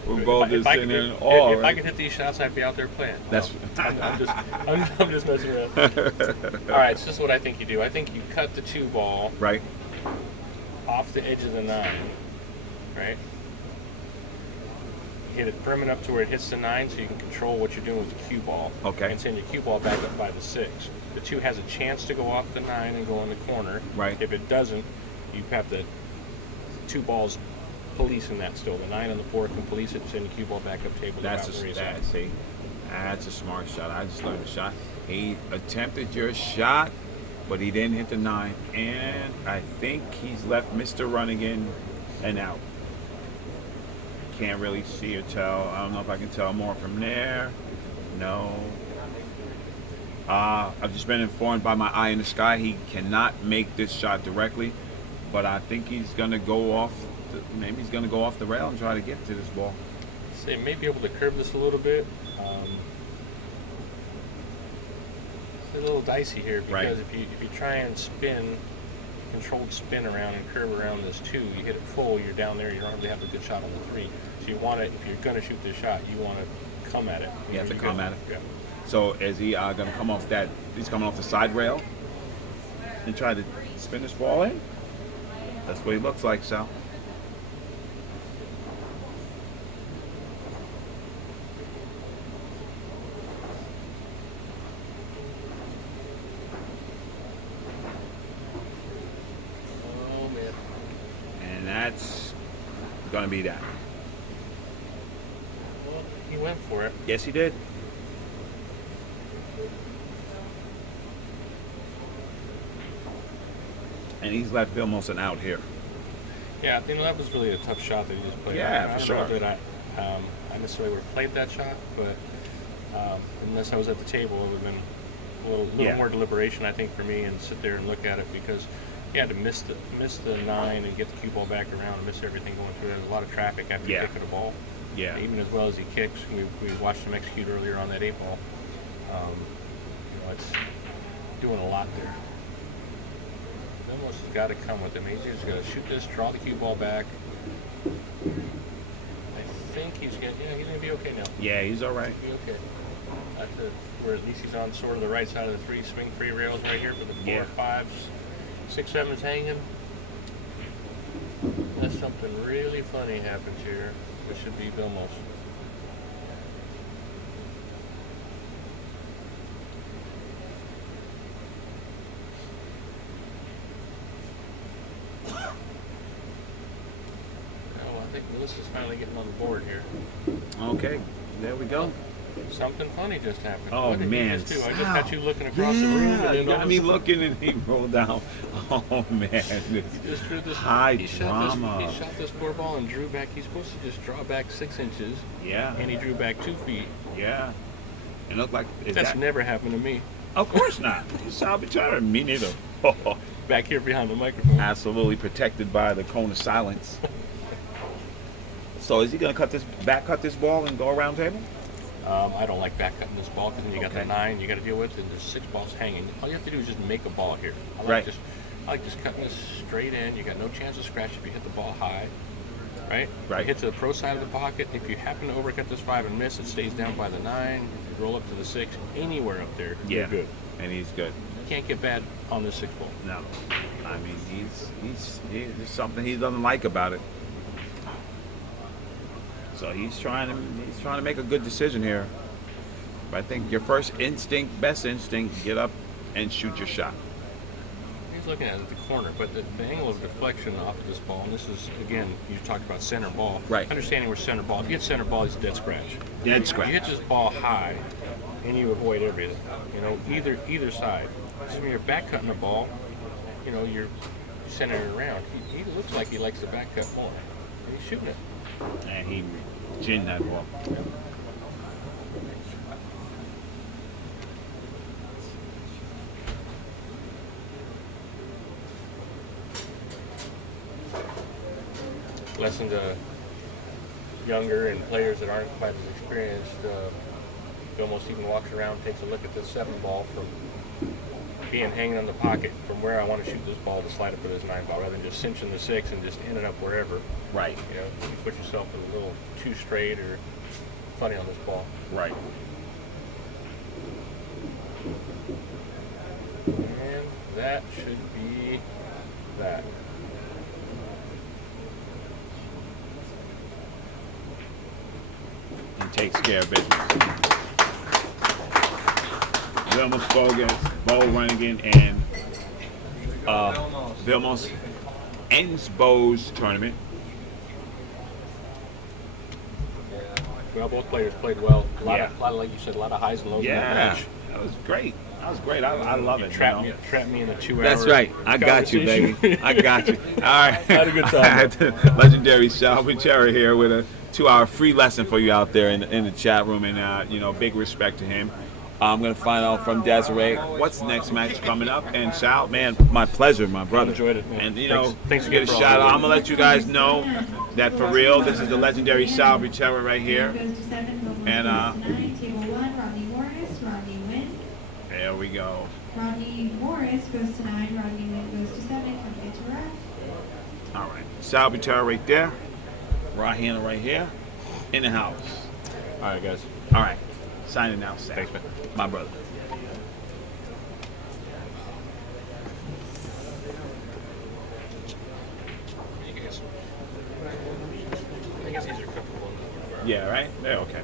We're both just sitting there in if awe. I could hit these shots, I'd be out there playing. That's I'm just messing around. All right, so this is what I think you do. I think you cut the 2 ball right. off the edge of the 9, right? Hit it firm enough to where it hits the 9 so you can control what you're doing with the cue ball. Okay. And send your cue ball back up by the 6. The 2 has a chance to go off the 9 and go in the corner. Right. If it doesn't, you have the 2 balls policing that still. The 9 and the 4 can police it and send the cue ball back up table. That's a smart shot. I just learned a shot. He attempted your shot, but he didn't hit the 9. And I think he's left Mr. Runningen and out. Can't really see or tell. I don't know if I can tell more from there. No. I've just been informed by my eye in the sky he cannot make this shot directly, but I think he's going to go off. Maybe he's going to go off the rail and try to get to this ball. So you may be able to curve this a little bit. It's a little dicey here because Right. if you try and spin, controlled spin around and curve around this 2, you hit it full, you're down there, you don't really have a good shot on the 3. So you want to, if you're going to shoot this shot, you want to come at it. You have to You're come good. at it. Yeah. So is he going to come off that? He's coming off the side rail and try to spin this ball in? That's what he looks like, Sal. Oh man. And that's going to be that. Well, he went for it. Yes, he did. And he's left Vilmos an out here. Yeah, you know, that was really a tough shot that he just played. Yeah, I for don't know sure. that I necessarily would have played that shot, but unless I was at the table, it would have been a little Yeah. more deliberation, I think, for me, and sit there and look at it, because he had to miss the 9 and get the cue ball back around and miss everything going through. There's a lot of traffic after Yeah. kicking the ball. Yeah. Even as well as he kicks, we watched him execute earlier on that 8 ball. You know, it's doing a lot there. Vilmos has got to come with him. He's just going to shoot this, draw the cue ball back. I think he's going to be okay now. Yeah, he's all right. He'll be okay. Where at least he's on sort of the right side of the 3 swing 3 rails right here for the 4, Yeah. 5s, 6, 7s hanging. Unless something really funny happens here, which should be Vilmos. Oh, I think Melissa's finally getting on the board here. Okay, there we go. Something funny just happened. Oh, What did you man. just do? I just got you looking across the room, and Yeah, then you all got of a me sudden- looking and he rolled down. Oh, man. He just drew this High he drama. He shot this 4 ball and drew back. He's supposed to just draw back 6 inches, Yeah, and he drew back 2 feet. yeah. It looked like... is That's that- never happened to me. Of course not. It's arbitrary. Me neither. Back here behind the microphone. Absolutely protected by the cone of silence. So is he going to cut this ball and go around table? I don't like back cutting this ball because then you got Okay. the 9 you got to deal with, and there's 6 balls hanging. All you have to do is just make a ball here. I Right. like just cutting this straight in. You got no chance of scratch if you hit the ball high. Right? Right. You hit to the pro side of the pocket. If you happen to overcut this 5 and miss, it stays down by the 9. You roll up to the 6. Anywhere up there, Yeah. you're good. And he's good. You can't get bad on this 6 ball. No. I mean, there's something he doesn't like about it. So he's trying to make a good decision here. But I think your first instinct, best instinct, get up and shoot your shot. He's looking at it at the corner, but the angle of deflection off of this ball, and this is, again, you talked about center ball. Right. Understanding where center ball, if you hit center ball, he's dead scratch. Dead You scratch. hit this ball high, and you avoid everything. You know, either side. So when you're back cutting the ball, you know, you're centering it around. He looks like he likes the back cut more. And he's shooting it. And he ginned that ball. Lesson to younger and players that aren't quite as experienced. He almost even walks around, takes a look at this 7 ball from being hanging on the pocket from where I want to shoot this ball to slide it for this 9 ball, rather than just cinching the 6 and just ending up wherever. Right. You know, you put yourself a little too straight or funny on this ball. Right. And that should be that. He takes care of business. Vilmos Bogus, Beau Runningen, and Vilmos ends Beau's tournament. Well, both players played well. A lot Yeah. of, like you said, a lot of highs and lows in that Yeah, match. that was great. That was great. I love it. Trapped you know? me in a 2-hour. That's right. I got you, baby. I got you. All right. Had a good time. I had the legendary Shelby Cherry here with a 2-hour free lesson for you out there in the chat room, and you know, big respect to him. I'm gonna find out from Desiree what's the next match coming up. And Sal, man, my pleasure, my brother. Enjoyed it, man. And you know, Thanks get a again for all shout you out. do. I'm gonna let you guys know that for real, this is the legendary Shelby Cherry right here. Goes to 7, And, goes to 9, table 1, Rodney Morris, Rodney Wynn. There we go. Rodney Morris goes to 9, Rodney Wynn goes to 7, come get to ref. All right, Shelby Cherry right there. Rahina right here, in the house. All right, guys. All right, signing out, Sal. Thanks, man. My brother. I guess these are comfortable. Yeah, right? They're okay.